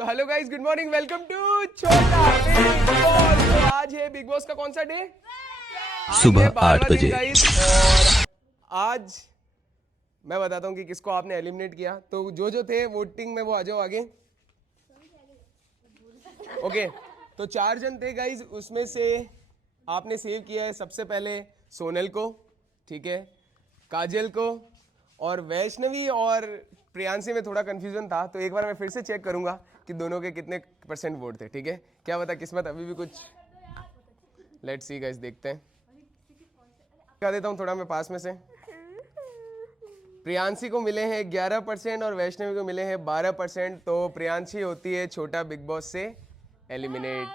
तो hello guys, good morning, welcome to छोटा big boss. तो आज है बिग बॉस का कौन सा डे? सुबह 8 बजे। और आज मैं बताता हूँ कि किसको आपने एलिमिनेट किया। तो जो थे वोटिंग में वो आ जाओ आगे। ओके, तो 4 जन थे गाइस, उसमें से आपने सेव किया है सबसे पहले सोनल को, ठीक है, काजल को और वैष्णवी और प्रियांशी में थोड़ा कंफ्यूजन था, तो एक बार मैं फिर से चेक करूंगा कि दोनों के कितने % वोट थे, ठीक है। क्या पता किस्मत अभी भी कुछ, लेट्स सी गाइस, देखते हैं। दिखा देता हूँ थोड़ा मैं पास में से। प्रियांशी को मिले हैं 11% और वैष्णवी को मिले हैं 12%। तो प्रियांशी होती है छोटा बिग बॉस से एलिमिनेट।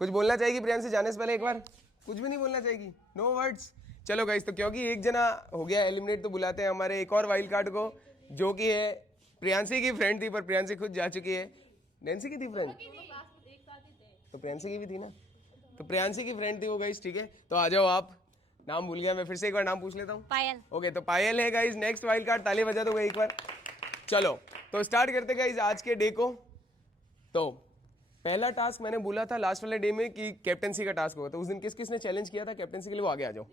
कुछ बोलना चाहेगी प्रियांशी जाने से पहले? एक बार कुछ भी नहीं बोलना चाहेगी, नो वर्ड्स। चलो गाइस, तो क्योंकि एक जना हो गया एलिमिनेट, तो बुलाते हैं हमारे एक और वाइल्ड कार्ड को, जो कि है प्रियांशी की फ्रेंड थी, पर प्रियांशी खुद जा चुकी है। नैन्सी की थी फ्रेंड, तो प्रियांशी की भी थी ना, तो प्रियांशी की फ्रेंड थी वो गाइस, ठीक है। तो आ जाओ आप। नाम भूल गया मैं, फिर से एक बार नाम पूछ लेता हूँ। पायल। ओके, तो पायल है गाइस नेक्स्ट वाइल्ड कार्ड। ताली बजा दो एक बार। चलो तो स्टार्ट करते गाइस आज के डे को। तो पहला टास्क मैंने बोला था लास्ट वाले डे में कि कैप्टेंसी का टास्क होगा, तो उस दिन किस किसने चैलेंज किया था कैप्टेंसी के लिए? वो आगे आ जाओ।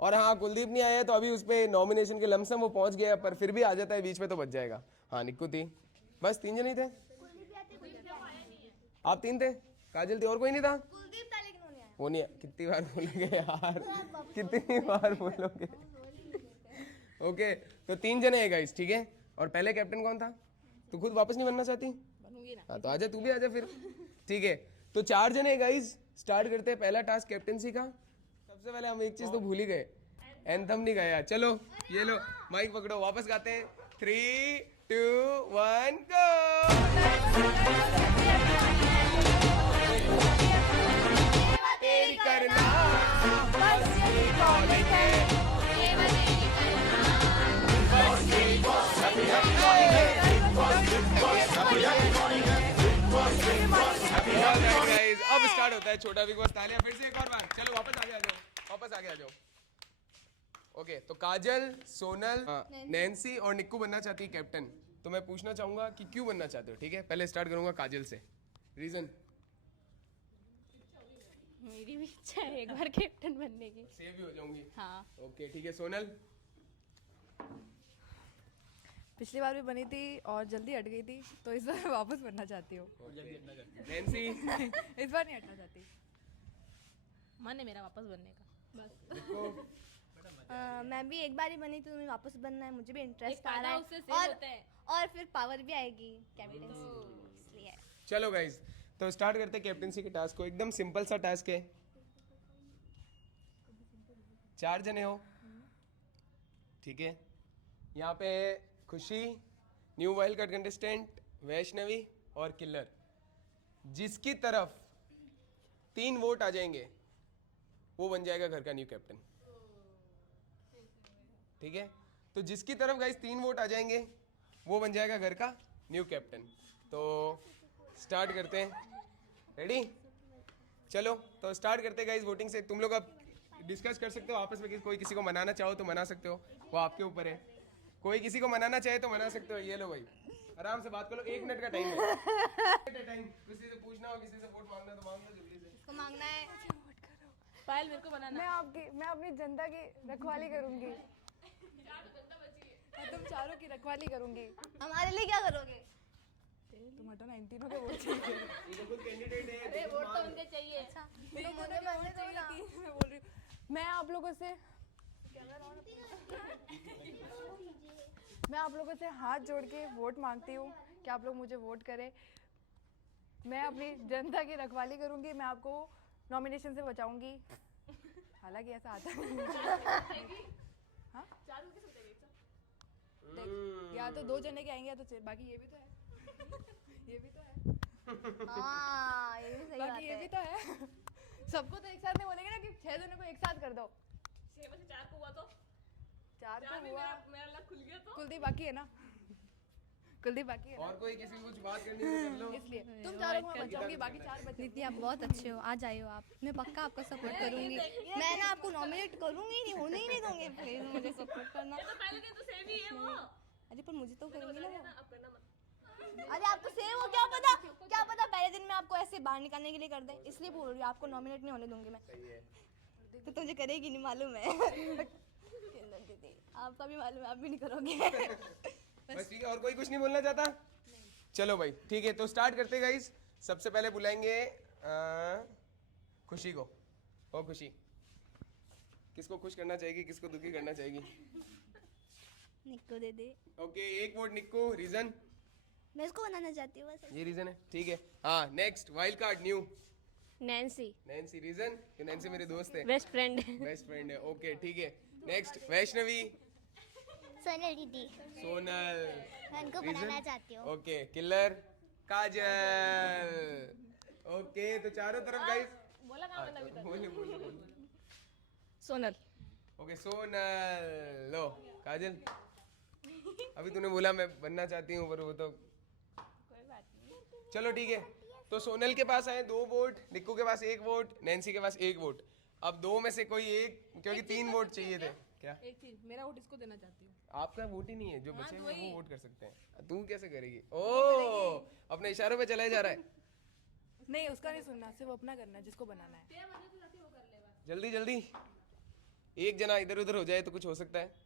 और हाँ, कुलदीप नहीं आया, तो अभी उस पे नॉमिनेशन के लमसम वो पहुंच गया, पर फिर भी आ जाता है बीच में तो बच जाएगा। हाँ, निक्कू थी, बस 3 जन ही थे। आप 3 थे, काजल थी, और कोई नहीं था? वो नहीं, कितनी बार बोलोगे यार, कितनी बार बोलोगे। ओके, तो 3 जने हैं गाइस, ठीक है। और पहले कैप्टन कौन था? तू खुद वापस नहीं बनना चाहती? हाँ, तो आजा, तू भी आजा फिर, ठीक है। तो 4 जने हैं गाइस, स्टार्ट करते हैं पहला टास्क कैप्टेंसी का। सबसे पहले हम एक चीज तो भूल ही गए, एंथम नहीं गाया। चलो ये लो माइक पकड़ो, वापस गाते हैं। 3, 2, 1 तेरी करना बस यही कॉलिंग है। Guys, अब स्टार्ट होता है छोटा बिग बॉस। तालियां फिर से एक और बार। चलो वापस आगे आ जाओ, वापस आगे आ जाओ। ओके, तो काजल, सोनल, नैन्सी और निक्कू बनना चाहती है कैप्टन। तो मैं पूछना चाहूंगा कि क्यों बनना चाहते हो, ठीक है। पहले स्टार्ट करूंगा काजल से। रीजन? मेरी भी इच्छा है एक बार कैप्टन बनने की। सेव भी हो जाऊंगी। हाँ। ओके, ठीक है। सोनल? पिछली बार भी बनी थी और जल्दी हट गई थी, तो इस बार वापस बनना चाहती हूँ। नैन्सी? इस बार नहीं हटना चाहती। मन है मेरा वापस बनने का, बस। निक्कू? मैं भी एक बार ही बनी थी, तो मुझे वापस बनना है, मुझे भी इंटरेस्ट आ फायदा रहा उससे है सेव होता है। और फिर पावर भी आएगी कैप्टेंसी की, इसलिए। चलो गाइज, तो स्टार्ट करते हैं कैप्टेंसी के टास्क को। एकदम सिंपल सा टास्क है। 4 जने हो, ठीक है। यहाँ पे खुशी, new wild card contestant, Vaishnavi और किलर। जिसकी तरफ 3 वोट आ जाएंगे वो बन जाएगा घर का न्यू कैप्टन, ठीक है। तो जिसकी तरफ गाइस 3 वोट आ जाएंगे वो बन जाएगा घर का न्यू कैप्टन। तो स्टार्ट करते हैं, रेडी? चलो तो स्टार्ट करते हैं गाइस वोटिंग से। तुम लोग अब डिस्कस कर सकते हो आपस में, कोई किसी को मनाना चाहो तो मना सकते हो, वो आपके ऊपर है। कोई किसी को मनाना चाहे तो मना सकते हो। ये लो भाई, आराम से बात करो, 1 मिनट का टाइम है। टाइम किसी से पूछना हो, किसी से वोट मांगना तो मांग लो जल्दी से। इसको मांगना है। पायल मेरे को बनाना। मैं अपनी जनता की रखवाली करूंगी। मैं तुम चारों की रखवाली करूंगी। हमारे लिए क्या करोगे? तुम हटो ना, इन तीनों के वोट चाहिए। ये तो खुद कैंडिडेट है। अरे वोट तो उनके चाहिए। अच्छा, मेरे तो को मुझे बनने दो ना। मैं बोल रही हूँ, मैं आप लोगों से हाथ जोड़ के वोट मांगती हूँ कि आप लोग मुझे वोट करें। मैं अपनी जनता की रखवाली करूंगी, मैं आपको नॉमिनेशन से बचाऊंगी। हालांकि ऐसा आता है। हाँ? या तो 2 जने के आएंगे या तो बाकी ये भी तो है। ये भी तो है। हाँ, ये भी सही बात बाकी ये है। भी तो है। सबको तो एक साथ नहीं बोलेंगे ना कि 6 जनों को एक साथ कर दो। 4 को हुआ तो 4 को हुआ, मेरा लक खुल गया तो। कुलदीप बाकी है ना? कुलदीप बाकी है ना? और कोई किसी को कुछ बात करनी है तो कर लो। इसलिए तुम चारों को मैं बचाऊंगी, बाकी 4 बचे। दीदी आप बहुत अच्छे हो, आ जाइए आप, मैं पक्का आपका सपोर्ट करूंगी। मैं ना आपको नॉमिनेट करूंगी नहीं, होने ही नहीं दूंगी। प्लीज मुझे सपोर्ट करना। तो पहले दिन तो सेम ही है वो। अरे पर मुझे तो करूंगी ना वो। अब करना मत। अरे आपको क्या पता पहले दिन में आपको ऐसे बाहर निकालने के लिए कर दे, इसलिए बोल रही हूँ आपको नॉमिनेट नहीं होने दूंगी मैं। तो तुझे करेगी नहीं मालूम है। दीदी आपका भी मालूम है, आप भी नहीं करोगे। बस ठीक है, और कोई कुछ नहीं बोलना चाहता? चलो भाई ठीक है, तो स्टार्ट करते गाइस। सबसे पहले बुलाएंगे खुशी को। ओ खुशी, किसको खुश करना चाहेगी, किसको दुखी करना चाहेगी? निक्को दे दे। ओके, एक वोट निक्को। रीजन? मैं इसको बनाना चाहती हूँ बस। ये रीजन है, ठीक है। हाँ, next wild card new Nancy, Nancy. Reason? कि नैन्सी मेरी दोस्त है, बेस्ट फ्रेंड। बेस्ट फ्रेंड है। ओके ठीक है। नेक्स्ट वैष्णवी। सोनल दीदी, सोनल। मैं इनको Reason? बनाना चाहती हूँ। ओके, किलर काजल। ओके, तो चारों तरफ गाइस बोला कहाँ मैंने अभी तक? बोले बोले बोले। सोनल। ओके सोनल। लो काजल, अभी तूने बोला मैं बनना चाहती हूँ, पर वो तो चलो ठीक है। तो सोनल के पास आए 2 वोट, निक्कू के पास 1 वोट, नैन्सी के पास 1 वोट। अब 2 में से कोई एक, क्योंकि 3 वोट चाहिए थे। क्या एक चीज, मेरा वोट इसको देना चाहती हूँ। आपका वोट ही नहीं है, जो बचे हैं वो वही। वोट कर सकते हैं। तू कैसे करेगी? ओ, अपने इशारों पे चला जा रहा है। नहीं, उसका नहीं सुनना, सिर्फ अपना करना है, जिसको बनाना है। जल्दी जल्दी, एक जना इधर उधर हो जाए तो कुछ हो सकता है।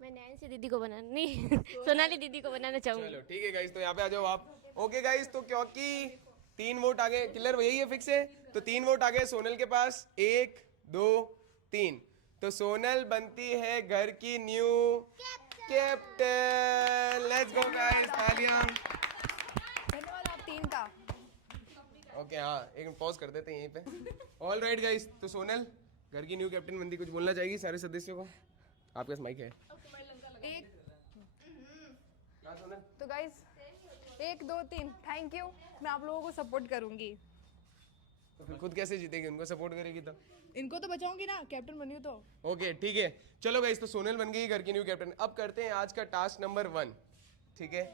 मैं नैन्सी दीदी को बनाना नहीं, सोनाली दीदी को बनाना चाहूँगी। चलो ठीक है गाइस, तो यहाँ पे आ जाओ आप। ओके गाइस, तो क्योंकि 3 वोट आ गए, किलर यही है फिक्स है, तो 3 वोट आ गए सोनल के पास। 1 2 3, तो सोनल बनती है घर की new captain. Let's go guys, तालियां। धन्यवाद आप 3 का। ओके हाँ, एक पॉज कर देते हैं यहीं पे। ऑल राइट गाइस, तो सोनल घर की न्यू कैप्टन बनती, कुछ बोलना चाहेगी सारे सदस्यों को? आपके पास माइक है। एक हाँ सोनल। तो गाइस 1 2 3, थैंक यू। मैं आप लोगों को सपोर्ट करूंगी। तो फिर खुद कैसे जीतेगी? उनको सपोर्ट करेगी तो? इनको तो बचाऊंगी ना, कैप्टन बनी हूं तो। ओके ठीक है, चलो गाइस, तो सोनल बन गई घर की न्यू कैप्टन। अब करते हैं आज का टास्क नंबर 1, ठीक है?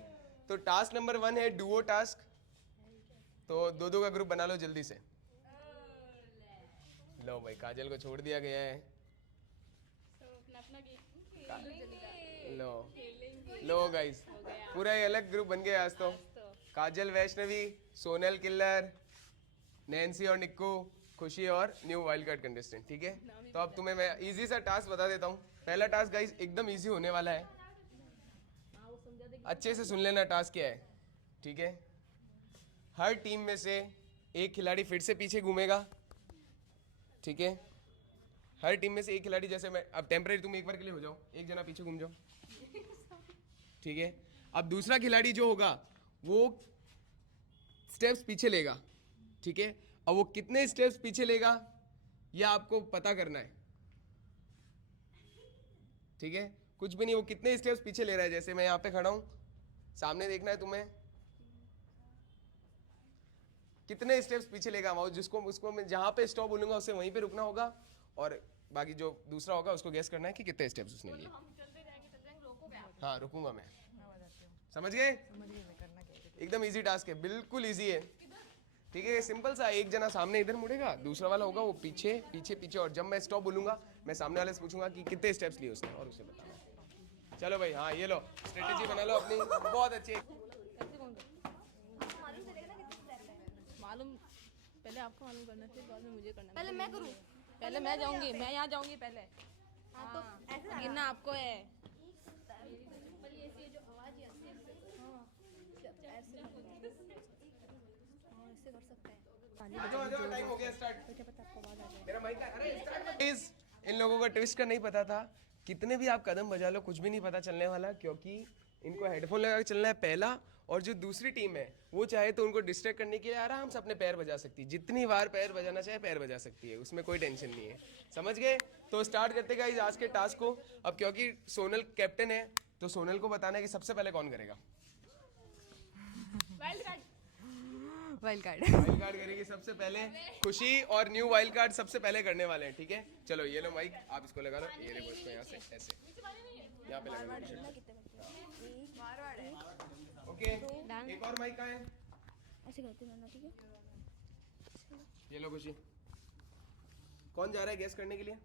तो टास्क नंबर 1 है डुओ टास्क। तो 2-2 का ग्रुप बना लो जल्दी से। लो भाई, काजल को छोड़ दिया गया है। लो लो गाइस, पूरा ही अलग ग्रुप बन गया आज तो। काजल वैष्णवी, सोनल किल्लर, नैन्सी और निक्कू, खुशी और न्यू वाइल्ड कार्ड कंटेस्टेंट, ठीक है? तो अब तुम्हें मैं इजी सा टास्क बता देता हूँ। पहला टास्क गाइस एकदम इजी होने वाला है, अच्छे से सुन लेना टास्क क्या है, ठीक है? हर टीम में से एक खिलाड़ी फिर से पीछे घूमेगा, ठीक है? हर टीम में से एक खिलाड़ी, जैसे मैं अब टेम्परेरी, तुम एक बार के लिए हो जाओ, एक जना पीछे घूम जाओ, ठीक है? अब दूसरा खिलाड़ी जो होगा वो स्टेप्स पीछे लेगा, ठीक है? अब वो कितने स्टेप्स पीछे लेगा यह आपको पता करना है, ठीक है? कुछ भी नहीं, वो कितने स्टेप्स पीछे ले रहा है। जैसे मैं यहाँ पे खड़ा हूं, सामने देखना है तुम्हें, कितने स्टेप्स पीछे लेगा वो, जिसको उसको मैं जहां पे स्टॉप बोलूंगा उसे वहीं पे रुकना होगा, और बाकी जो दूसरा होगा उसको गेस करना है कि कितने स्टेप्स उसने लिए। हाँ रुकूंगा मैं, समझ गए? एकदम इजी टास्क है, बिल्कुल इजी है, ठीक है? सिंपल सा, एक जना सामने इधर मुड़ेगा, दूसरा वाला होगा वो पीछे पीछे पीछे, और जब मैं स्टॉप बोलूंगा मैं सामने वाले से पूछूंगा कि कितने स्टेप्स लिए उसने, और उसे बताना है। चलो भाई, हाँ ये लो, स्ट्रेटेजी बना लो अपनी, बहुत अच्छी। मालूम, पहले आपको मालूम करना चाहिए, बाद में मुझे करना। पहले मैं करूँ? पहले मैं जाऊंगी, मैं यहाँ जाऊंगी पहले। हाँ तो ऐसे गिनना आपको है। ऐसे कर सकते हैं। टाइम हो गया, स्टार्ट। मेरा माइक है, अरे स्टार्ट। प्लीज, इन लोगों को ट्विस्ट का नहीं पता था, कितने भी आप कदम बजा लो कुछ भी नहीं पता चलने वाला, क्योंकि इनको हेडफोन लगा के चलना है पहला, और जो दूसरी टीम है वो चाहे तो उनको डिस्ट्रैक्ट करने के लिए आराम से अपने पैर बजा सकती है, जितनी बार पैर बजाना चाहे पैर बजा सकती है, उसमें कोई टेंशन नहीं है, समझ गए? तो स्टार्ट करते गाइस आज के टास्क को। अब क्योंकि सोनल कैप्टन है तो सोनल को बताना है कि सबसे पहले कौन करेगा। वाइल्ड कार्ड वाइल्ड कार्ड करेगी सबसे पहले खुशी, और न्यू वाइल्ड कार्ड सबसे पहले करने वाले हैं, ठीक है? चलो ये लो माइक, आप इसको लगा लो, ये देखो इसको यहाँ से ऐसे यहाँ पे लगा लो। ओके, एक और माइक कहाँ है? ऐसे करते रहना, ठीक है? ये लो खुशी, कौन जा रहा है गैस करने के लिए?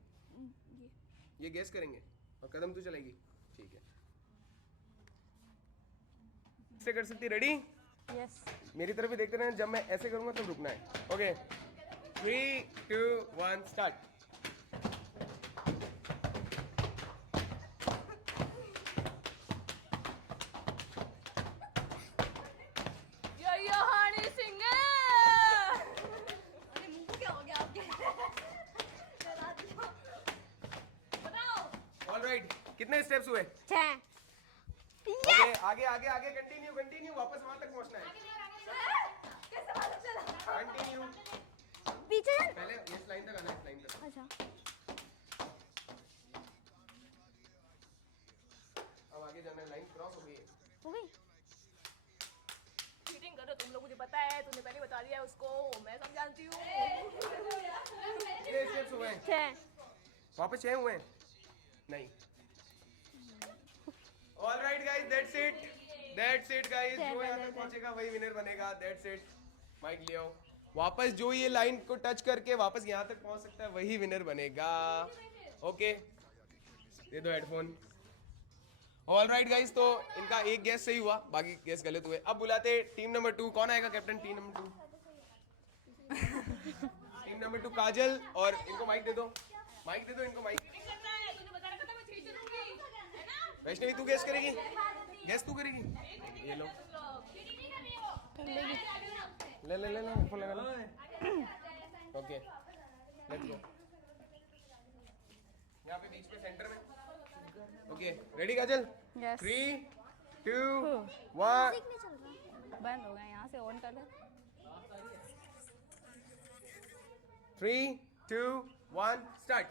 ये गैस करेंगे और कदम तू चलेगी, ठीक है? से कर सकती, रेडी? यस मेरी तरफ भी देखते रहना, जब मैं ऐसे करूंगा तब रुकना है। Okay 3 2 1 start. Yo Honey Singh अरे मुंह को क्या हो गया आपके? बताओ। ऑलराइट, कितने स्टेप्स हुए? 6। ओके आगे आगे आगे, कंटिन्यू कंटिन्यू, वापस वहां तक पहुंचना है। कैसे मालूम चला? कंटिन्यू, पीछे चल। पहले इस लाइन तक आना है, इस लाइन तक। अच्छा अब आगे जाना है, लाइन क्रॉस हो गई है। हो गई। चीटिंग करो तुम लोग, मुझे पता है, तूने पहले बता दिया उसको, मैं सब जानती हूँ। कितने स्टेप्स हुए हैं? 6। वापस 6 हुए हैं? नहीं। Alright guys, that's it guys, जो यहाँ तक पहुंचेगा वही विनर बनेगा। That's it. माइक ले आओ। वापस जो ये लाइन को टच करके वापस यहाँ तक पहुंच सकता है वही विनर बनेगा। ओके, दे दो हेडफोन। ऑलराइट गाइस, तो इनका एक गेस सही हुआ, बाकी गेस गलत हुए। अब बुलाते टीम नंबर 2। कौन आएगा captain team number 2? Team number 2 काजल, और इनको माइक दे दो, माइक दे दो इनको, माइक। वैष्णवी तू गेस करेगी? गेस तू करेगी? ये लो, ले ले ले फोन लगा लो। Okay let's go. यहाँ पे बीच पे सेंटर में। ओके रेडी काजल? यस 3 2 1 बंद हो गया, यहाँ से ऑन कर दे। 3 2 1 स्टार्ट।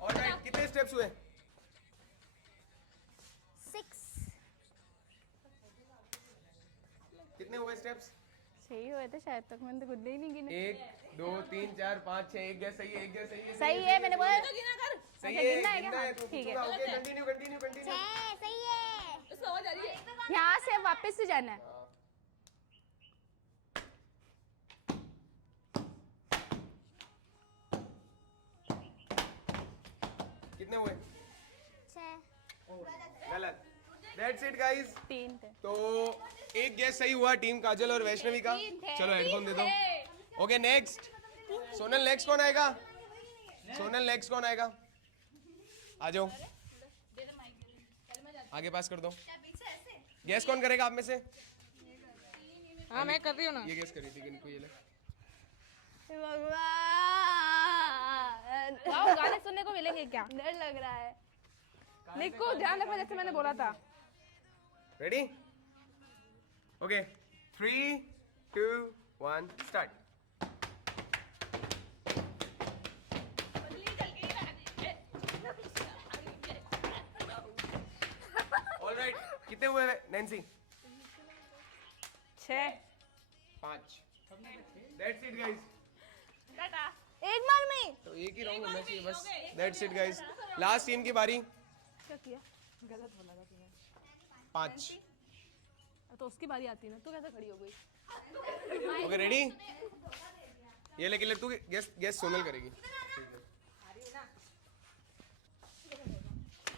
ऑलराइट, कितने स्टेप्स हुए? 6। कितने हुए स्टेप्स? 6 ही हुए थे शायद तक, मैंने तो खुद ही नहीं गिने। 1 2 3 4 5 6। एक गैस सही है, एक गैस सही है। सही है, मैंने बोला सही अच्छा, है, गिनना है क्या? गिनना है तो ठीक है। पूछूंगा। Okay continue continue continue. सही है। उसको आवाज आ रही है। यहाँ से वापस से जाना है। कितने हुए? 6। गलत। That's it guys. 3 थे। तो एक गैस सही हुआ टीम काजल और वैष्णवी का। चलो हेडफोन दे दो। ओके नेक्स्ट, सोनल नेक्स्ट कौन आएगा? सोनल नेक्स्ट कौन आएगा? आ जाओ, आगे पास कर दो। गैस कौन करेगा आप में से? हाँ मैं कर रही हूँ ना। ये गैस करी थी, इनको ये ले। भगवान, वाह, गाने सुनने को मिलेंगे क्या? डर लग रहा है। निको ध्यान रखना, जैसे मैंने बोला था। रेडी? Okay 3 2 1 start. ऑलराइट, कितने हुए नैन्सी? 6 5। That's it guys. एक बार में तो एक ही राउंड होना चाहिए बस। That's it guys, last team की बारी। क्या किया? गलत बोला था तूने। 5। तो उसकी बारी आती है ना, तू कैसे खड़ी हो गई? Okay ready? ये लेके तू गेस गेस सोनल करेगी।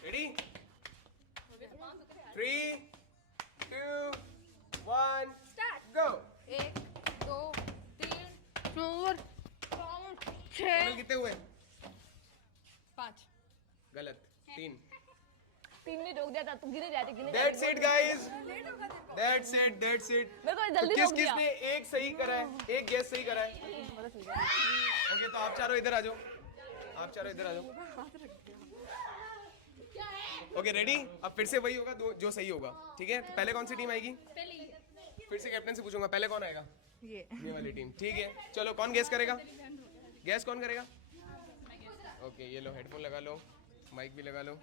रेडी? 3 2 1 स्टार्ट गो। 1 2 3 4 5 6 सोनल कितने हुए? 5। गलत, 3। 3 में रोक दिया था, तू गिने जाती गिने That's it guys, that's it। मेरे को तो जल्दी किस रोक दिया। किसने एक सही करा है, एक गेस सही करा है? ओके तो आप चारों इधर आ जाओ, आप चारों इधर आ जाओ। Okay ready? अब फिर से वही होगा जो सही होगा, ठीक है? तो पहले कौन सी टीम आएगी? फिर से कैप्टन से पूछूंगा, पहले कौन आएगा? ये वाली टीम, ठीक है? चलो कौन गेस करेगा? गेस कौन करेगा? ओके ये लो हेडफोन लगा लो, माइक भी लगा लो।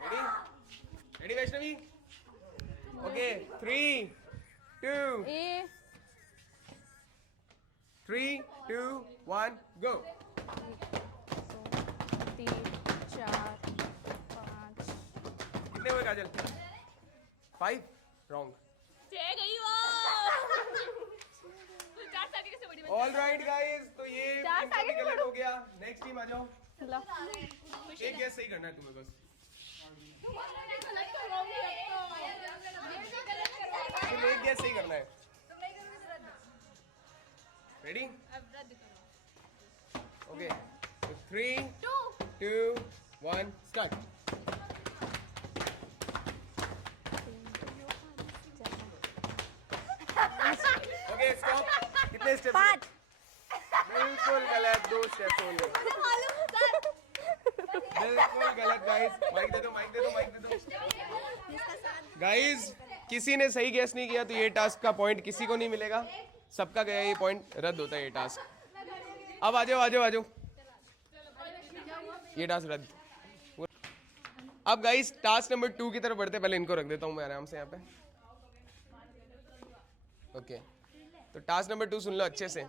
रेडी? रेडी वैष्णवी? ओके 3 2 3 2 1 गो। काजल 5 रॉन्ग। छह गई वो। तो 4 साल की कैसे बड़ी बन ऑल राइट गाइस, तो ये गलत हो गया। नेक्स्ट टीम आ जाओ। एक गैस सही करना है तुम्हें बस। तुम एक गैस सही करना है। Ready? Okay, 3 2 1 start. Okay stop. कितने स्टेप्स? 5। बिल्कुल गलत, 2 स्टेप्स होंगे। बिल्कुल गलत गाइस। माइक दे दो, माइक दे दो, माइक दे दो। गाइस किसी ने सही गैस नहीं किया तो ये टास्क का पॉइंट किसी को नहीं मिलेगा, सबका गया ये पॉइंट रद्द होता है ये टास्क। अब आ जाओ आ जाओ आ जाओ, ये टास्क रद्द। अब गाइस टास्क नंबर 2 की तरफ बढ़ते, पहले इनको रख देता हूँ मैं आराम से यहाँ पे। ओके, तो टास्क नंबर 2 सुन लो अच्छे से।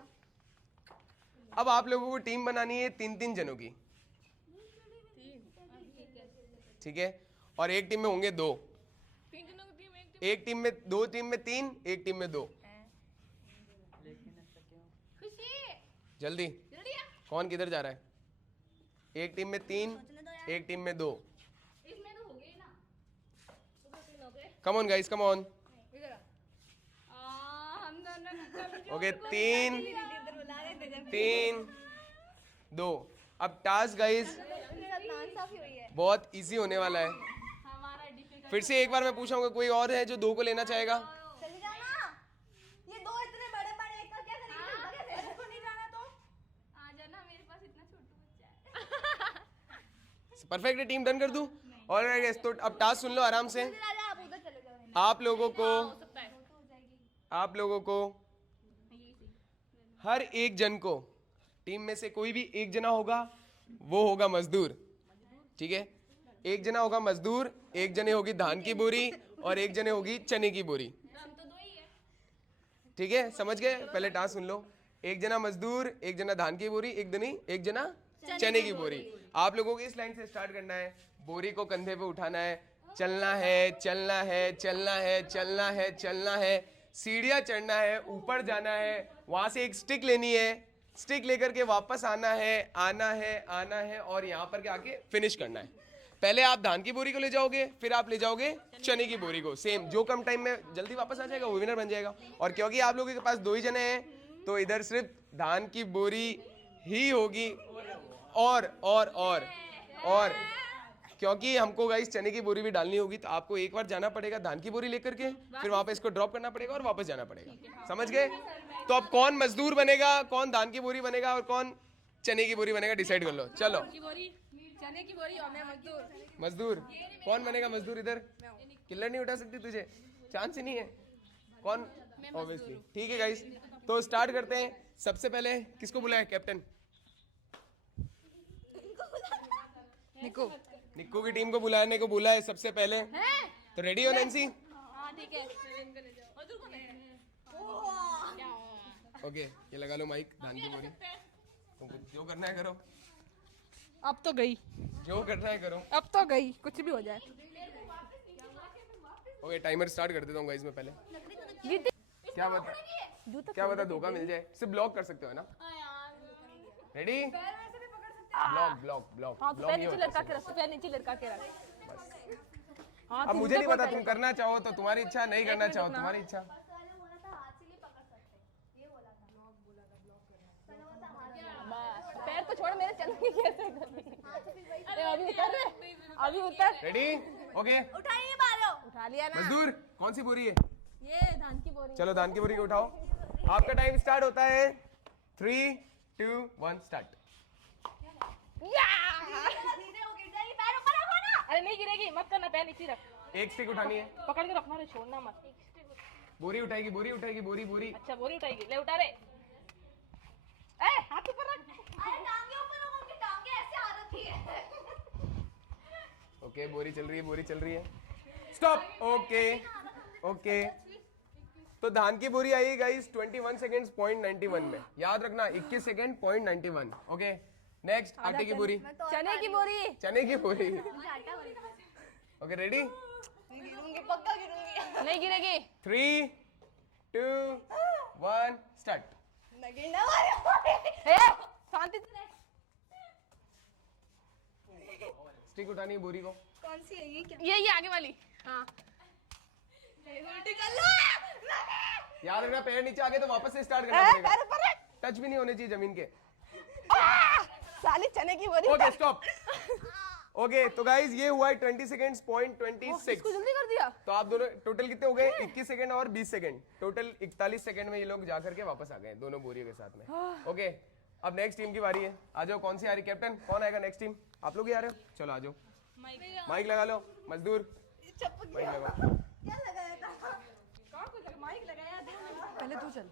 अब आप लोगों को टीम बनानी है 3-3 जनों की, ठीक है? और एक टीम में होंगे 2, एक टीम में 2 टीम में 3, एक टीम में 2। जल्दी, कौन किधर जा रहा है? एक टीम में 3, एक टीम में 2। कम on guys, come on. Okay, 3 2। अब टास्क गाइस बहुत इजी होने वाला है। फिर से एक बार मैं पूछाऊंगा, कोई और है जो 2 को लेना चाहेगा? चले जाना, ये 2 इतने बड़े बड़े, एक का क्या करेंगे? इसको नहीं जाना तो आ जाना, मेरे पास इतना छोटू बच्चा है। परफेक्ट, टीम डन कर दूं? ऑलराइट गाइस, तो अब टास्क सुन लो आराम से। आप उधर चले जाओ। आप लोगों को हर एक जन को, टीम में से कोई भी एक जना होगा वो होगा मजदूर, ठीक है? एक जना होगा मजदूर, एक जने होगी धान की बोरी और एक जने होगी चने की बोरी, ठीक है? समझ गए? पहले टास्क सुन लो। एक जना मजदूर, एक जना धान की बोरी, एक जना चने की बोरी। आप लोगों को इस लाइन से स्टार्ट करना है, बोरी को कंधे पे उठाना है, चलना है चलना है चलना है चलना है चलना है, सीढ़ियां चढ़ना है, ऊपर जाना है, वहां से एक स्टिक लेनी है, स्टिक लेकर के वापस आना है आना है आना है और यहाँ पर के आके फिनिश करना है। पहले आप धान की बोरी को ले जाओगे, फिर आप ले जाओगे चने की बोरी को। सेम, जो कम टाइम में जल्दी वापस आ जाएगा वो विनर बन जाएगा। और क्योंकि आप लोगों के पास 2 ही जने हैं तो इधर सिर्फ धान की बोरी ही होगी और क्योंकि हमको गाइस चने की बोरी भी डालनी होगी तो आपको एक बार जाना पड़ेगा धान की बोरी लेकर के, फिर वहां पे इसको ड्रॉप करना पड़ेगा और वापस जाना पड़ेगा। समझ गए? तो अब कौन मजदूर बनेगा, कौन धान की बोरी बनेगा और कौन चने की बोरी बनेगा, डिसाइड कर लो। चलो, चने की बोरी और मैं मजदूर। मजदूर कौन बनेगा? मजदूर इधर किल्लर नहीं उठा सकती तुझे, चांस ही नहीं है। कौन? ऑब्वियसली। ठीक है गाइस, तो स्टार्ट करते हैं। सबसे पहले किसको बुलाया? कैप्टन निक्कू की टीम को बुलाने को बोला है सबसे पहले। तो रेडी हो नैन्सी? हाँ ठीक है। ओके, ये लगा लो माइक, धान की बोरी। जो करना है करो, अब तो गई, जो करना है करो। अब तो गई, कुछ भी हो जाए। ओके, टाइमर स्टार्ट कर देता हूँ गाइस मैं पहले। क्या बता धोखा मिल जाए। सिर्फ ब्लॉक कर सकते हो ना? रेडी? ब्लॉक। हाँ, तो पैर नीचे लटका के रख, पैर नीचे लटका के रख। हाँ, अब मुझे नहीं पता, तुम करना चाहो तो तुम्हारी इच्छा, नहीं करना चाहो तुम्हारी इच्छा। पैर तो छोड़, मेरे चलने कैसे अरे अभी उतर रे, अभी उतर। रेडी? ओके, उठाइए बालो। उठा लिया ना। मजदूर कौन सी बोरी है? ये धान की बोरी। चलो धान की बोरी को उठाओ। आपका टाइम स्टार्ट होता है 3 2 1 स्टार्ट। अरे नहीं गिरेगी, मत करना, पैर नीचे रख। एक स्टिक उठानी है, पकड़ के रखना रे, छोड़ना मत। बोरी उठाएगी बोरी। अच्छा बोरी उठाएगी, ले उठा रे। ए हाथ ऊपर रख। अरे टांगे ऊपर रखो, उनकी टांगे ऐसे आ रखी है। ओके, बोरी चल रही है। स्टॉप। ओके, तो धान की बोरी आई गाइस 21 सेकंड्स 0.91 में, याद रखना 21 सेकंड 0.91। ओके, नेक्स्ट आटे की बोरी, चने की बोरी। चने की बोरी। Okay ready? गिरूंगी, पक्का गिरूंगी। नहीं गिरेगी। 3 2 1 स्टार्ट। मैं गिरने वाली हूँ। ए शांति से रह। स्टिक उठानी है बोरी को। कौन सी है ये? क्या ये आगे वाली। हाँ उल्टी कर लो। याद रखना पैर नीचे आ गए तो वापस से स्टार्ट करना पैर पड़ेगा। ऊपर रख। टच भी नहीं होने चाहिए जमीन के। साली चने की बोरी। Okay stop. ओके तो गाइस ये हुआ है 20 सेकंड्स पॉइंट 26। इसको जल्दी कर दिया। तो आप दोनों टोटल कितने हो गए? 21 सेकंड और 20 सेकंड, टोटल 41 सेकंड में ये लोग जाकर के वापस आ गए दोनों बोरियों के साथ में। ओके अब नेक्स्ट टीम की बारी है। आ जाओ, कौन सी आ रही? कैप्टन कौन आएगा नेक्स्ट टीम? आप लोग ही आ रहे हो? चलो आ जाओ, माइक लगा लो। मजदूर माइक लगाओ। क्या लगाया था? माइक लगाया। पहले तू चल,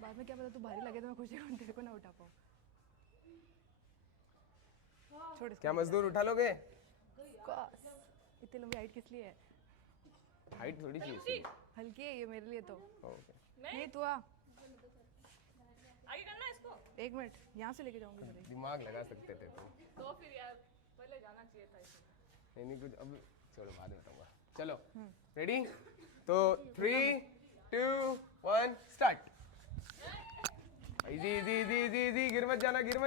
बाद में क्या पता तू भारी लगे तो मैं खुशी हूँ तेरे को ना उठा पाऊँ। छोड़ इसको। क्या मजदूर उठा लोगे? इतनी लंबी हाइट किस लिए है? हाइट थोड़ी सी इसलिए। हल्की है ये मेरे लिए तो। ओके नहीं तू आ, आगे करना इसको। 1 मिनट यहाँ से लेके जाऊंगी तेरे। दिमाग लगा सकते थे तुम। तो फिर यार पहले जाना चाहिए था इसे। नहीं कुछ अब छोड़ो, बाद में बताऊंगा। चलो रेडी? तो 3 2 1 start. Easy easy easy easy easy, गिर मत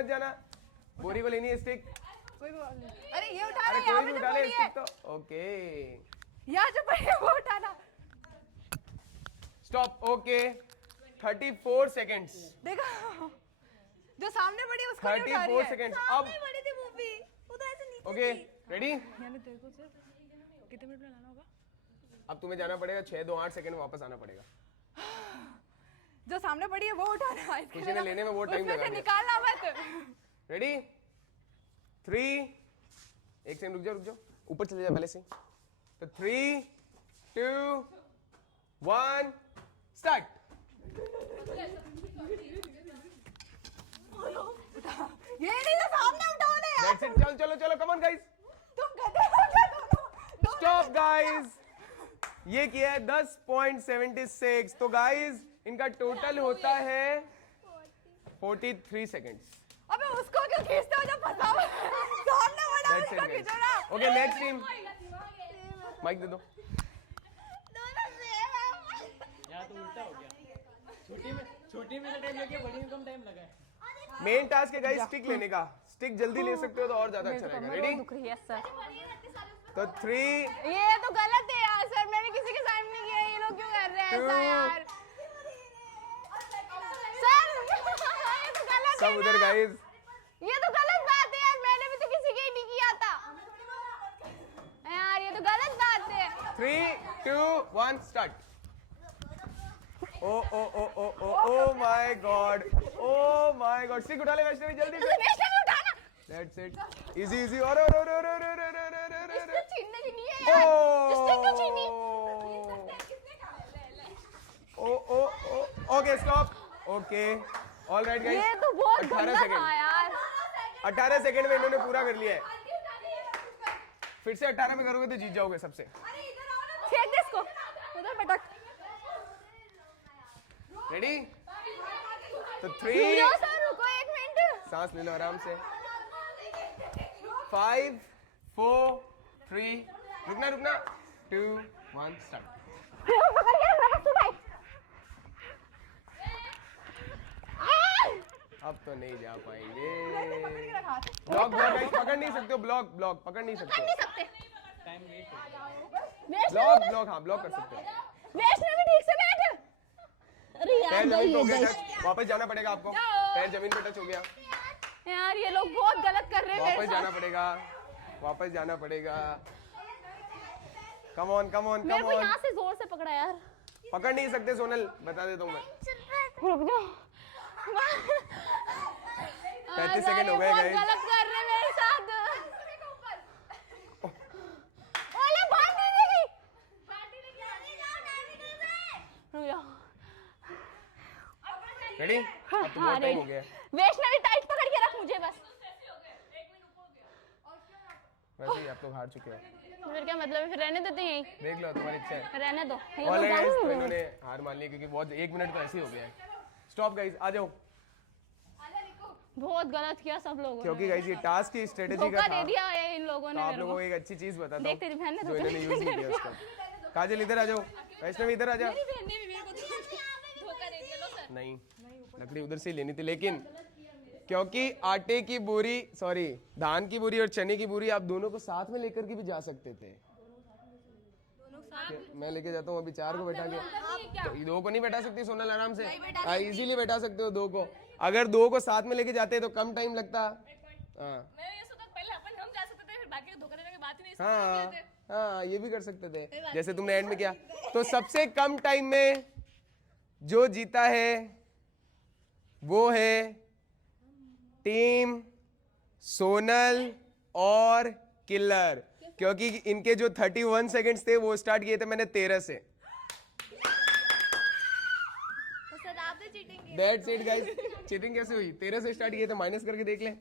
जाना। बोरी को लेनी है स्टिक। कोई बात नहीं। अरे ये उठा अरे रहा कोई भी उठा ले स्टिक तो। ओके यहाँ जो पड़ी है वो उठाना। स्टॉप। Okay 34 seconds. देखा जो सामने पड़ी है उसको नहीं उठा रही 34 है। सेकंड्स। अब बड़ी थी वो भी, वो तो ऐसे नीचे ओके रेडी? यानी तेरे को सिर्फ कितने मिनट में लाना होगा? अब तुम्हें जाना पड़ेगा 6 2 8 सेकंड में वापस आना पड़ेगा। जो सामने पड़ी है वो उठाना है। किसी ने लेने में वो टाइम उसमें लगा से दिया। निकालना मत। रेडी? 3 एक सेकंड रुक जाओ, ऊपर चले जा पहले से। तो 3 2 1 स्टार्ट। ये नहीं तो सामने उठाना है। That's it. चलो कम ऑन गाइस, तुम गधे हो क्या दोनों? Stop guys. ये किया है 10.76। तो गाइस इनका टोटल होता है 43 सेकंड्स। अबे उसको क्यों खींचते हो जब फंसा हुआ है? सामने वाला That's उसको it, guys. खींचो ना। ओके नेक्स्ट टीम, माइक दे दो। यहाँ तो उल्टा हो गया। छोटी में तो टाइम लग गया, बड़ी में कम टाइम लगा है। मेन टास्क है गाइस स्टिक लेने का। स्टिक जल्दी ले सकते हो तो और ज्यादा अच्छा रहेगा। रेडी? दुख रही है सर। तो 3 ये तो गलत है यार सर, मैंने किसी के सामने नहीं किया। ये लोग क्यों कर रहे हैं ऐसा यार? सर ये तो गलत है सब उधर ना। गाइस। ये तो गलत बात है यार, मैंने भी तो किसी के ही नहीं किया था यार। ये तो गलत बात है। 3 2 1 start. O my God, O my God. Stick उठा ले वैष्णवी जल्दी से। वैष्णवी उठाना। That's it. Easy easy. और इसको छीनने की नहीं है यार। इसको क्यों छीनी? Okay stop. Okay alright guys. ये तो बहुत 18 गंदा सेकंड। था यार। 18 सेकंड में इन्होंने पूरा कर लिया है। फिर से 18 में करोगे तो जीत जाओगे सबसे। फेंक दे इसको उधर पटक। रेडी? तो रुक 3 जाओ सर, रुको 1 मिनट। सांस ले लो आराम से। 5 4 3 रुकना 2 1 स्टार्ट। पकड़ के रख तू भाई। अब तो नहीं जा पाएंगे। ब्लॉक गाइस पकड़ नहीं सकते हो। ब्लॉक पकड़ नहीं सकते हो। टाइम वेस्ट हो गया। ब्लॉक हाँ ब्लॉक कर सकते हो। वैष्णवी ठीक से बैठ। अरे यार पैर जमीन पे हो गया गई टच, वापस जाना पड़ेगा आपको। पैर जमीन पे टच हो गया, यार। ये लोग बहुत गलत कर रहे हैं मेरे वापस साथ। जाना पड़ेगा। कम ऑन मेरे को यहाँ से जोर से पकड़ा यार। पकड़ नहीं सकते सोनल, बता देता हूँ मैं। रुक जाओ। 35 सेकंड हो गए बहुत गाइस। गलत कर रहे हैं मेरे साथ। ओले भाग नहीं देगी। रुक जाओ। रेडी? अब तो बहुत टाइम हो गया। वैष्णवी टाइट पकड़ के रख मुझे बस। वैसे ही आप लोग हार चुके हैं। फिर क्या मतलब है? फिर रहने देते हैं यहीं। देख लो तुम्हारी इच्छा है। रहने दो। ये ऑल लोग गाइस जाओ। तो इन्होंने हार मान ली क्योंकि बहुत 1 मिनट तो ऐसे ही हो गया है। स्टॉप गाइस, आ जाओ। बहुत गलत किया सब लोगों ने। क्योंकि गाइस ये टास्क की स्ट्रेटेजी का धोखा था। दे दिया है इन लोगों तो ने आप मेरे लोगों को। को एक अच्छी चीज बताता हूँ देख तेरी बहन ने जो धोखा इन्होंने यूज नहीं किया उसका। काजल इधर आ जाओ, वैष्णवी इधर आ जाओ। मेरी बहन ने भी मेरे को धोखा दे दिया। लो सर। नहीं, लकड़ी उधर से ही लेनी थी, लेकिन क्योंकि आटे की बोरी, सॉरी धान की बोरी और चने की बोरी आप दोनों को साथ में लेकर के भी जा सकते थे। मैं लेके जाता हूँ अभी 4 को बैठा के, तो 2 को नहीं बैठा सकती सोनल आराम से? इजीली बैठा सकते हो 2 को। अगर 2 को साथ में लेके जाते तो कम टाइम लगता। हाँ मैं ये सोचा पहले अपन हम जा सकते थे, फिर बाकी को धोखा देने की बात ही नहीं। हाँ हाँ, ये भी कर सकते थे जैसे तुमने एंड में किया। तो सबसे कम टाइम में जो जीता है वो है टीम सोनल और किलर, क्योंकि इनके जो 31 सेकंड्स थे वो स्टार्ट किए थे मैंने 13 से। तो सर आपने चीटिंग की। That's it guys. चीटिंग कैसे हुई? 13 से स्टार्ट किए थे, माइनस करके देख ले।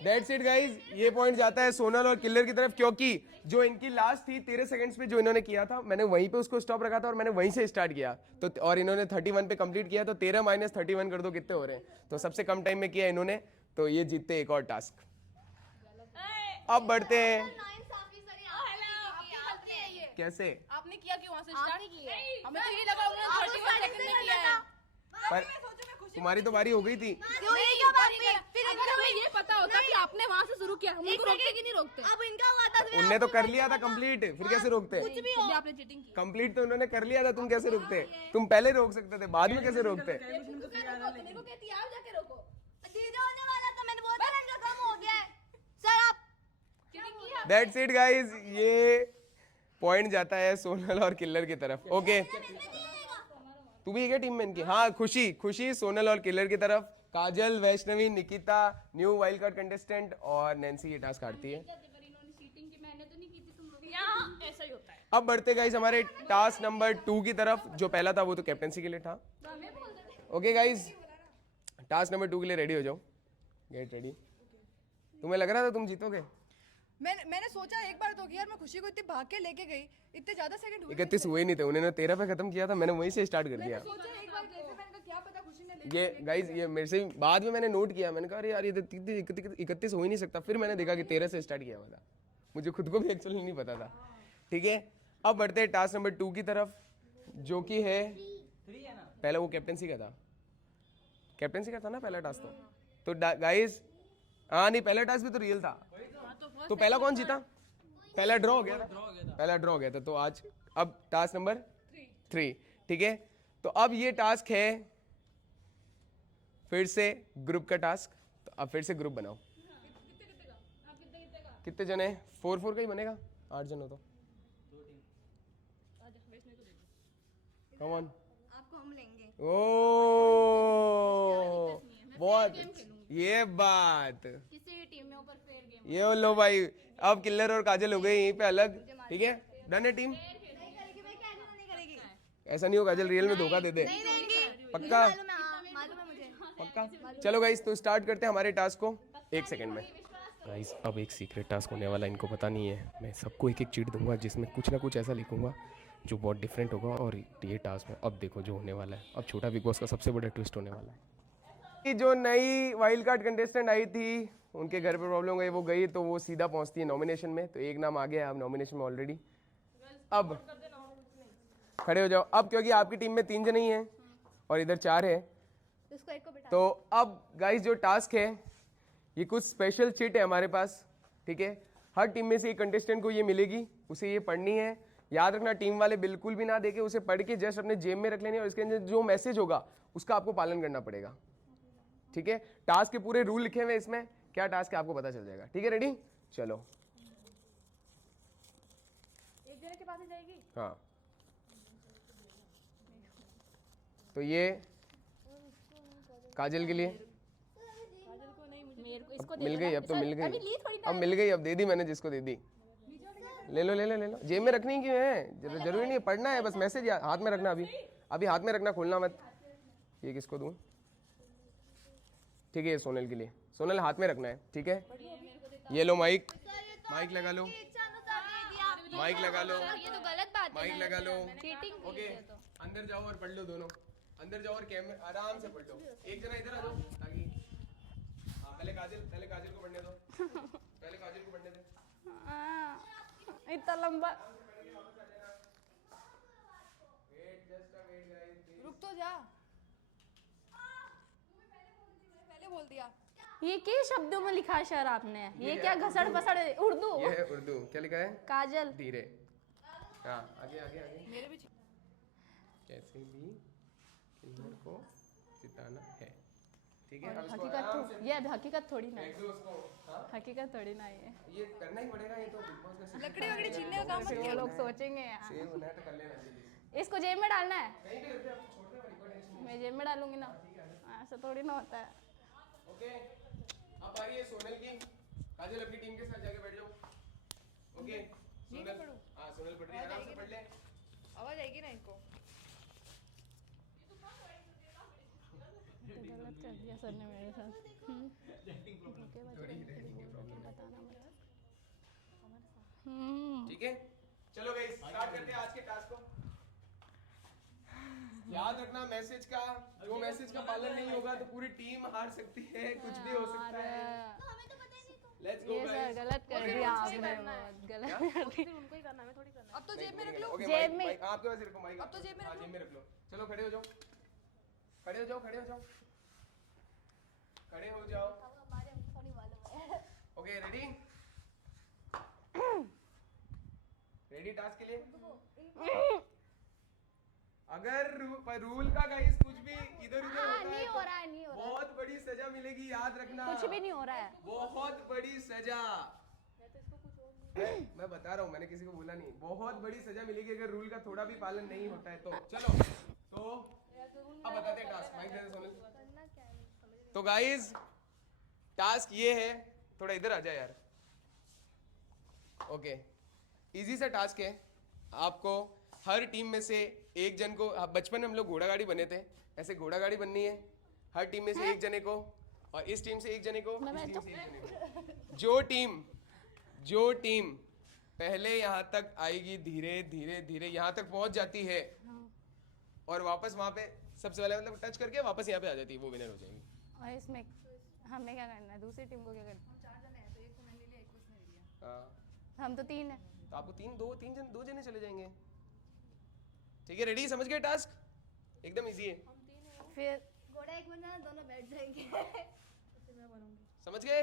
दैट्स इट गाइस, ये पॉइंट जाता है सोनल और किलर की तरफ, क्योंकि जो इनकी लास्ट थी 13 सेकंड्स पे जो इन्होंने किया था, मैंने वहीं पे उसको स्टॉप रखा था और मैंने वहीं से स्टार्ट किया। तो और इन्होंने 31 पे कंप्लीट किया, तो 13 माइनस 31 कर दो कितने हो रहे हैं। तो सबसे कम टाइम में किया इन्होंने, तो ये जीतते एक और टास्क। अब बढ़ते हैं। कैसे? आपने किया क्यों वहां से स्टार्ट? हमें तो ये लगा उन्होंने 31 सेकंड में किया है। पर तुम्हारी तो बारी हो गई थी। क्यों ये क्या बात हुई? फिर अगर हमें ये पता होता कि आपने वहां से शुरू किया, हम उनको रोकते कि नहीं रोकते? अब इनका हुआ था तो उनने तो कर लिया था कंप्लीट, फिर कैसे रोकते? कुछ भी फिर हो। भी आपने चीटिंग की। कंप्लीट तो उन्होंने कर लिया था, तुम कैसे रोकते? तुम पहले रोक सकते थे, बाद में कैसे रोकते? मेरे को कहती है आप जाके रोको। दीदी होने वाला था, मैंने बोला था इनका कम हो गया है। सर आप चीटिंग की है। दैट्स इट गाइस, ये पॉइंट जाता है सोनल और किलर की तरफ। ओके, तू भी है क्या टीम में इनकी? हाँ, खुशी खुशी सोनल और किलर की तरफ। Kajal, Vaishnavi, Nikita new wild card contestant और नैन्सी ये टास्क हारती है। यहाँ ऐसा ही होता है। अब बढ़ते गाइस हमारे टास्क नंबर 2 की तरफ। जो पहला था वो तो कैप्टेंसी के लिए था। ओके गाइस, टास्क नंबर 2 के लिए रेडी हो जाओ, गेट रेडी। तुम्हें लग रहा था तुम जीतोगे? मैंने सोचा एक बार तो कि यार मैं खुशी को इतनी भाग के लेके गई, इतने ज्यादा सेकंड हुए 31 हुए नहीं थे, उन्होंने 13 पे खत्म किया था, मैंने वहीं से स्टार्ट कर दिया। सोचा एक बार कैसे, मैंने कहा क्या पता खुशी ने ये गाइस, ये मेरे से बाद में मैंने नोट किया, मैंने कहा अरे यार ये 31 हो ही नहीं सकता। फिर मैंने देखा कि 13 से स्टार्ट किया हुआ था, मुझे खुद को भी एक्चुअली नहीं पता था। ठीक है, अब बढ़ते हैं टास्क नंबर 2 की तरफ, जो कि है पहला वो कैप्टेंसी का था। कैप्टेंसी का था ना पहला टास्क तो गाइस। हाँ नहीं, पहला टास्क भी तो रियल था। तो पहला कौन जीता? पहला ड्रॉ हो गया था, पहला ड्रॉ हो गया था। तो आज अब टास्क नंबर 3। ठीक है, तो अब ये टास्क है फिर से ग्रुप का टास्क। तो अब फिर से ग्रुप बनाओ। कितने जने? 4-4 का ही बनेगा, 8 जन हो तो। Come on. आपको हम लेंगे। ओ बहुत ये बात, किसी टीम में ऊपर फेयर गेम। ये लो भाई, अब किलर और काजल हो गए यहीं पे अलग। ठीक है, डन है टीम। नहीं करेगी भाई, क्या नहीं करेगी? ऐसा नहीं हो काजल रियल में धोखा दे दे। नहीं देंगी। पक्का? मालूम है, हाँ, मालूम है मुझे। पक्का? चलो गाइस, तो स्टार्ट करते हैं हमारे टास्क को 1 सेकंड में। गाइस, अब एक सीक्रेट टास्क होने वाला है, इनको पता नहीं है। मैं सबको एक एक चीट दूंगा जिसमें कुछ ना कुछ ऐसा लिखूंगा जो बहुत डिफरेंट होगा। और ये टास्क में अब देखो जो होने वाला है। अब छोटा बिग बॉस का सबसे बड़ा ट्विस्ट होने वाला है कि जो नई वाइल्ड कार्ड कंटेस्टेंट आई थी, उनके घर पे प्रॉब्लम हो गई, वो गई तो वो सीधा पहुंचती है नॉमिनेशन में। तो एक नाम आ गया है अब नॉमिनेशन में ऑलरेडी। अब खड़े हो जाओ अब, क्योंकि आपकी टीम में 3 जने ही हैं और इधर 4 है। उसको एक को बिठा। तो अब गाइस जो टास्क है, ये कुछ स्पेशल चिट है हमारे पास। ठीक है, हर टीम में से एक कंटेस्टेंट को ये मिलेगी, उसे ये पढ़नी है। याद रखना, टीम वाले बिल्कुल भी ना देखे, उसे पढ़ के जस्ट अपने जेब में रख लेनी है और इसके अंदर जो मैसेज होगा उसका आपको पालन करना पड़ेगा। ठीक है, टास्क के पूरे रूल लिखे हुए हैं इसमें, क्या टास्क है आपको पता चल जाएगा। ठीक है, रेडी? चलो। एक जने के पास ही जाएगी। हाँ, तो ये काजल के लिए मेरे को इसको मिल गई, अब तो मिल गई, अभी ली थोड़ी अब मिल गई, अब दे दी मैंने जिसको दे दी। ले लो ले लो ले लो, जेब में रखनी क्यों है? जरूरी नहीं है पढ़ना है, बस मैसेज हाथ में रखना। अभी हाथ में रखना, खोलना मत। ये किसको दूं? ठीक है, ये सोनल के लिए। सोनल हाथ में रखना है, ठीक है? ये लो माइक, माइक लगा लो, माइक लगा लो, ये तो गलत बात है। माइक लगा लो। चीटिंग ओके, अंदर जाओ और पढ़ लो दोनों। अंदर जाओ और कैमरे आराम से पलटो। एक जना इधर आ जाओ ताकि हाँ पहले काजल को पढ़ने दो। पहले काजल को पढ़ने दे। इतना लंबा रुक तो जा, पहले बोल दिया। ये किस शब्दों में लिखा है सर आपने? ये क्या घसड़ पसड़ उर्दू? ये है उर्दू। क्या लिखा है? काजल। धीरे। हाँ आगे आगे आगे। मेरे भी कैसे भी किन्नर को जिताना है। ठीक है। अब इसको हकीकत आराम से ये हकीकत थोड़ी ना है। फेंक दो उसको। हाँ हकीकत थोड़ी ना है ये करना ही पड़ेगा। ये तो बिग बॉस का system लकड़ी है। वकड़ी छीनने का काम मत वो लोग सोचेंगे यार। सेव होना है तो कर लेना चाहिए। इसको जेब में डालना है। कहीं भी रखते हैं आपको छोड़ दे वाली कोई टेंशन मैं जेब में डालूंगी ना, ऐसा थोड़ी ना होता है। नहीं। ओके अब आ रही है सोनल की। काजल अपनी टीम के साथ जाके बैठ जाओ। ओके सोनल। हाँ सोनल पढ़ रही है। आराम से पढ़ ले। आवाज आएगी ना इनको। गलत कर दिया सर ने मेरे साथ। बताना मत। ठीक है चलो गाइस स्टार्ट करते हैं आज के टास्क को। याद रखना मैसेज का, जो मैसेज का पालन नहीं होगा तो पूरी टीम हार सकती है, कुछ भी हो सकता है। लेट्स गो ये सर गाइस। गलत कर दिया आपने, बहुत गलत कर दिया। अब तो जेब में रख लो। ओके जेब में। आपके पास रखो माइक। अब तो जेब में रख लो। जेब में रख लो। चलो खड़े हो जाओ। खड़े हो जाओ खड़े हो जाओ खड़े हो जाओ। हमारे हमको थोड़ी मालूम है। ओके रेडी रेडी टास्क के लिए। अगर रूल का गाइस कुछ भी इधर उधर होता नहीं है हो रहा है, नहीं हो रहा है। बहुत बड़ी सजा मिलेगी, याद रखना। कुछ भी नहीं हो रहा है। बहुत बड़ी सजा। मैं बता रहा हूँ, मैंने किसी को बोला नहीं। बहुत बड़ी सजा मिलेगी अगर रूल का थोड़ा भी पालन नहीं होता है तो। चलो तो अब बताते हैं टास्क। माइक दे दे सोनल। तो गाइस टास्क ये है, थोड़ा इधर आ जाए यार। ओके इजी सा टास्क है। आपको हर टीम में से एक जन को, बचपन में हम लोग घोड़ा गाड़ी बने थे, ऐसे घोड़ा गाड़ी बननी है। हर टीम में से एक जने को, और इस टीम से एक जने को, इस टीम से एक जने को। जो टीम पहले यहाँ तक आएगी, धीरे धीरे धीरे यहाँ तक पहुंच जाती है और वापस वहां पे सबसे पहले मतलब टच करके वापस यहाँ पे आ जाती है, वो विनर हो जाएगी। और इसमें हमें क्या करना है? दूसरी टीम को क्या करना है? 4 जने हैं तो एक को मैंने लिया, एक को उसने लिया। हाँ हम तो 3 हैं। तो आपको दो जने चले जाएंगे। ठीक है रेडी? समझ गए टास्क? एकदम इजी है। फिर घोड़ा एक बन जाना, दोनों बैठ जाएंगे। समझ गए?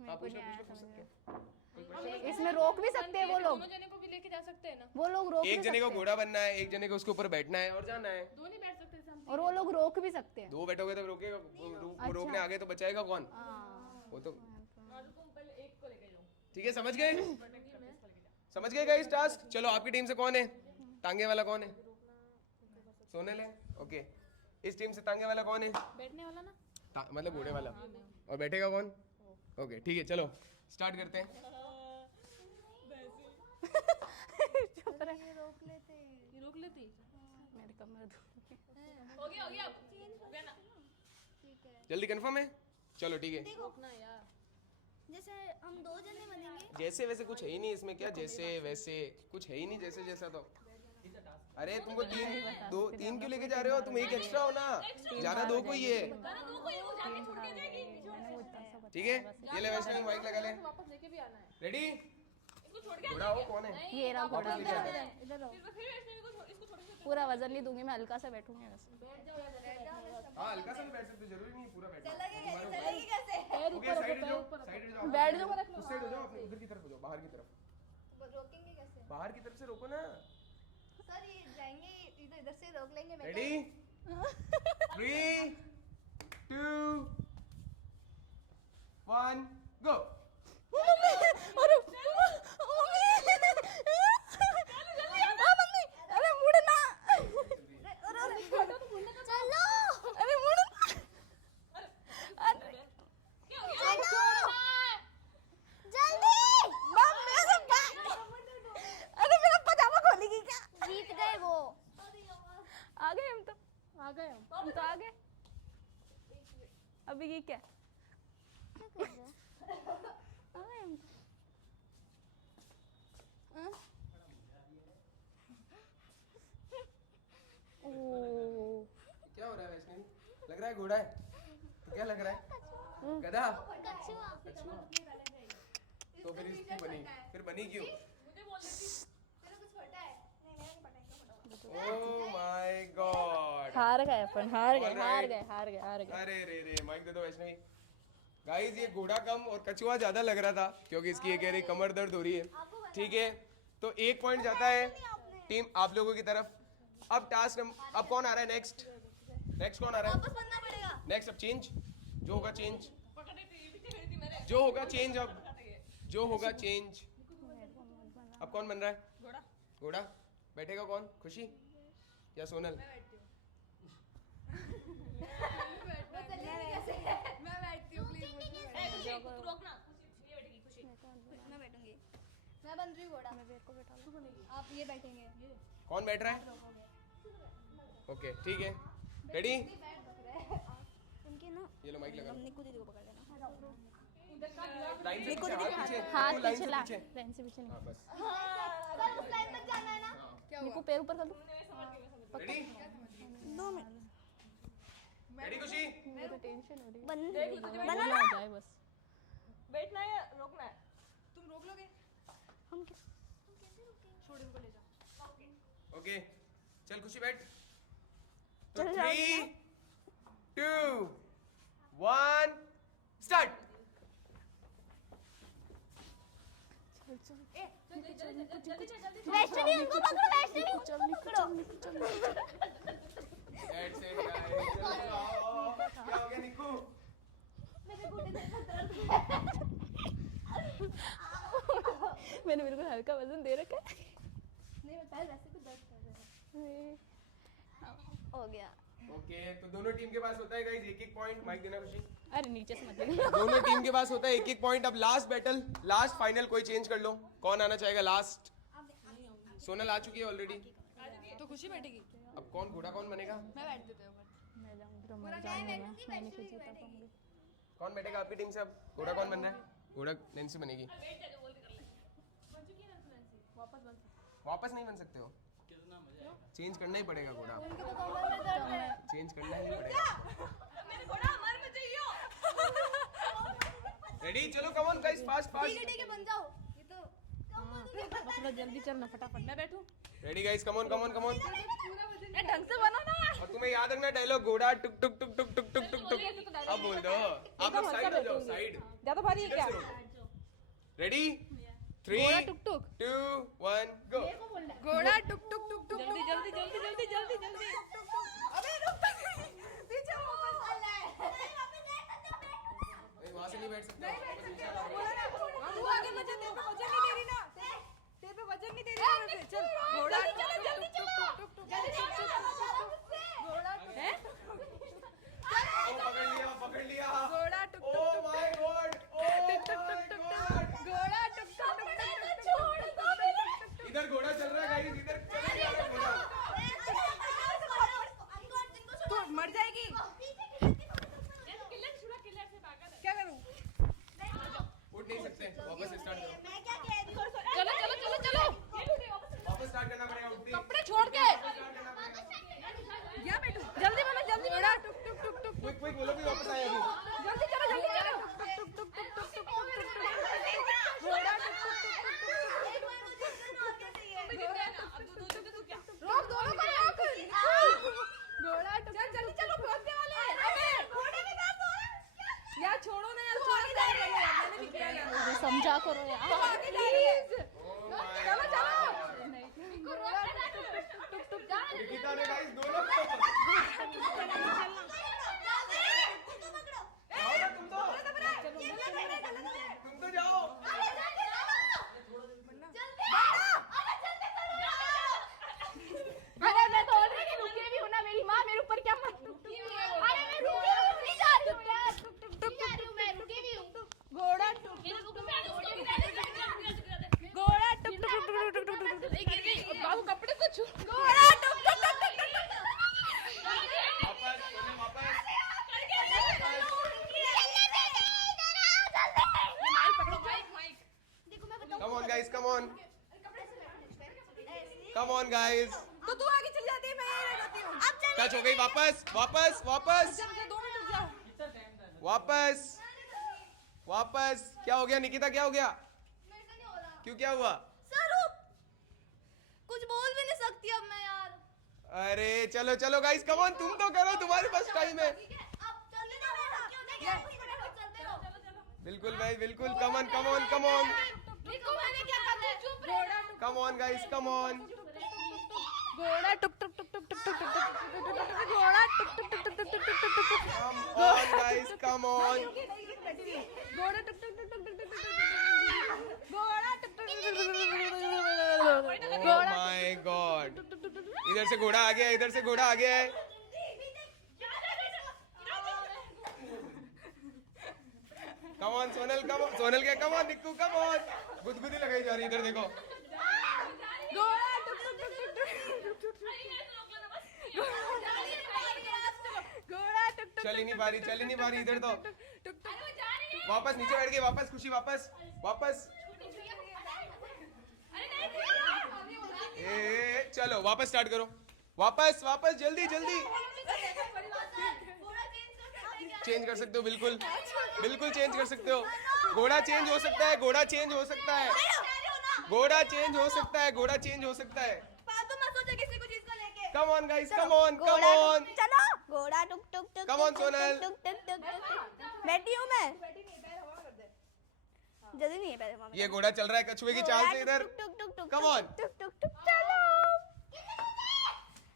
मेरे को नहीं आया पूछ समझ सकते में। इसमें रोक भी सकते हैं वो लोग। दोनों जने को भी लेके जा सकते हैं ना। वो लोग रोक एक भी जने को सकते घोड़ा बनना है, एक जने को उसके ऊपर बैठना है और जाना है। दो नहीं बैठ सकते हम। हैं। और वो लोग रोक भी सकते हैं। दो बैठोगे तो रोकेगा, वो रोकने आगे तो बचाएगा कौन? वो तो तुम पहले एक को लेके जाओ। ठीक है। समझ गए? समझ गए गाइस टास्क? चलो आपकी टीम से कौन है? टांगे वाला कौन है? सोनल है। ओके इस टीम से टांगे वाला कौन है? बैठने वाला ना। मतलब घोड़े वाला। और बैठेगा कौन? ओके ठीक है चलो स्टार्ट करते हैं। ये रोक लेते हैं। ये रोक लेती। मेरी कमर दुखी है। हो गया अब ना। ठीक है। जल्दी कंफर्म है? चलो ठीक है। रोकना यार। जैसे हम 2 जने बनेंगे। जैसे वैसे कुछ है ही नहीं इसमें। क्या जैसे वैसे कुछ है ही नहीं। जैसे जैसा तो अरे तुमको तीन क्यों लेके जा रहे हो? तुम एक एक्स्ट्रा हो ना, जाना 2 को ही है। ठीक है ये ले वैष्णवी माइक लगा ले। वापस लेके भी आना है। रेडी? इसको छोड़ के घोड़ा हो कौन है? ये रहा घोड़ा। इधर रहो। फिर वैष्णवी को इसको छोड़ के पूरा वजन नहीं दूंगी मैं, हल्का सा बैठूंगी बस। हाँ हल्का सा भी बैठ सकते हो, जरूरी नहीं पूरा बैठना। चलेगी कैसे? ओके साइड हो जाओ, साइड हो जाओ। बैठ जाओ। उस साइड हो जाओ, अपने उधर की तरफ हो जाओ, बाहर की तरफ। रोकेंगे कैसे? बाहर की तरफ से रोको ना। सर ये जाएंगे इधर से रोक लेंगे। मैं रेडी? 3 2 1 गो। अरे मुड़ना। चलो अरे मुड़ना। जल्दी। अरे मेरा पजामा खोलेगी क्या? जीत गए वो। आ गए हम तो। आ गए हम तो आ गए। अभी ये क्या? आ गए हम तो। हाँ? ओह लग रहा है घोड़ा है तो क्या लग रहा है गधा तो फिर इसकी बनी फिर बनी क्यों ओह माय गॉड हार गए अपन हार गए हार गए हार गए हार गए अरे रे रे माइक दे दो वैष्णवी गाइस ये घोड़ा कम और कछुआ ज्यादा लग रहा था क्योंकि इसकी ये कह रही कमर दर्द हो रही है ठीक है तो 1 पॉइंट जाता है टीम आप लोगों की तरफ अब टास्क अब कौन आ रहा है नेक्स्ट कौन आ रहा है वापस बनना पड़ेगा नेक्स्ट अब चेंज जो होगा चेंज जो होगा चेंज अब जो होगा चेंज अब कौन बन रहा है घोड़ा बैठेगा कौन खुशी या सोनल मैं बैठती हूँ प्लीज तू रोकना ये बैठेगी खुशी मैं बैठूंगी मैं बन रही हूँ घोड़ा आप ये बैठेंगे कौन बैठ रहा है ओके ठीक है रेडी उनके ना ये लो माइक लगा निकू दीदी को पकड़ लेना लाइन से पीछे हाथ लाइन पीछे से ला पीछे लाइन से पीछे नहीं हाँ बस सर उस लाइन तक जाना है ना निकू पैर ऊपर कर दो रेडी 2 मिनट रेडी खुशी मेरे टेंशन हो रही है बन बना ना जाए बस बैठना है रोकना है तुम रोक लोगे हम क्या छोड़ इनको ले जाओ ओके चल खुशी बैठ तो चल जाओ 3 2 1 स्टार्ट वैष्णवी उनको पकड़ो वैष्णवी चल निकू चल That's it, guys. चलो जाओ। क्या हो गया निक्कू मेरे घुटने में दर्द मैंने बिल्कुल हल्का वजन दे रखा है नहीं मैं पहले वैसे भी दर्द कर रहा हो गया ओके तो दोनों टीम के पास होता है गाइस एक पॉइंट माइक देना खुशी अरे नीचे से मत देना दोनों टीम के पास होता है एक पॉइंट अब लास्ट बैटल लास्ट फाइनल कोई चेंज कर लो कौन आना चाहेगा लास्ट सोनल आ चुकी है ऑलरेडी तो खुशी बैठेगी अब कौन घोड़ा कौन बनेगा मैं बैठ देते हूँ मैं जाऊंगी तो मर जाऊंगी मैं नहीं कुछ जीता पाऊंगी कौन बैठेगा आपकी टीम से अब घोड़ा कौन बन रहा है घोड़ा नैन्सी बनेगी वापस नहीं बन सकते हो चेंज करना ही पड़ेगा घोड़ा उनके तो कमर में दर्द है चेंज करना ही पड़ेगा मेरे घोड़ा मर मत जाइयो रेडी चलो कम ऑन गाइस फास्ट फास्ट ठीक है बन जाओ ये तो थोड़ा जल्दी चलना फटाफट मैं बैठूं रेडी गाइस कम ऑन ए ढंग से बनो ना और तुम्हें याद रखना डायलॉग घोड़ा टुक टुक टुक टुक टुक टुक टुक टुक अब बोल दो आप लोग साइड हो जाओ साइड ज्यादा भारी है क्या रेडी 3 टुक टुक 2 1 गो घोड़ा टुक टुक टुक टुक जल्दी जल्दी जल्दी जल्दी जल्दी जल्दी अबे रुक पीछे वापस नहीं वहां से नहीं बैठ सकते तू आगे वजन तेरे पे वजन नहीं दे रही ना तेरे पे वजन नहीं दे रही ना चल घोड़ा चलो जल्दी चलो टुक टुक घोड़ा है पकड़ लिया घोड़ा टुक ओ माय गॉड ओ घोड़ा टुक टुक इधर घोड़ा चल रहा है गाइस इधर चल रहा है घोड़ा तू मर जाएगी किलर छुड़ा किलर से भागा था क्या करूं उठ नहीं सकते वापस स्टार्ट करो मैं क्या कह रही हूं चलो चलो चलो चलो वापस स्टार्ट करना पड़ेगा उठती कपड़े छोड़ के या बेटू जल्दी बोलो जल्दी घोड़ा टुक टुक टुक टुक क्विक क्विक बोलो भी वापस आए अभी जल्दी चलो टुक टुक टुक टुक टुक घोड़ा टुक टुक रोक दोनों को रोक घोड़ा टुक जल्दी चलो पहुंचने वाले हैं अबे घोड़े में दर्द हो रहा है यार छोड़ो ना यार छोड़ दे मैंने भी किया यार मुझे समझा करो यार तो आगे जा रही है चलो चलो टुक टुक निकिता ने गाइस दोनों आओ ना तुम तो जाओ अरे मैं तो ऑलरेडी रुके भी हूं ना मेरी माँ मेरे ऊपर क्या मत अरे मैं रुकी हूं नहीं जा रही हूं यार टुक टुक टुक जा रही हूं मैं रुकी भी हूं घोड़ा टुक घोड़ा टुक टुक टुक टुक टुक बाबू कपड़े को छू घोड़ा टुक टुक टुक वापस माइक पकड़ो mike mike come on guys come on guys तो तू आगे चल जाती है मैं यहीं रह जाती हूँ टच हो गई वापस वापस वापस जब ये दो वापस वापस। क्या हो गया निकिता, क्या हो गया? मेरे से नहीं हो रहा क्यों, क्या हुआ? सर कुछ बोल भी नहीं सकती अब मैं यार। अरे चलो चलो गाइस, कम ऑन, तुम तो करो, तुम्हारे पास टाइम है। अब चलने दो मेरा, क्यों देखिए चलते रहो। बिल्कुल भाई बिल्कुल, come on come on come on निको मैंने क्या कहा था? चुप रहो। कम ऑन गाइस, कम ऑन। घोड़ा टुक टुक टुक टुक टुक टुक टुक टुक टुक टुक घोड़ा टुक टुक टुक टुक टुक टुक टुक टुक come on guys, come on. घोड़ा टुक टुक टुक टुक टुक टुक टुक घोड़ा टुक टुक टुक ओह माय गॉड, इधर से घोड़ा आ गया है, इधर से घोड़ा आ गया है। Come on Sonal, come on Sonal, क्या come on Nikku, come on. गुदगुदी लगाई जा रही है, इधर देखो। घोड़ा टुक टुक टुक टुक टुक घोड़ा टुक टुक चल ही नहीं पा रही, चल ही नहीं पा रही, इधर तो। टुक टुक वापस नीचे बैठ गई, वापस खुशी, वापस वापस। ए चलो वापस स्टार्ट करो, वापस वापस, जल्दी जल्दी। चेंज कर सकते हो, बिल्कुल बिल्कुल चेंज कर सकते हो। घोड़ा चेंज हो सकता है, घोड़ा चेंज हो सकता है, घोड़ा चेंज हो सकता है, घोड़ा चेंज हो सकता है। फालतू मत सोचो किसी को चीज को लेके। कम on guys, come on come on. चलो घोड़ा टुक टुक टुक Come on, सोनल। टुक टुक टुक टुक। बैठी हूँ मैं, जल्दी नहीं है पैर मामा। ये घोड़ा चल रहा है कछुए की चाल से इधर। टुक टुक टुक Come on. टुक टुक टुक चलो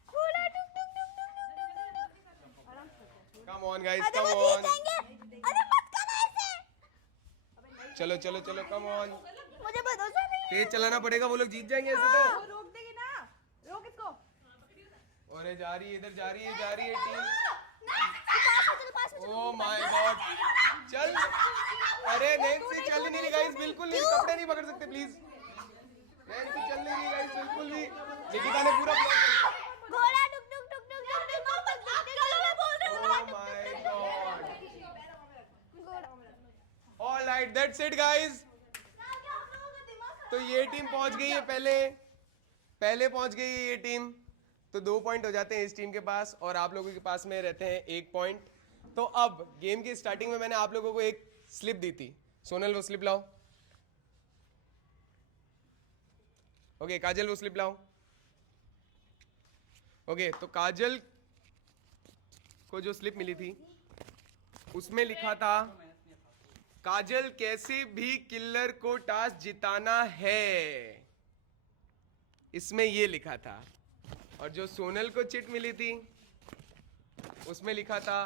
घोड़ा टुक टुक टुक टुक। कम ऑन गाइस, अरे कम वो जीत ऑन। जाएंगे, अरे मत करो ऐसे। चलो चलो चलो, कम ऑन। मुझे भरोसा नहीं है। तेज चलाना पड़ेगा, वो लोग जीत जाएंगे ऐसे तो। रोक देगी ना, रोक इसको। और जा रही है, इधर जा रही है, जा रही है टीम। पास में ओह माय गॉड, चल। अरे नैन्सी चल नहीं रही गाइस, बिल्कुल नहीं, कपड़े नहीं पकड़ सकते प्लीज। नैन्सी चल नहीं रही गाइस, बिल्कुल भी। निकिता ने पूरा घोड़ा टुक टुक टुक टुक टुक टुक वापस चलो, मैं बोल रही हूँ oh my God. Alright, that's it guys. तो ये टीम पहुंच गई है, पहले पहुंच गई है ये टीम। तो 2 पॉइंट हो जाते हैं इस टीम के पास, और आप लोगों के पास में रहते हैं 1 पॉइंट। तो अब गेम की स्टार्टिंग में मैंने आप लोगों को एक स्लिप दी थी। सोनल वो स्लिप लाओ। ओके काजल वो स्लिप लाओ। ओके तो काजल को जो स्लिप मिली थी उसमें लिखा था, काजल कैसे भी किलर को टास्क जिताना है, इसमें ये लिखा था। और जो सोनल को चिट मिली थी उसमें लिखा था,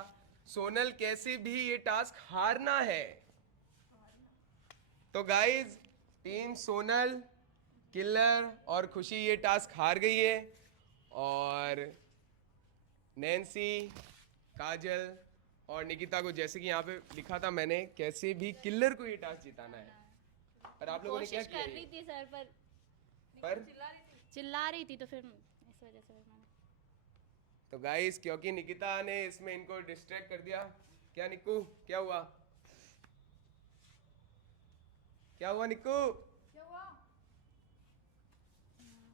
सोनल कैसे भी ये टास्क हारना है। तो गाइज टीम सोनल, किलर और खुशी ये टास्क हार गई है, और नैन्सी, काजल और निकिता को, जैसे कि यहाँ पे लिखा था मैंने, कैसे भी किलर को ये टास्क जिताना है। और आप लोगों ने क्या कोशिश किया कर रही थी सर, पर चिल्ला रही थी, तो फिर इस वजह से मैंने। तो गाइस क्योंकि निकिता ने इसमें इनको डिस्ट्रैक्ट कर दिया। क्या निक्कू, क्या हुआ, क्या हुआ निक्कू?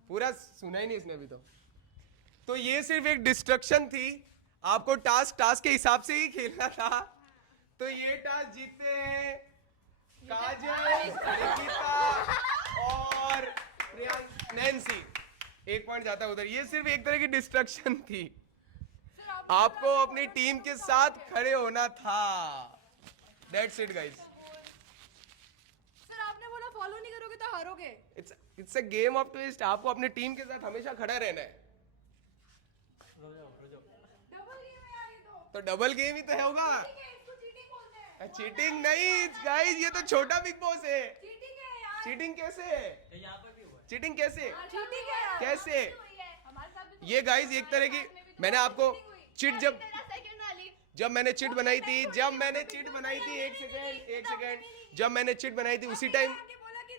पूरा सुना ही नहीं इसने अभी तो ये सिर्फ एक डिस्ट्रक्शन थी, आपको टास्क के हिसाब से ही खेलना था। तो ये टास्क जीतते हैं काजल, निकिता और नैन्सी। 1 पॉइंट जाता है उधर। ये सिर्फ एक तरह की डिस्ट्रक्शन थी, आपको अपनी टीम के साथ खड़े होना था। That's it guys. सर आपने बोला फॉलो नहीं करोगे तो हारोगे। It's a game of twist. आपको अपनी टीम के साथ हमेशा खड़ा रहना है। डबल गेम है यार ये तो। डबल गेम ही तो होगा। इसको चीटिंग बोलते हैं। चीटिंग नहीं गाइस, ये तो छोटा बिग बॉस है। चीटिंग है यार। चीटिंग कैसे? यहाँ पर भी हुआ है। चीटिंग कैसे? चीटिंग है यार। कैसे? हमारे साथ भी ये गाइस एक तरह की, मैंने आपको चिट जब मैंने चिट बनाई थी, एक सेकेंड, जब मैंने चिट बनाई थी उसी टाइम,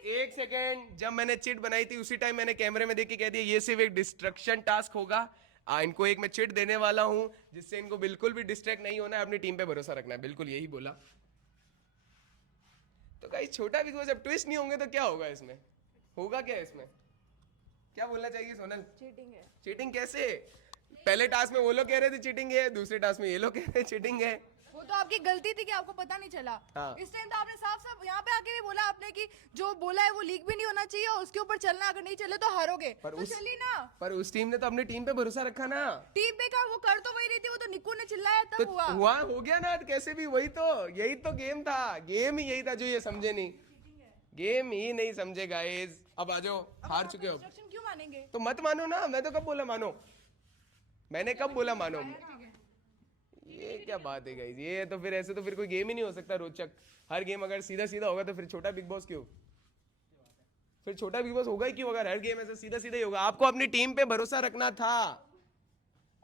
एक सेकेंड, जब मैंने चिट बनाई थी उसी टाइम मैंने कैमरे में देख के कह दिया ये सिर्फ एक डिस्ट्रक्शन टास्क होगा। इनको एक मैं चिट देने वाला हूं जिससे इनको बिल्कुल भी डिस्ट्रैक्ट नहीं होना है, अपनी टीम पे भरोसा रखना है, बिल्कुल यही बोला। तो गाइस छोटा बिग बॉस, जब ट्विस्ट नहीं होंगे तो क्या होगा इसमें, होगा क्या इसमें, क्या बोलना चाहिए सोनल? चीटिंग है। चीटिंग कैसे? पहले टास्क में वो लोग कह रहे थे चीटिंग है, दूसरे टास्क में ये लोग कह रहे हैं चीटिंग है। वो तो आपकी गलती थी कि आपको पता नहीं चला। हाँ। इस टाइम तो आपने साफ साफ यहाँ पे आके भी बोला आपने कि जो बोला है वो लीक भी नहीं होना चाहिए और उसके ऊपर चलना, अगर नहीं चले तो हारोगे। तो चलिए ना। पर उस टीम ने तो अपनी टीम पे भरोसा रखा ना। टीम पे का वो कर तो वही रही थी, वो तो निक्कू ने चिल्लाया तब तो हुआ। हो गया ना, कैसे भी वही तो, यही तो गेम था, गेम ही यही था जो ये समझे नहीं, गेम ही नहीं समझे गाइस। अब आ जाओ, हार चुके हो इंस्ट्रक्शन क्यों मानेंगे? तो मत मानो ना, मैं तो कब बोला मानो, मैंने कब बोला मानो? ये क्या बात है गाइस, ये तो फिर ऐसे तो फिर कोई गेम ही नहीं हो सकता रोचक। हर गेम अगर सीधा सीधा होगा तो फिर छोटा बिग बॉस क्यों? फिर छोटा बिग बॉस होगा ही क्यों अगर हर गेम ऐसे सीधा सीधा ही होगा? आपको अपनी टीम पे भरोसा रखना था,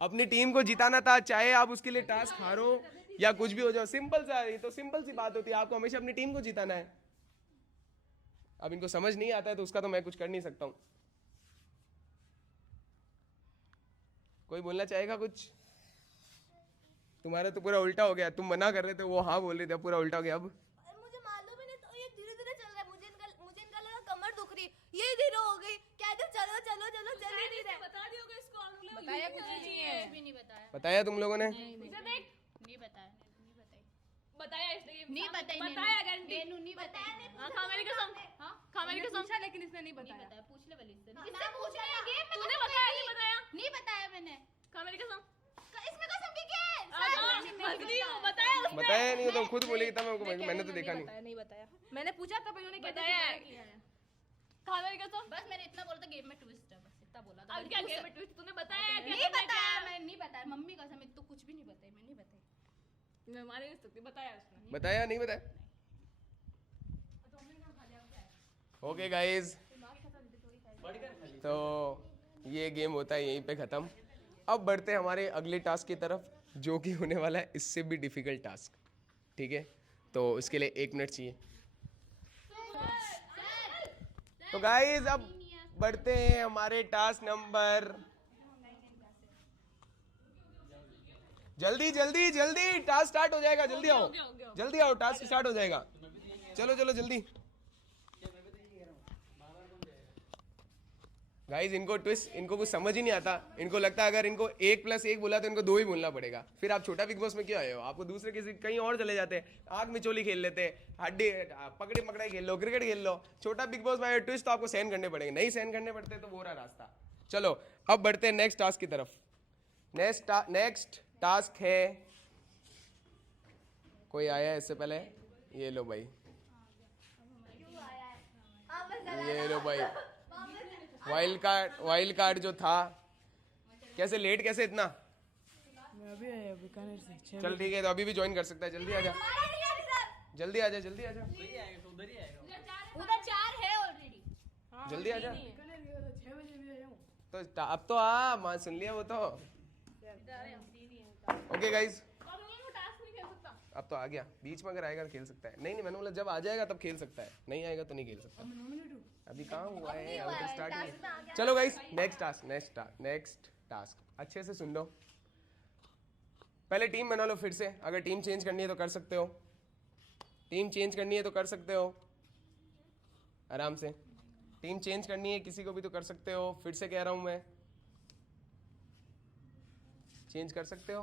अपनी टीम को जिताना था, चाहे आप उसके लिए टास्क हारो या कुछ भी हो जाओ। सिंपल सा, ये तो सिंपल सी बात होती है, आपको हमेशा अपनी टीम को जिताना है। अब इनको समझ नहीं आता है तो उसका तो मैं कुछ कर नहीं सकता हूं। कोई बोलना चाहेगा कुछ? तुम्हारा तो पूरा उल्टा हो गया, तुम मना कर रहे थे, वो हाँ बोल रहे थे, पूरा उल्टा हो गया। अब मुझे मालूम ही नहीं, तो ये धीरे धीरे चल रहा है। मुझे इनका लगा कमर दुख रही, ये धीरे हो गई। कहते चलो चलो चलो, चल ही नहीं रहे। बता दिया होगा इसको, आप लोग बताया कुछ नहीं है। भी नहीं बताया। बताया तुम लोगों ने? इसे देख, नहीं बताया, नहीं बताई, बताया इसलिए नहीं बताई, बताया गारंटी। मेनू नहीं बताया, हाँ, खा मेरी कसम, हाँ खा मेरी कसम। पूछा लेकिन इसने नहीं नहीं बताया। बताया, पूछ ले वाली से। किससे पूछा है? तूने बताया नहीं बताया? नहीं बताया मैंने, खा मेरी कसम। इसमें कसम की क्या है? बताया उसने। बताया नहीं तो खुद बोलेगी तब मैंने तो देखा नहीं। नहीं बताया, मैंने पूछा तब इन्होंने बताया है। खा मेरी कसम। बस मैंने इतना बोला था गेम में ट्विस्ट है, बस इतना बोला था। अब क्या गेम में ट्विस्ट तूने बताया है? नहीं बताया, मैंने नहीं बताया, मम्मी कसम तो कुछ भी नहीं बताई, मैं नहीं बताई। मैं मान नहीं सकती, बताया उसने। बताया नहीं बताया? ओके गाइस, तो ये गेम होता है यहीं पे खत्म। अब बढ़ते हैं हमारे अगले टास्क की तरफ, जो कि होने वाला है इससे भी डिफिकल्ट टास्क। ठीक है, तो इसके लिए 1 मिनट चाहिए। तो गाइस अब बढ़ते हैं हमारे टास्क नंबर, जल्दी जल्दी जल्दी, टास्क स्टार्ट हो जाएगा, जल्दी आओ जल्दी आओ, टास्क स्टार्ट हो जाएगा। चलो चलो जल्दी गाइस। इनको ट्विस्ट, इनको कुछ समझ ही नहीं आता। इनको लगता है अगर इनको 1+1 बोला तो इनको 2 ही बोलना पड़ेगा। फिर आप छोटा बिग बॉस में क्यों आए हो? आपको दूसरे किसी कहीं और चले जाते हैं, आग मिचोली खेल लेते, हड्डी पकड़ी पकड़ाई खेल लो, क्रिकेट खेल लो। छोटा बिग बॉस में ट्विस्ट तो आपको सहन करने पड़ेंगे, नहीं सहन करने पड़ते तो वो रहा रास्ता। चलो अब बढ़ते हैं नेक्स्ट टास्क की तरफ। नेक्स्ट टास्क है, कोई आया है इससे पहले? ये लो भाई, ये लो भाई, वाइल्ड कार्ड जो था। कैसे लेट, कैसे इतना? अभी आया बीकानेर से। चल ठीक है, तो अभी भी ज्वाइन कर सकता है। जल्दी आ जा, जल्दी आ जा, जल्दी आ जा, उधर 4 है ऑलरेडी। जल्दी आ जा। 6 बजे भी आया हूँ। तो अब तो आ, मां सुन लिया वो तो। ओके गाइस, अब तो आ गया। बीच में अगर आएगा तो खेल सकता है। नहीं मैंने बोला जब आ जाएगा तब खेल सकता है, नहीं आएगा तो नहीं खेल सकता। अभी कहाँ हुआ है, अभी तो स्टार्ट ही। चलो गाइस, नेक्स्ट टास्क अच्छे से सुन लो। पहले टीम बना लो फिर से, अगर टीम चेंज करनी है तो कर सकते हो, टीम चेंज करनी है तो कर सकते हो आराम से। टीम चेंज करनी है किसी को भी तो कर सकते हो। फिर से कह रहा हूं मैं, चेंज कर सकते हो।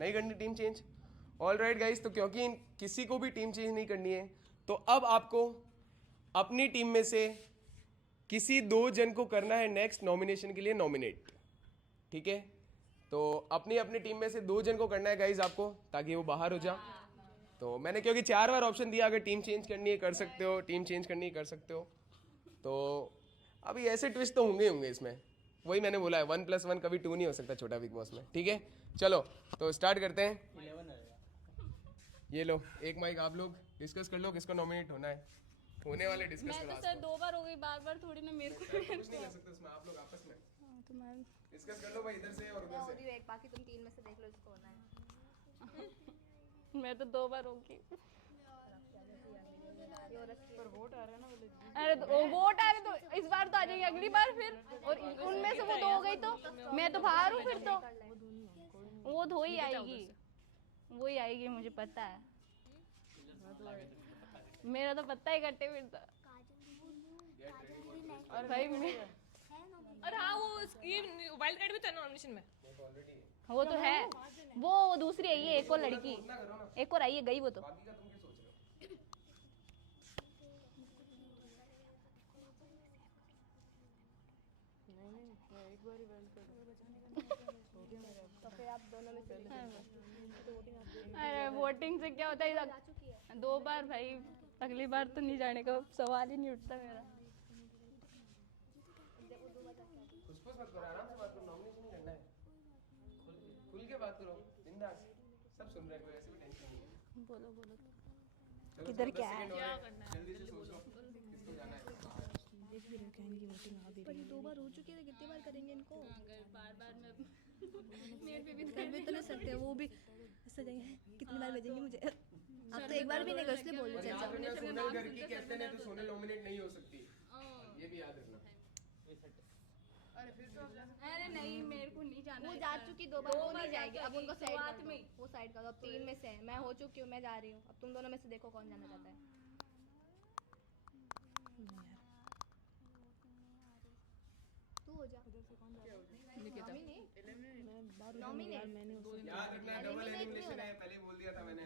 नहीं करनी team change? All right guys, तो क्योंकि किसी को भी टीम चेंज नहीं करनी है तो अब आपको अपनी टीम में से किसी 2 जन को करना है नेक्स्ट नॉमिनेशन के लिए नॉमिनेट। ठीक है, तो अपनी अपनी टीम में से 2 जन को करना है गाइस आपको, ताकि वो बाहर हो जा। तो मैंने क्योंकि 4 बार ऑप्शन दिया, अगर टीम चेंज करनी है कर सकते हो, टीम चेंज करनी है कर सकते हो। तो अभी ऐसे ट्विस्ट तो होंगे इसमें, वही मैंने बोला है 1+1 कभी 2 नहीं हो सकता छोटा बिग बॉस में। ठीक है, चलो तो स्टार्ट करते हैं। ये लो एक माइक, आप लोग डिस्कस कर लो किसको नॉमिनेट होना है। होने वाले डिस्कस मैं करो। तो सर 2 बार हो गई, बार थोड़ी ना मेरे को। कुछ नहीं कर सकते उसमें, आप लोग आपस में तो मैं डिस्कस कर लो भाई, इधर से और उधर से। एक बाकी तुम 3 में से देख लो जिसको होना है। मैं तो 2 बार होगी। पर वोट आ रहा है ना बोले। अरे तो वोट आ रहे तो इस बार तो आ जाएगी, अगली बार फिर। और उनमें से वो 2 हो गई तो मैं तो बाहर हूँ फिर तो। वो 2 ही आएगी, वो ही आएगी, मुझे पता है। मेरा तो पता ही करते फिर तो। और भाई मैं, और हाँ, वो ये वाइल्ड कार्ड भी था नॉमिनेशन में। वो तो है, वो दूसरी है, ये एक और लड़की, एक और आई है, गई वो तो। बाकी का तुम क्या सोच रहे हो? मैं एक बार ही वेल्ट कर अरे वोटिंग से क्या होता है, 2 बार भाई, अगली बार तो नहीं जाने का सवाल ही नहीं उठता मेरा। खुश मत करो, आराम से बात करो, नॉमिनेशन नहीं करना है, खुल के बात करो, बिंदास, सब सुन रहे हैं, कोई ऐसे भी टेंशन नहीं है। बोलो बोलो। चलो, किधर 10 क्या सेकंड है? और है, जल्दी से सोच लो किसको जाना है। देख भी रहे कहेंगे वोटिंग आ भी पर ये 2 बार हो चुकी है, कितनी बार करेंगे इनको? बार मैं मेरे पे भी कर भी तो नहीं सकते, वो भी ऐसे जाएंगे, कितनी बार भेजेंगे मुझे? अब तो एक बार भी नहीं कर, इसलिए बोल रही याद चाचा। रखना, सोनल घर की कैप्टन है तो सोनल नॉमिनेट नहीं हो सकती, ये भी याद रखना। अरे नहीं, मेरे को नहीं जाना। वो जा चुकी 2 बार, वो नहीं जाएगी, अब उनको साइड में, वो साइड का, अब 3 में से है, मैं हो चुकी हूँ, मैं जा रही हूँ, अब तुम दोनों में से देखो कौन जाना चाहता है। तू हो जा। नॉमिनेट याद रखना, डबल एलिमिनेशन है, पहले बोल दिया था मैंने।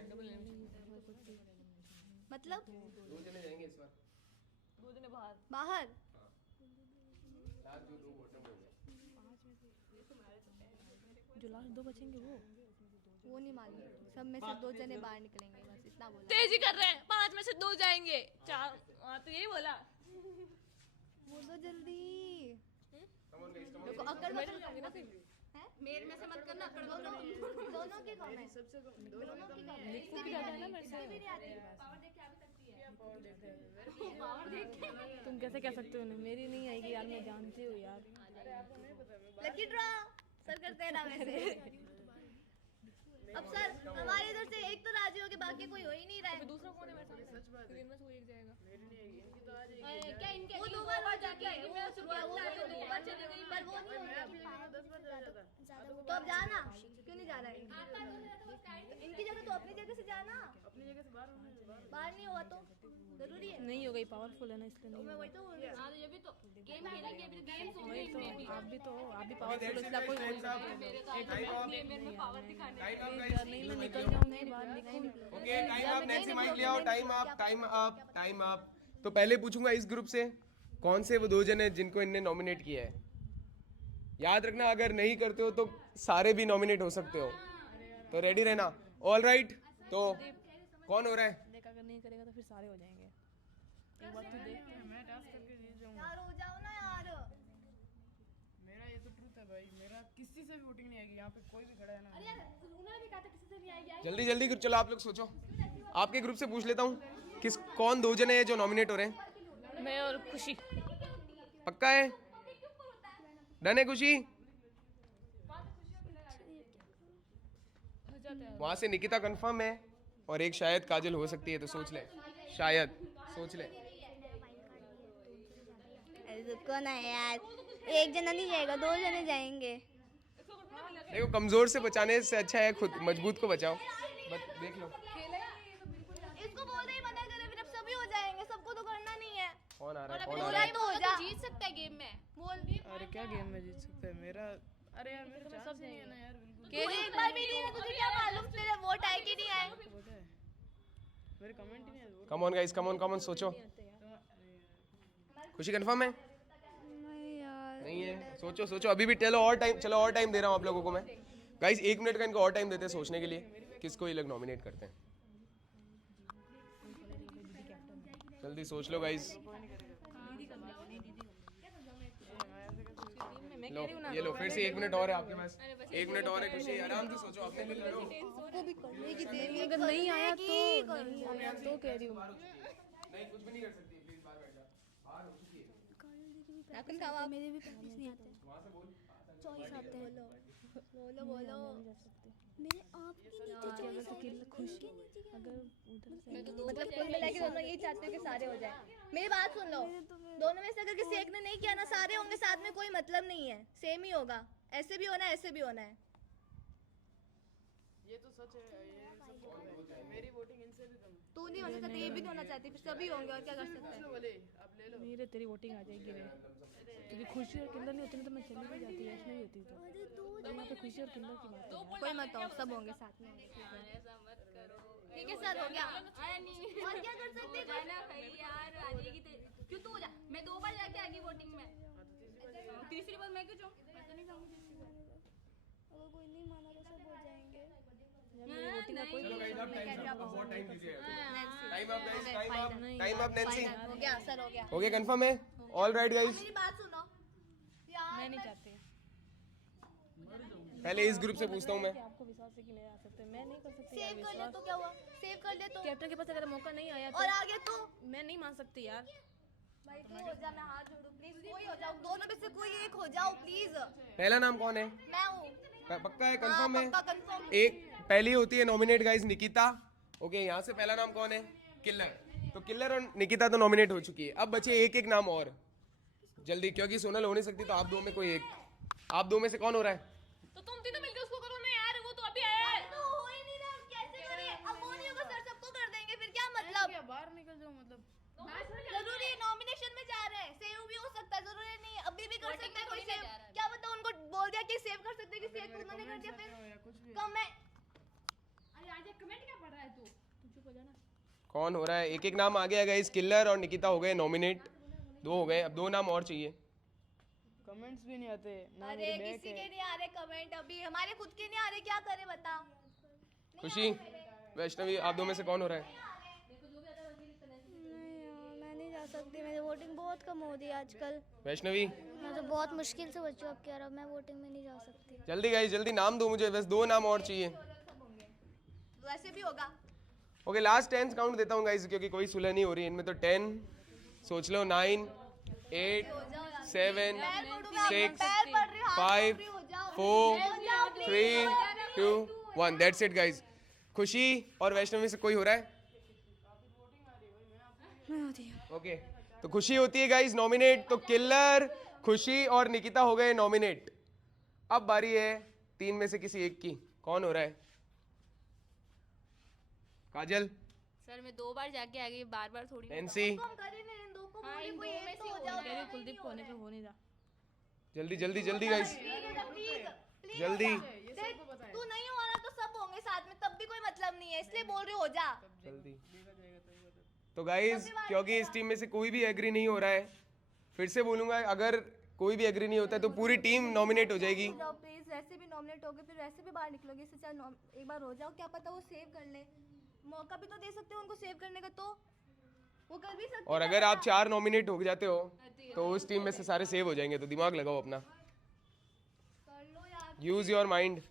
मतलब 2 जने जाएंगे इस बार, 2 जने बाहर। बाहर। लास्ट जो 2 बॉटम हो गए, जो लास्ट 2 बचेंगे वो नहीं मालूम, सब में से 2 जने बाहर निकलेंगे, बस इतना बोला। तेजी कर रहे हैं, 5 में से 2 जाएंगे, 4। हाँ तो यही बोला। बोलो जल्दी। कम ऑन गाइस, कम देखो ऑन। अकड़ बकड़ हैं? मेरे में से मत करना, अकड़ दोनों दोनों के कम है, सबसे कम दोनों की कम है, निक्कू की ज्यादा है ना मेरे से। भी नहीं आती। तुम कैसे कह सकते हो? मेरी नहीं आएगी यार, मैं जानती हूँ यार। लकी ड्रॉ सर करते हैं ना वैसे। अब सर हमारे इधर से एक तो राजी हो गए, बाकी कोई हो ही नहीं रहा है। दूसरा कौन है मेरे सामने? फिर इनमें से कोई एक जाएगा। मेरी नहीं आएगी, इनकी तो आ जाएगी। अरे क्या इनके वो 2 बार हो जाके आएगी, मैं शुरुआत में आती हूँ, 2 बार चली गई। पर वो नहीं मैं होगा। अपनी जगह 10 बार चला जाता। तो अब जाना, क्यों नहीं जा रहा है? इनकी जगह तो अपनी जगह से जाना, अपनी जगह से बाहर बाहर नहीं हुआ तो जरूरी है। नहीं हो गई, पावरफुल है ना इसलिए तो नहीं। मैं वही तो बोल रही हूँ। हाँ तो ये भी तो गेम खेलेंगे, अभी गेम्स होंगे वही इसमें भी। तो आप भी तो हो, आप भी Okay, पावरफुल that's हो, it इसलिए कोई guys, बोल time's up. मेरे तो Time up. मेरे में पावर दिखाने। Time up guys. नहीं, मैं निकल जाऊंगी बाहर, निकल। Okay, time up, next mike ले आओ, time up, time up, time up. तो पहले पूछूंगा इस ग्रुप से कौन से वो 2 जने जिनको इनने नॉमिनेट किया है। याद रखना, अगर नहीं करते हो तो सारे भी नॉमिनेट हो सकते हो, तो रेडी रहना। ऑल राइट, तो कौन हो रहा है? देख अगर नहीं करेगा तो फिर सारे हो जाएंगे। एक बार तू देखते हैं, मैं टास्क करके जीत जाऊंगा। यार हो जाओ ना यार। मेरा ये तो ट्रूथ है भाई, मेरा किसी से भी वोटिंग नहीं आएगी, यहाँ पे कोई भी खड़ा है ना। उन्होंने भी कहा था किसी से नहीं आएगी। जल्दी जल्दी चलो, आप लोग सोचो। आपके ग्रुप से पूछ लेता हूँ कौन 2 जने हैं जो नॉमिनेट हो रहे हैं। मैं और खुशी। पक्का है? डन है खुशी? वहां से निकिता कंफर्म है और एक शायद काजल हो सकती है, तो सोच ले, शायद सोच ले। रुको ना यार, एक जना नहीं जाएगा, 2 जने जाएंगे। देखो, कमजोर से बचाने से अच्छा है खुद मजबूत को बचाओ। देख लो इसको बोल रही मना करे, फिर अब सभी हो जाएंगे, सबको तो करना नहीं है। कौन आ रहा है, कौन आ बोला रहा है। तो हो जा। जीत सकता है गेम में। बोल अरे क्या गेम में जीत सकते हैं? मेरा अरे यार मेरे चांस नहीं है ना यार, बिल्कुल। तू एक बार भी नहीं है, तुझे क्या मालूम तेरे वोट आए कि नहीं आए? पता है मेरे कमेंट ही नहीं है। कम ऑन गाइस, कम ऑन सोचो। खुशी कंफर्म है? नहीं है, सोचो सोचो, अभी भी चलो और टाइम दे रहा हूँ आप लोगों को मैं। गाइस 1 मिनट का इनको और टाइम देते हैं सोचने के लिए, किसको ये लोग नॉमिनेट करते हैं। जल्दी सोच लो गाइस। लो ये लो, फिर से 1 मिनट और है आपके पास, 1 मिनट और है। खुशी आराम से सोचो, अपने लिए लड़ो। अगर नहीं आया तो कह रही हूँ। नहीं, कुछ भी नहीं कर सकती, प्लीज बाहर बैठ जा, बाहर हो चुकी है। नाखून खाओ आप। मेरे भी 25 नहीं आते। वहां से बोल। 24 आते हैं। बोलो बोलो। मेरे आपके नीचे 24 आते खुश अगर उधर से मतलब कुल मिला के दोनों यही चाहते हो कि सारे हो जाए। मेरी बात सुन लो, दोनों में से अगर किसी एक ने नहीं किया ना, सारे होंगे साथ में, कोई मतलब नहीं है, सेम ही होगा। ऐसे भी होना है, ऐसे भी होना है। ये तो सच है, ये सब मेरी वोटिंग इनसे भी कम है। तू नहीं हो सकता, ये भी नहीं होना चाहती, फिर सभी होंगे और क्या कर सकते हैं। बोले अब ले लो। मेरे तेरी वोटिंग आ जाएगी रे, क्योंकि खुशी और किंदर नहीं होती ना तो मैं चली भी जाती, यश नहीं होती तो यहाँ पे खुशी और किंदर की बात है। कोई मत हो, सब होंगे साथ में। ठीक है सर, हो गया। और क्या कर सकते हैं भाई यार, आ जाएगी क्यों तू हो जा। मैं 2 बार जाके आ गई वोटिंग में, तीसरी बार मैं क्यों जाऊँ? मैं तो नहीं जाऊँगी तीसरी बार। अगर कोई नहीं माना तो सब हो जाएंगे। टाइम अप नैन्सी, हो गया सर, हो गया। हो गया कंफर्म है? ऑल राइट गाइस, मेरी बात सुनो यार, मैं नहीं चाहती पहले इस ग्रुप से पूछता हूँ मैं। कि आपको विश्वास है कि नहीं आ सकते, मैं नहीं कर सकती यार सेव कर ले विश्वास। तो क्या हुआ, सेव कर ले तो। कैप्टन के पास अगर मौका नहीं आया और तो आगे तो मैं नहीं मान सकती यार। भाई तू हो जा, मैं हाथ जोड़ू प्लीज, कोई हो जाओ, दोनों में से कोई एक हो जाओ प्लीज। पहला नाम कौन है? मैं हूँ। पक्का है, कंफर्म है? पक्का कंफर्म। एक पहली होती है नॉमिनेट गाइस निकिता। ओके, यहाँ से पहला नाम कौन है? किलर। तो किलर और निकिता तो नॉमिनेट हो चुकी है, अब बचे एक एक नाम और। जल्दी, क्योंकि सोनल हो नहीं सकती, तो आप दो में कोई एक। आप दो में से कौन हो रहा है? तो तुम तीनों मिलकर उसको करो ना यार, वो तो अभी आया है। तो हो ही नहीं रहा, कैसे करें? अब वो नहीं होगा सर, सबको कर देंगे, फिर क्या मतलब? क्या बाहर निकल जाओ मतलब? जरूरी नॉमिनेशन में जा रहे हैं, सेव भी हो सकता है, जरूरी नहीं है अभी भी कर सकते हैं कोई सेव। क्या पता उनको बोल दिया कि सेव कर सकते हैं, कि सेव उन्होंने कर दिया, फिर कम है। अरे आज कमेंट क्या पढ़ रहा है तू चुप हो जा ना। कौन हो रहा है? एक एक नाम आ गया गाइस, किलर और निकिता हो गए नॉमिनेट, 2 हो गए, अब 2 नाम और चाहिए। कमेंट्स भी नहीं आते ना, अरे किसी के नहीं आ रहे कमेंट, अभी हमारे खुद के नहीं आ रहे, क्या करें बता। खुशी, वैष्णवी, आप दो में से कौन हो रहा है? मैं नहीं जा सकती, मेरी वोटिंग बहुत कम हो रही है आजकल। वैष्णवी, मैं तो बहुत मुश्किल से बच्चों अब कह रहा हूँ, मैं वोटिंग में नहीं जा सकती। जल्दी गाइस, जल्दी नाम दो मुझे, बस 2 नाम और चाहिए। वैसे भी होगा। ओके, लास्ट 10 काउंट देता हूँ गाइस, क्योंकि कोई सुलह नहीं हो रही इनमें। तो 10 सोच लो, 9 8 7 6 5 4 3 2 1। That's it guys. खुशी और वैष्णवी से कोई हो रहा है? ओके, तो खुशी होती है गाइस नॉमिनेट, तो किलर, खुशी और निकिता हो गए नॉमिनेट। अब बारी है 3 में से किसी एक की। कौन हो रहा है? काजल, सर मैं 2 बार जाके आ गई, बार थोड़ी। नैन्सी, हाँ इन 2 में से हो जाओ। कुलदीप को होने पे हो नहीं रहा। जल्दी जल्दी जल्दी गाइस, जल्दी तू नहीं हो रहा तो सब होंगे साथ में, तब भी कोई मतलब नहीं है, इसलिए बोल रही हो जा जल्दी। तो गाइस, क्योंकि इस टीम में से कोई भी एग्री नहीं हो रहा है, फिर से बोलूंगा, अगर कोई भी एग्री नहीं होता है तो पूरी टीम नॉमिनेट हो जाएगी। जाओ प्लीज, वैसे भी नॉमिनेट होगे, फिर वैसे भी बाहर निकलोगे, इससे अच्छा एक बार हो जाओ, क्या पता वो सेव कर ले, मौका भी तो दे सकते हो उनको सेव करने का, तो वो कर भी सकते। और अगर आप 4 नॉमिनेट हो जाते हो तो उस टीम में से सारे सेव हो जाएंगे, तो दिमाग लगाओ अपना, कर लो यार, यूज योर माइंड।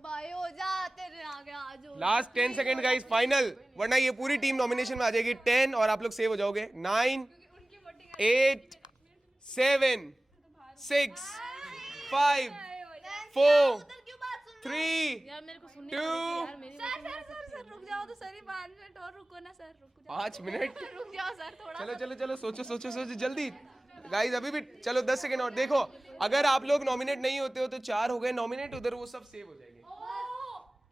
भाई हो जा, तेरे आगे आ जाओ। लास्ट 10 सेकंड गाइस, फाइनल, वरना ये पूरी टीम नॉमिनेशन में आ जाएगी। 10 और आप लोग सेव हो जाओगे। 9 8 7 6 5 4 3 यार मेरे को सुनने 2 सर रुक जाओ तो सर ही 5 मिनट और रुको ना सर, रुक जाओ 5 मिनट। रुक जाओ सर थोड़ा। चलो चलो चलो, सोचो सोचो सोचो जल्दी गाइस, अभी भी चलो 10 सेकंड और। देखो, अगर आप लोग नॉमिनेट नहीं होते हो तो 4 हो गए नॉमिनेट, उधर वो सब सेव हो जाएंगे,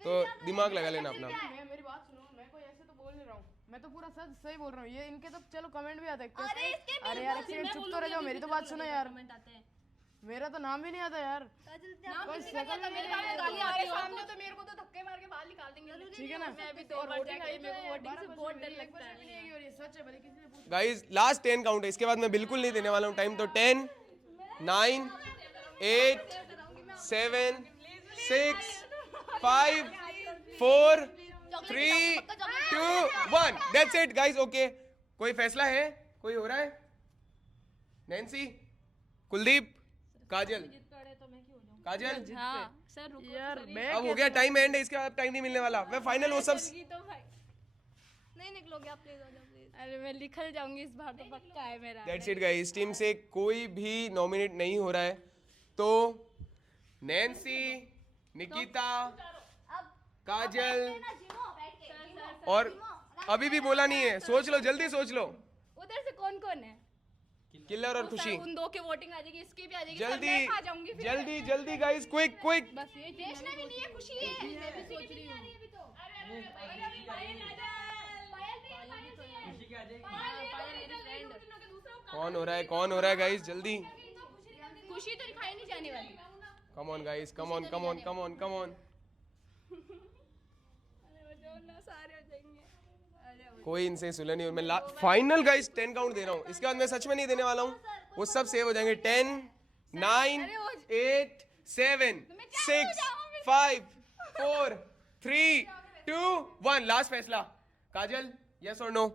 तो दिमाग लगा लेना अपना। मेरी बात सुनो, मैं कोई ऐसे तो बोल नहीं रहा हूँ, मैं तो पूरा सच सही बोल रहा हूँ। ये इनके तो चलो कमेंट भी आता है। अरे इसके अरे यार एक सेकंड चुप तो रह जाओ, मेरी तो बात सुनो यार। कमेंट आते हैं। मेरा तो नाम भी नहीं आता यार, कोई शक्ल भी नहीं है। गाली आ रही सामने तो मेरे को तो धक्के मार के बाहर निकाल देंगे। ठीक है ना? मैं भी 2 बार जाके आई, मेरे को वोटिंग से बहुत डर लगता है। नहीं है, और ये सच है, भले किसी ने पूछा। गाइस लास्ट 10 काउंट है, इसके बाद मैं बिल्कुल नहीं देने वाला हूँ टाइम। तो 10 9 8 7 6 5 4 3 2 1। That's it guys. ओके, कोई फैसला है? कोई हो रहा है? नैन्सी, कुलदीप, काजल, काजल। हाँ सर रुको यार अब हो गया टाइम एंड है, इसके बाद टाइम नहीं मिलने वाला। मैं फाइनल वो सब तो भाई नहीं निकलोगे आप, प्लीज हो जाओ प्लीज। अरे मैं निकल जाऊंगी इस बार तो पक्का है मेरा। दैट्स इट गाइस, टीम से कोई भी नॉमिनेट नहीं हो रहा है, तो नैन्सी, निकिता, काजल, और अभी भी बोला नहीं है, सोच लो, जल्दी सोच लो। उधर से कौन कौन है? किलर और खुशी, उन 2 के वोटिंग आ जाएगी, इसकी भी आ जाएगी, जल्दी सब मैं खा जाऊंगी फिर। जल्दी जल्दी गाइस, क्विक क्विक। बस ये वैष्णवी नहीं है, खुशी है। मैं भी सोच रही हूँ। खुशी क्या आ जाएगी? कौन हो रहा है गाइस जल्दी खुशी तो दिखाई नहीं जाने वाली। कम on guys come on come on come on come on कोई इनसे सुलह नहीं और मैं फाइनल गाइस 10 काउंट दे रहा हूँ इसके बाद मैं सच में नहीं देने वाला हूँ वो सब सेव हो जाएंगे 10 9 8 7 6 5 4 3 2 1 लास्ट फैसला काजल यस और no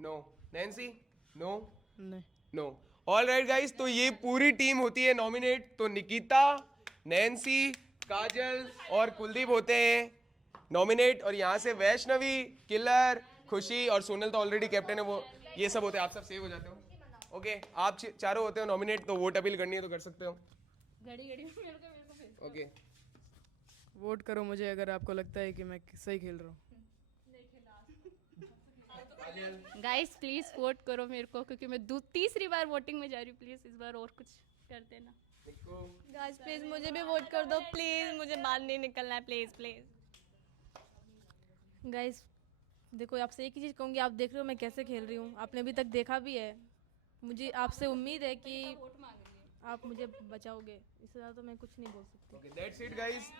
no Nancy no no all right guys तो ये पूरी टीम होती है नॉमिनेट तो निकिता नैन्सी काजल और कुलदीप होते हैं नॉमिनेट और यहाँ से वैष्णवी किलर खुशी और सोनल तो ऑलरेडी कैप्टन है वो ये सब होते हैं आप सब सेव हो जाते हो ओके आप चारों होते हो नॉमिनेट तो वोट अपील करनी है तो कर सकते हो घड़ी घड़ी मेरे को फिर ओके वोट करो मुझे अगर आपको लगता है कि मैं सही खेल रहा हूँ। गाइस प्लीज वोट करो मेरे को क्योंकि मैं तीसरी बार वोटिंग में जा रही हूँ प्लीज इस बार और कुछ कर देना गाइस प्लीज मुझे भी वोट कर दो प्लीज मुझे बाहर नहीं निकलना है प्लीज प्लीज। गाइस देखो आपसे एक ही चीज़ कहूँगी आप देख रहे हो मैं कैसे खेल रही हूँ आपने अभी तक देखा भी है मुझे आपसे उम्मीद है कि आप मुझे बचाओगे इससे ज़्यादा तो मैं कुछ नहीं बोल सकती। ओके दैट्स इट गाइस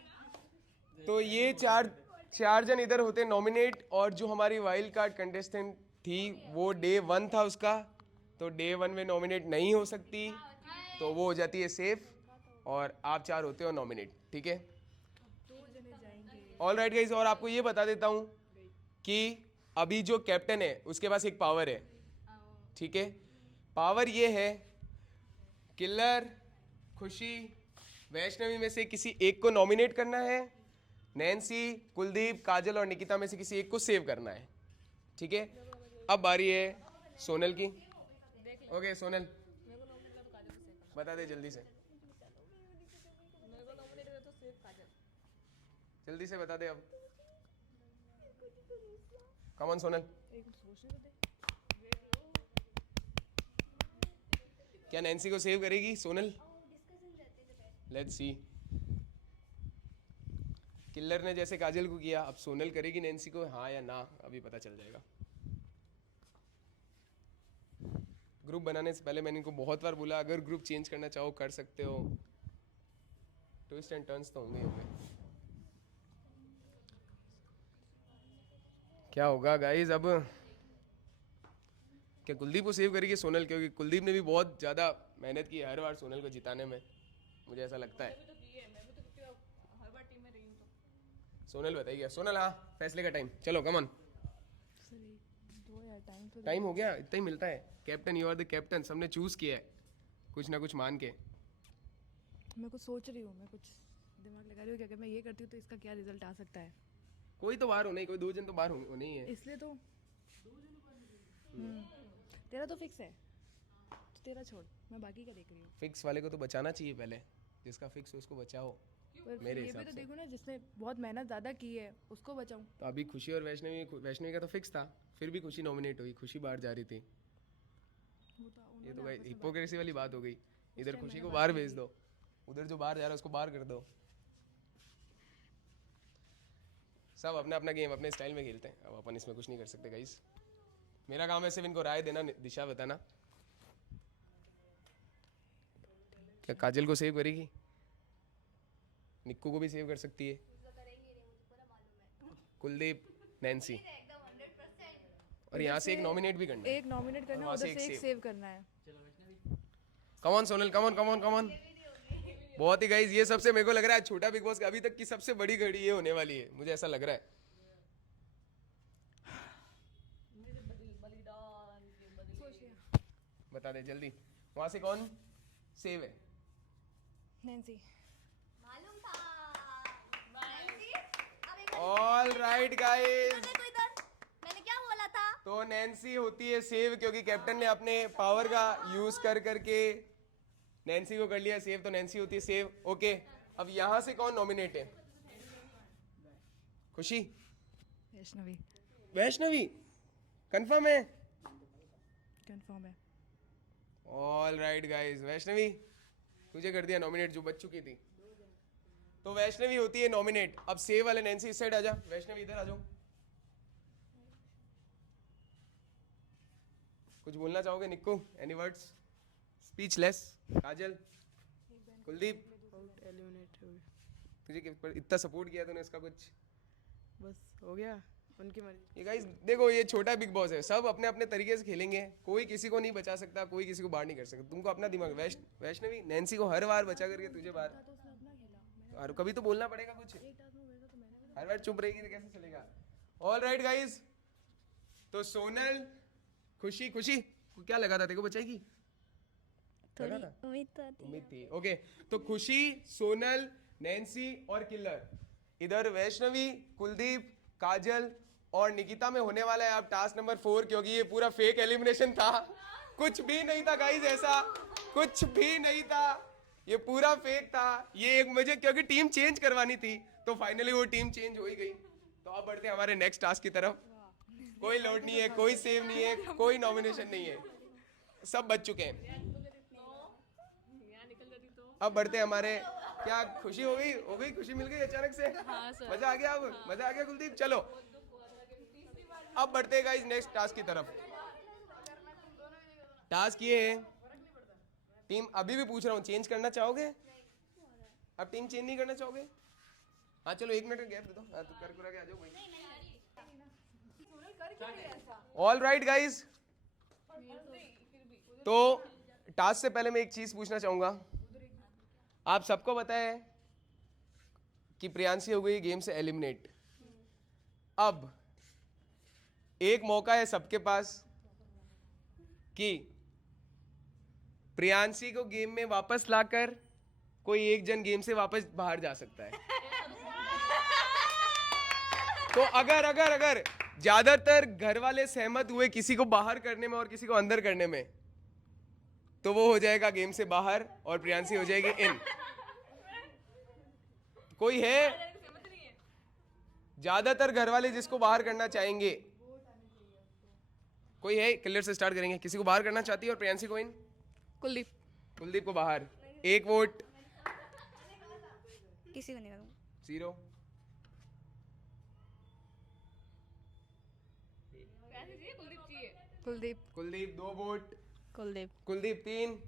तो ये चार जन इधर होते नॉमिनेट और जो हमारी वाइल्ड कार्ड कंटेस्टेंट थी वो डे 1 था उसका तो डे 1 में नॉमिनेट नहीं हो सकती तो वो हो जाती है सेफ और आप 4 होते हो नॉमिनेट ठीक है ऑल राइट गाइस और आपको ये बता देता हूँ कि अभी जो कैप्टन है उसके पास एक पावर है ठीक है पावर ये है किलर खुशी वैष्णवी में से किसी एक को नॉमिनेट करना है नैन्सी कुलदीप काजल और निकिता में से किसी एक को सेव करना है ठीक है अब बारी है सोनल की ओके सोनल बता दे जल्दी से जल्दी से बता दे अब कम ऑन सोनल क्या नैन्सी को सेव करेगी सोनल लेट्स सी किल्लर ने जैसे काजल को किया अब सोनल करेगी नैन्सी को हाँ या ना अभी पता चल जाएगा ग्रुप बनाने से पहले मैंने इनको बहुत बार बोला अगर ग्रुप चेंज करना चाहो कर सकते हो ट्विस्ट एंड टर्न्स तो होंगे ही होंगे क्या होगा गाइस अब क्या कुलदीप को सेव करेगी सोनल क्योंकि कुलदीप ने भी बहुत ज़्यादा मेहनत की है हर बार सोनल को जिताने में मुझे ऐसा लगता है सोनल बताइए सोनल हाँ फैसले का टाइम चलो कम ऑन टाइम हो गया इतना ही मिलता है captain you are the captain सबने चूज किया है कुछ ना कुछ मान के मैं कुछ सोच रही हूँ मैं कुछ दिमाग लगा रही हूँ कि अगर मैं ये करती हूँ तो इसका क्या रिजल्ट आ सकता है कोई तो बाहर होना ही कोई 2 जन तो बाहर होने ही है इसलिए तो तेरा तो फिक्स है तो तेरा छोड़ मैं बाकी का देख रही हूँ फिक्स वाले को तो बचाना चाहिए पहले जिसका फिक्स है उसको बचाओ मेरे ये हिसाब भी तो से देखो ना जिसने बहुत मेहनत ज़्यादा की है उसको बचाऊँ तो अभी खुशी और वैष्णवी का तो फिक्स था फिर भी खुशी नॉमिनेट हुई खुशी बाहर जा रही थी ये तो भाई हिपोक्रेसी वाली बात हो गई इधर खुशी को बाहर भेज दो उधर जो बाहर जा रहा है उसको बाहर कर दो सब अपना अपना गेम अपने स्टाइल में खेलते हैं अब अपन इसमें कुछ नहीं कर सकते गाइस मेरा काम है सिर्फ इनको राय देना दिशा बताना क्या काजल को सेव करेगी निक्कू को भी सेव कर सकती है कुलदीप नैन्सी और यहाँ से एक नॉमिनेट भी करना है एक नॉमिनेट करना है उधर से एक सेव करना है come on Sonal come on come on come on बहुत ही गाइस ये सबसे मेरे को लग रहा है छोटा बिग बॉस का अभी तक की सबसे बड़ी घड़ी ये होने वाली है मुझे ऐसा लग रहा है बता दे जल्दी वहां से कौन सेव है नैन्सी मालूम था ऑल राइट गाइस देखो इधर मैंने क्या बोला था तो नैन्सी होती है सेव क्योंकि कैप्टन ने अपने पावर का यूज कर करके नैन्सी को कर लिया सेव तो नैन्सी होती है सेव ओके अब यहाँ से कौन नॉमिनेट है खुशी वैष्णवी वैष्णवी कंफर्म है कंफर्म है ऑल राइट गाइस वैष्णवी तुझे कर दिया नॉमिनेट जो बच चुकी थी तो वैष्णवी होती है नॉमिनेट। अब सेव वाले नैन्सी इस साइड आ जा, वैष्णवी इधर आ जाओ। कुछ बोलना चाहोगे Nikku? Any words? Speechless. Kajal, Kuldeep, eliminate हो गए, तुझे इतना सपोर्ट किया तूने, इसका कुछ? बस हो गया, उनकी मर्जी। ये गाइस देखो, ये छोटा बिग बॉस है, सब अपने अपने तरीके से खेलेंगे, कोई किसी को नहीं बचा सकता, कोई किसी को बाहर नहीं कर सकता। तुमको अपना दिमाग, वैष्णवी नैन्सी को हर बार बचा करके तुझे बाहर, और कभी तो बोलना पड़ेगा कुछ, हर बार चुप रहेगी तो कैसे चलेगा? ऑल राइट गाइस, तो सोनल, खुशी, खुशी क्या लगा था तेरे को बचाएगी? लगा था? उम्मीद थी। ओके, तो खुशी, सोनल, नैन्सी और किलर, इधर वैष्णवी, कुलदीप, काजल और निकिता में होने वाला है अब टास्क नंबर 4, क्योंकि ये पूरा फेक एलिमिनेशन था, कुछ भी नहीं था गाइस, ऐसा कुछ भी नहीं था, ये पूरा फेक था। ये एक मुझे क्योंकि टीम चेंज करवानी थी, तो फाइनली वो टीम चेंज हो ही गई। तो अब बढ़ते हैं हमारे नेक्स्ट टास्क की तरफ। कोई लोड नहीं है, कोई सेव नहीं है, कोई नॉमिनेशन नहीं है, सब बच चुके हैं। अब बढ़ते हैं हमारे, क्या खुशी हो गई खुशी मिल गई अचानक से? मजा आ गया? अब मजा आ गया कुलदीप? चलो अब बढ़ते हैं गाइस नेक्स्ट टास्क की तरफ। टास्क ये है, टीम अभी भी पूछ रहा हूँ, चेंज करना चाहोगे? अब टीम चेंज नहीं करना चाहोगे? हाँ चलो 1 मिनट का गैप दे दो, हाँ तो कर के आ जाओ भाई। ऑल राइट गाइज, तो टास्क से पहले मैं एक चीज पूछना चाहूंगा। आप सबको पता है कि प्रियांशी हो गई गेम से एलिमिनेट। अब एक मौका है सबके पास कि प्रियांशी को गेम में वापस लाकर कोई एक जन गेम से वापस बाहर जा सकता है। तो अगर ज्यादातर घर वाले सहमत हुए किसी को बाहर करने में और किसी को अंदर करने में, तो वो हो जाएगा गेम से बाहर और प्रियांशी हो जाएगी इन। कोई है ज्यादातर घर वाले जिसको बाहर करना चाहेंगे? कोई है? क्लियर से स्टार्ट करेंगे। किसी को बाहर करना चाहती है और प्रियांशी को इन? कुलदीप। कुलदीप को बाहर। 1 वोट। किसी को नहीं करूँगा। 0। कुलदीप। कुलदीप 2 वोट। कुलदीप। कुलदीप 3।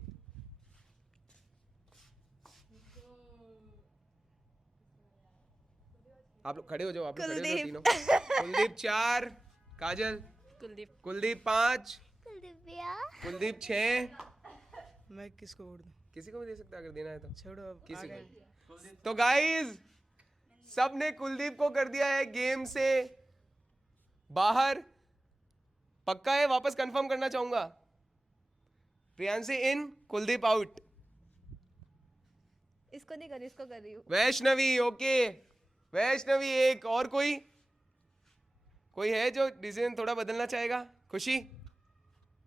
आप लोग खड़े हो जाओ, आप लोग खड़े हो जाओ तीनों। कुलदीप 4। काजल? कुलदीप। कुलदीप 5। कुलदीप 6। मैं किसको वोट दूं? किसी को भी दे सकता है अगर देना है तो। छोड़ो, अब किसी आ गए। को। तो गाइस सब ने कुलदीप को कर दिया है गेम से बाहर। पक्का है? वापस कंफर्म करना चाहूंगा। प्रियांशी इन, कुलदीप आउट। इसको नहीं कर, इसको कर रही हूँ। वैष्णवी ओके, वैष्णवी 1। और कोई है जो डिसीजन थोड़ा बदलना चाहेगा? खुशी?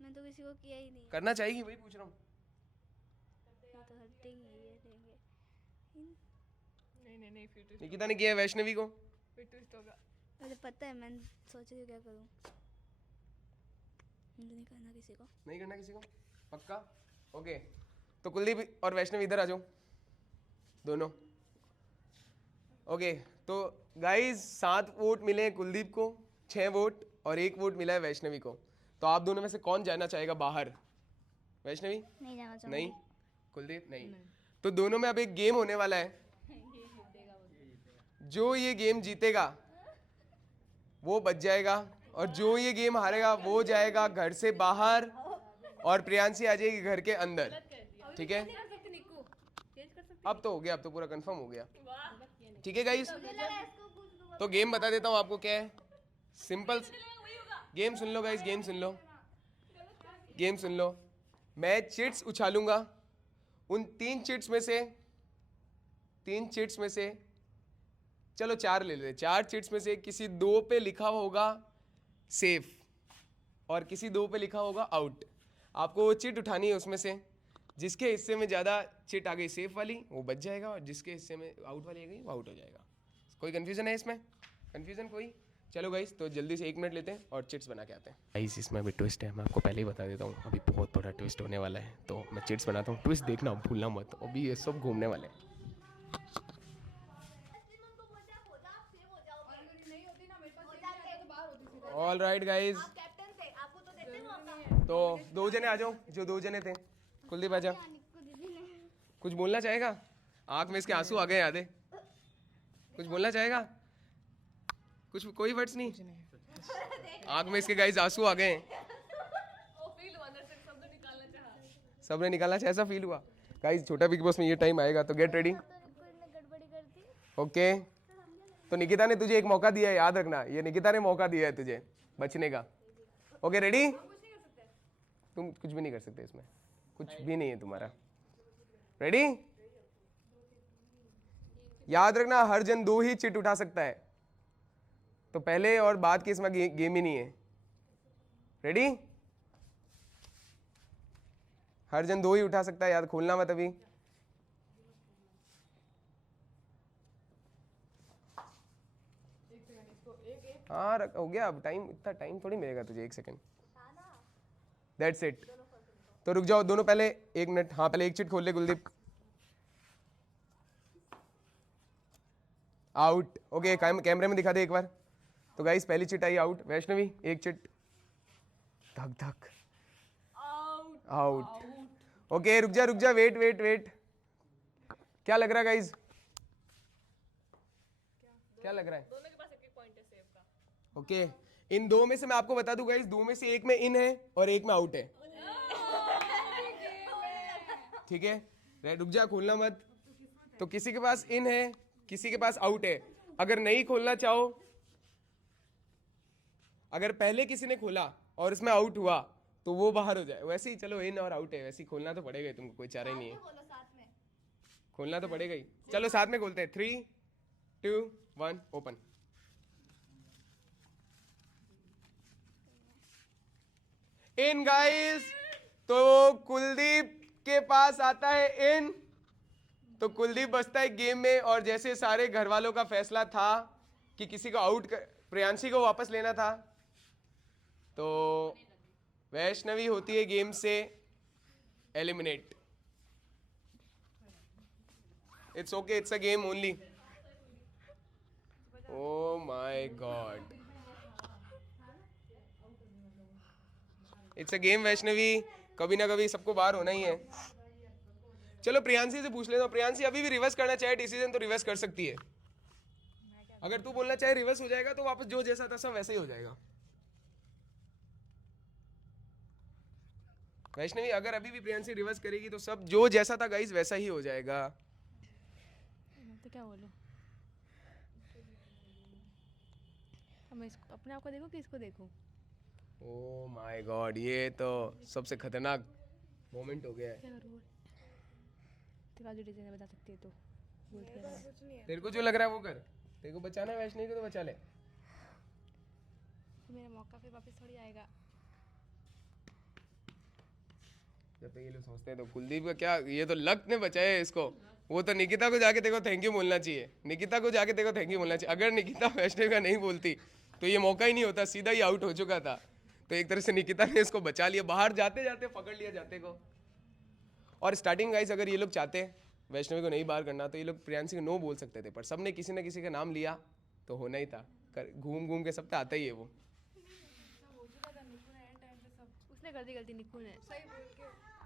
मैं तो किसी को किया ही नहीं। करना चाहेगी, वही पूछ रहा हूँ। तो हटेंगे ये रहेंगे। नहीं फिर निकिता ने किया है वैष्णवी को। ट्विस्ट होगा। मुझे पता है, मैं सोच रही हूँ क्या करूँ। मुझे नहीं करना किसी को। नहीं करना किसी को? पक्का? ओके, तो कुलदीप और वैष्णवी इधर आ जाओ दोनों। ओके, तो गाइस 7 वोट मिले हैं कुलदीप को, 6 वोट और 1 वोट मिला है वैष्णवी को। तो आप दोनों में से कौन जाना चाहेगा बाहर? वैष्णवी? नहीं जाना चाहूँगी। नहीं। कुलदीप? नहीं। तो दोनों में अब एक गेम होने वाला है। जो ये गेम जीतेगा वो बच जाएगा, और जो ये गेम हारेगा वो जाएगा घर से बाहर, और प्रियांशी आ जाएगी घर के अंदर। ठीक है? अब तो हो गया, अब तो पूरा कंफर्म हो गया। ठीक है गाइस, तो गेम बता देता हूँ आपको क्या है। सिंपल गेम सुन लो गाइस, गेम सुन लो। मैं चिट्स उछालूंगा, उन 3 चिट्स में से चलो 4 ले लेते। 4 चिट्स में से किसी 2 पे लिखा होगा सेफ और किसी 2 पे लिखा होगा आउट। आपको वो चिट उठानी है, उसमें से जिसके हिस्से में ज़्यादा चिट आ गई सेफ वाली वो बच जाएगा, और जिसके हिस्से में आउट वाली आ गई वो आउट हो जाएगा। कोई कंफ्यूजन है इसमें? कंफ्यूजन कोई? चलो गाइस, तो जल्दी से 1 मिनट लेते हैं और चिट्स बना के आते हैं। गाइस इसमें अभी ट्विस्ट है, मैं आपको पहले ही बता देता हूँ, अभी बहुत बड़ा ट्विस्ट होने वाला है। तो मैं चिट्स बनाता हूँ, ट्विस्ट देखना भूलना मत, अभी ये सब घूमने वाले हैं। ऑल राइट गाइज, कैप्टन थे, आपको तो देते मौका। तो 2 जने आ जाओ, जो 2 जने थे। कुलदीप आजा, कुछ बोलना चाहेगा? आंख में इसके आंसू आ गए आधे, कुछ बोलना चाहेगा? कुछ कोई वर्ड्स नहीं, आंख में इसके गाइस आंसू आ गए हैं। सबने निकालना चाहा, ऐसा फील हुआ गाइस। छोटा बिग बॉस में ये टाइम आएगा तो गेट रेडी। ओके, तो निकिता ने तुझे एक मौका दिया है, याद रखना, ये निकिता ने मौका दिया है तुझे बचने का। Okay ready? तुम कुछ भी नहीं कर सकते इसमें, कुछ भी नहीं है तुम्हारा। रेडी? याद रखना, हर जन 2 ही चिट उठा सकता है, तो पहले और बाद की इसमें गेम ही नहीं है। रेडी? हर जन 2 ही उठा सकता है, याद, खोलना मत अभी। हाँ हो गया, अब टाइम, इतना टाइम थोड़ी मिलेगा तुझे, 1 सेकेंड, दैट्स इट। तो रुक जाओ दोनों, पहले 1 मिनट। हाँ पहले एक चिट खोल ले कुलदीप। आउट। ओके, कैमरे में दिखा दे एक बार। तो गाइस पहली चिट आई आउट, वैष्णवी 1 चिट, धक धक, आउट। ओके रुक जा, वेट। क्या लग रहा है गाइस, क्या लग रहा है? दोनों के पास एक पॉइंट है सेव का। ओके, इन 2 में से मैं आपको बता दूं गाइस, 2 में से 1 में इन है और 1 में आउट है। ठीक है, रुक जा, खोलना मत। तो किसी के पास इन है, किसी के पास आउट है। अगर नहीं खोलना चाहो, अगर पहले किसी ने खोला और इसमें आउट हुआ तो वो बाहर हो जाए। वैसे ही चलो, इन और आउट है, वैसे ही खोलना तो पड़ेगा ही, तुमको कोई चारा ही नहीं है, खोलना तो पड़ेगा ही। चलो साथ में खोलते हैं, 3, 2, 1 ओपन। इन गाइस, तो कुलदीप के पास आता है इन, तो कुलदीप बचता है गेम में। और जैसे सारे घर वालों का फैसला था कि किसी को आउट कर, प्रियांशी को वापस लेना था, तो वैष्णवी होती है गेम से eliminate. It's okay, it's a game only. O my God, it's a game Vaishnavi, कभी ना कभी सबको बाहर होना ही है। चलो प्रियांशी से पूछ लेता हूँ, प्रियांशी अभी भी रिवर्स करना चाहे डिसीजन तो रिवर्स कर सकती है। अगर तू बोलना चाहे रिवर्स हो जाएगा, तो वापस जो जैसा था सब वैसे ही हो जाएगा। वैष्णवी अगर अभी भी प्रियांशी रिवर्स करेगी तो सब जो जैसा था गाइस वैसा ही हो जाएगा। तो क्या बोलूं, अब मैं इसको, अपने आप को देखूं कि इसको देखूं? ओ माय गॉड, ये तो सबसे खतरनाक मोमेंट हो गया है। क्या करूं? तेरा जो डिसीजन बता सकती है तो बोल के। तेरे को जो लग रहा है वो कर, तेरे को बचाना है वैष्णवी को तो बचा ले। तो मेरा मौका फिर वापस थोड़ी आएगा। जब तक ये लोग सोचते हैं तो कुलदीप का क्या, ये तो लक ने बचाया है इसको। वो तो निकिता को जाके देखो थैंक यू बोलना चाहिए, निकिता को जाके देखो थैंक यू बोलना चाहिए। अगर निकिता वैष्णवी का नहीं बोलती तो ये मौका ही नहीं होता, सीधा ही आउट हो चुका था। तो एक तरह से निकिता ने इसको बचा लिया, बाहर जाते जाते पकड़ लिया जाते को। और स्टार्टिंग गाइस अगर ये लोग चाहते वैष्णवी को नहीं बाहर करना तो ये लोग प्रियांशी को नो बोल सकते थे, पर सबने किसी ना किसी का नाम लिया तो होना ही था। घूम घूम के सब तो आता ही है वो। उसने कर दी गलती, निक्कू ने।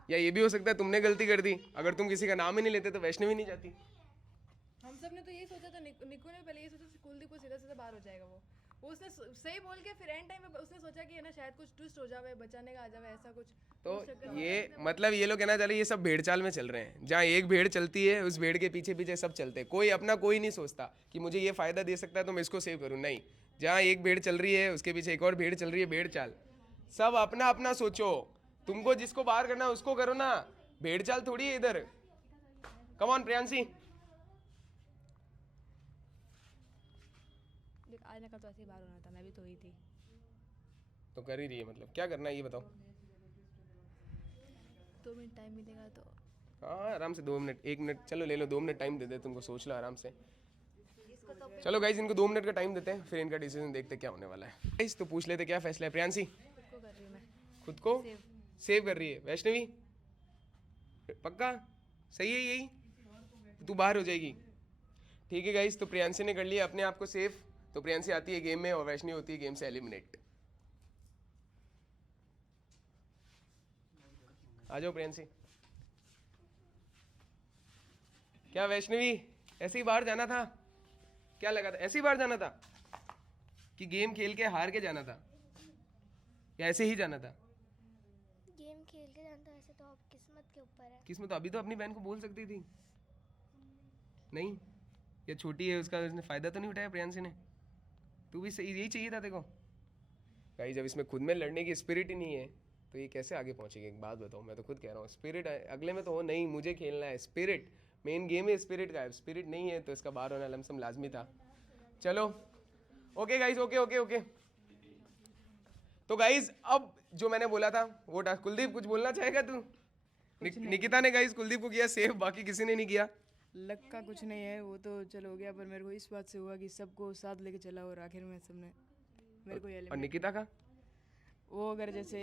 या ये भी हो सकता है तुमने गलती कर दी, अगर तुम किसी का नाम ही नहीं लेते तो वैष्णवी नहीं जाती। हम सब ने तो यही सोचा था, निक्कू ने पहले ये सोचा था कुलदीप को सीधा सीधा बाहर हो जाएगा वो उसने सही बोल के फिर एंड टाइम पे उसने सोचा कि है ना शायद कुछ ट्विस्ट हो जावे, बचाने का आ जावे, ऐसा कुछ। तो ये मतलब ये लोग कहना चाह रहे ये सब भेड़ चाल में चल रहे हैं, जहाँ एक भेड़ चलती है उस भेड़ के पीछे पीछे सब चलते हैं। कोई अपना कोई नहीं सोचता कि मुझे ये फायदा दे सकता है तो मैं इसको सेव करूँ, नहीं। जहाँ एक भेड़ चल रही है उसके पीछे एक और भेड़ चल रही है, भेड़ चाल। सब अपना अपना सोचो, तुमको जिसको बाहर करना है उसको करो ना, भेड़ चाल थोड़ी है इधर। Come on Priyanshi. आज ना कल तो ऐसे ही बाहर होना था, मैं भी तो हुई थी। तो कर ही रही है, मतलब क्या करना है ये बताओ। 2 मिनट टाइम मिलेगा तो। हाँ आराम से 2 मिनट, 1 मिनट चलो ले लो, 2 मिनट टाइम दे दे तुमको, सोच लो आराम से। चलो गाइस इनको 2 मिनट का टाइम देते हैं, फिर इनका डिसीजन देखते क्या होने वाला है। गाइस तो पूछ लेते क्या फैसला है। प्रियांशी खुद को कर रही हूँ मैं, खुद को सेव कर रही है, वैष्णवी पक्का सही है यही, तू बाहर हो जाएगी। ठीक है गाइस, तो प्रियांशी ने कर लिया अपने आप को सेफ, तो प्रियांशी आती है गेम में और वैष्णवी होती है गेम से एलिमिनेट। आ जाओ प्रियांशी। क्या वैष्णवी ऐसे ही बाहर जाना था? क्या लगा था ऐसे ही बाहर जाना था कि गेम खेल के हार के जाना था या ऐसे ही जाना था? गेम खेल के जाना था, ऐसे तो अब किस्मत के ऊपर है। किस्मत अभी तो अपनी बहन को बोल सकती थी। नहीं, ये छोटी है, उसका उसने फायदा तो नहीं उठाया प्रियांशी ने। तू भी सही, यही चाहिए था देखो। भाई जब इसमें खुद में लड़ने की स्पिरिट ही नहीं है तो ये कैसे आगे पहुंचेगी? एक बात बताओ, मैं तो खुद कह रहा हूँ स्पिरिट अगले में तो हो नहीं, मुझे खेलना है। स्पिरिट मेन गेम है, स्पिरिट का है। स्पिरिट नहीं है तो इसका बाहर होना लमसम लाजमी था। चलो okay guys, okay okay okay. तो गाइज अब जो मैंने बोला था वो टास्क, कुलदीप कुछ बोलना चाहेगा तू? निकिता ने गाइज कुलदीप को किया सेव, बाकी किसी ने नहीं किया। लक का कुछ नहीं है, वो तो चलो हो गया, पर मेरे को इस बात से हुआ कि सबको साथ लेके चला और आखिर में सबने मेरे को और निकिता का वो अगर जैसे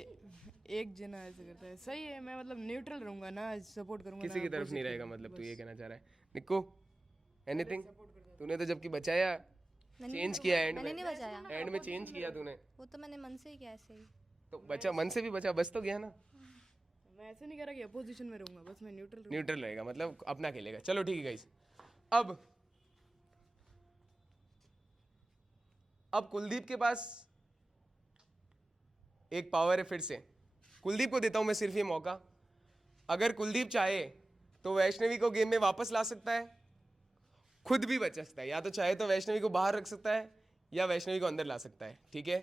एक जना ऐसे करता है सही है, मैं मतलब न्यूट्रल रहूंगा ना, सपोर्ट करूंगा किसी ना, की तरफ opposite नहीं रहेगा, करूंगा, मतलब तू बस। ये कहना चाह रहा है। निक्को एनीथिंग? तूने तो जबकि बचाया, चेंज किया एंड मैंने में, नहीं बचाया, एंड में चेंज किया तूने, वो तो मैंने मन से ही किया ऐसे ही। तो बचा, मन से भी बचा, बच तो गया ना। मैं ऐसे नहीं कह रहा कि अपोजिशन में रहूंगा, बस मैं न्यूट्रल रहूंगा। न्यूट्रल रहेगा, मतलब अपना खेलेगा। चलो ठीक है गाइस। अब कुलदीप के पास एक पावर है, फिर से कुलदीप को देता हूं मैं सिर्फ ये मौका। अगर कुलदीप चाहे तो वैष्णवी को गेम में वापस ला सकता है, खुद भी बच सकता है, या तो चाहे तो वैष्णवी को बाहर रख सकता है या वैष्णवी को अंदर ला सकता है। ठीक है,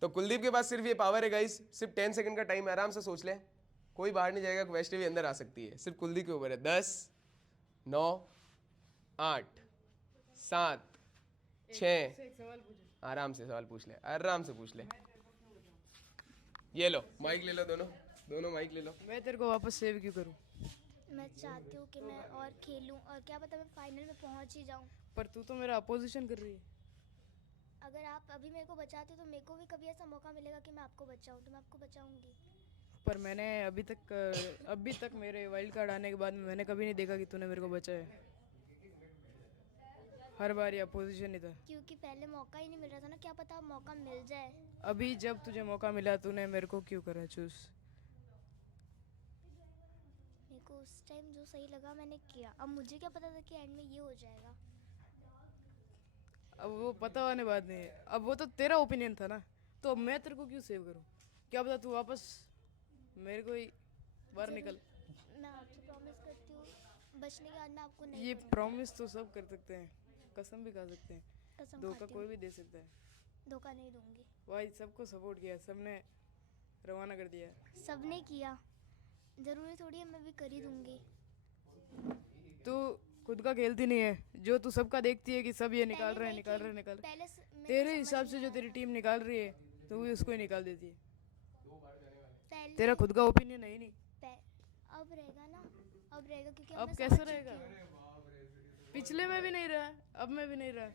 तो कुलदीप के पास सिर्फ ये पावर है गाइस। सिर्फ 10 सेकंड का टाइम है, आराम से सोच ले। कोई बाहर नहीं जाएगा, वैष्णवी अंदर आ सकती है, सिर्फ कुलदीप के ऊपर है। 10 9 8 7 6 आराम से सवाल पूछ ले, आराम से पूछ ले। ये लो माइक ले लो, दोनों माइक ले लो। मैं तेरे को वापस सेव क्यों करूं? मैं चाहती हूँ कि मैं और खेलूं, और क्या पता मैं फाइनल में पहुँच ही जाऊँ। पर तू तो मेरा अपोजिशन कर रही है। अगर आप अभी मेरे को बचाते हो तो मेरे को भी कभी ऐसा मौका मिलेगा कि मैं आपको बचाऊँ, तो मैं आपको बचाऊंगी। पर मैंने अभी तक मेरे वाइल्ड कार्ड आने के बाद में मैंने कभी नहीं देखा कि तूने मेरे को बचाया। हर बार ये अपोजिशन ही था। क्योंकि पहले मौका ही नहीं मिल रहा था ना, क्या पता अब मौका मिल जाए। अभी जब तुझे मौका मिला तूने मेरे को क्यों करा चूज? मेरे को उस टाइम जो सही लगा मैंने किया, अब मुझे क्या पता था कि एंड में ये हो जाएगा। अब वो पता होने बात नहीं है, अब वो तो तेरा ओपिनियन था ना, तो अब मैं तेरे को क्यों सेव करूं? क्या पता तू वापस मेरे को ही बाहर निकल। मैं आपसे प्रॉमिस करती हूँ बचने के बाद मैं आपको नहीं ये करूंगी। प्रॉमिस तो सब कर सकते हैं, कसम भी खा सकते हैं, कसम धोखा खाती कोई हूँ, भी दे सकता है। धोखा नहीं दूंगी। भाई सबको सपोर्ट किया, सबने रवाना कर दिया। सबने किया, जरूरी थोड़ी है मैं भी कर ही दूंगी। तू खुद का खेलती नहीं है, जो तू सबका देखती है कि सब ये निकाल रहे हैं निकाल रहे हैं निकाल रहे हैं। तेरे हिसाब से जो तेरी टीम निकाल रही है तो भी उसको ही निकाल देती है। तेरा खुद का ओपिनियन है ही नहीं। अब रहेगा ना, अब रहेगा क्योंकि अब मैं कैसे समझ चुकी रहेगा? हूँ। पिछले में भी नहीं रहा, अब में भी नहीं रहा।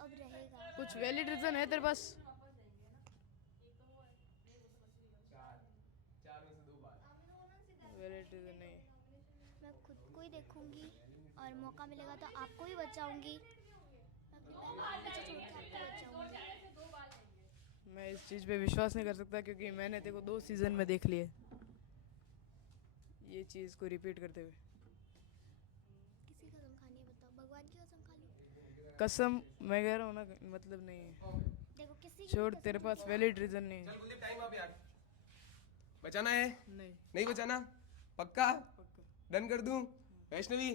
अब रहेगा। कुछ वैलिड रीजन है तेरे पास? वैलिड रीजन नहीं। मैं खुद को ही देखूंगी और मौका मिलेगा तो आपको भी बचाऊंगी। मैं अपनी बहन को पीछे छोड़ के आपको बचाऊंगी। मैं इस चीज़ पे विश्वास नहीं कर सकता क्योंकि मैंने तेरे को 2 सीजन में देख लिया ये चीज़ को रिपीट करते हुए। किसी कसम खानी है बताओ, भगवान की कसम खा लूं? कसम मैं कह रहा हूँ ना, मतलब नहीं है। देखो किसी की छोड़, कसम तेरे पास वैलिड रीजन नहीं है। चल कुलदीप टाइम अप यार, बचाना है? नहीं, नहीं बचाना? पक्का? पक्का। डन कर दूं? वैष्णवी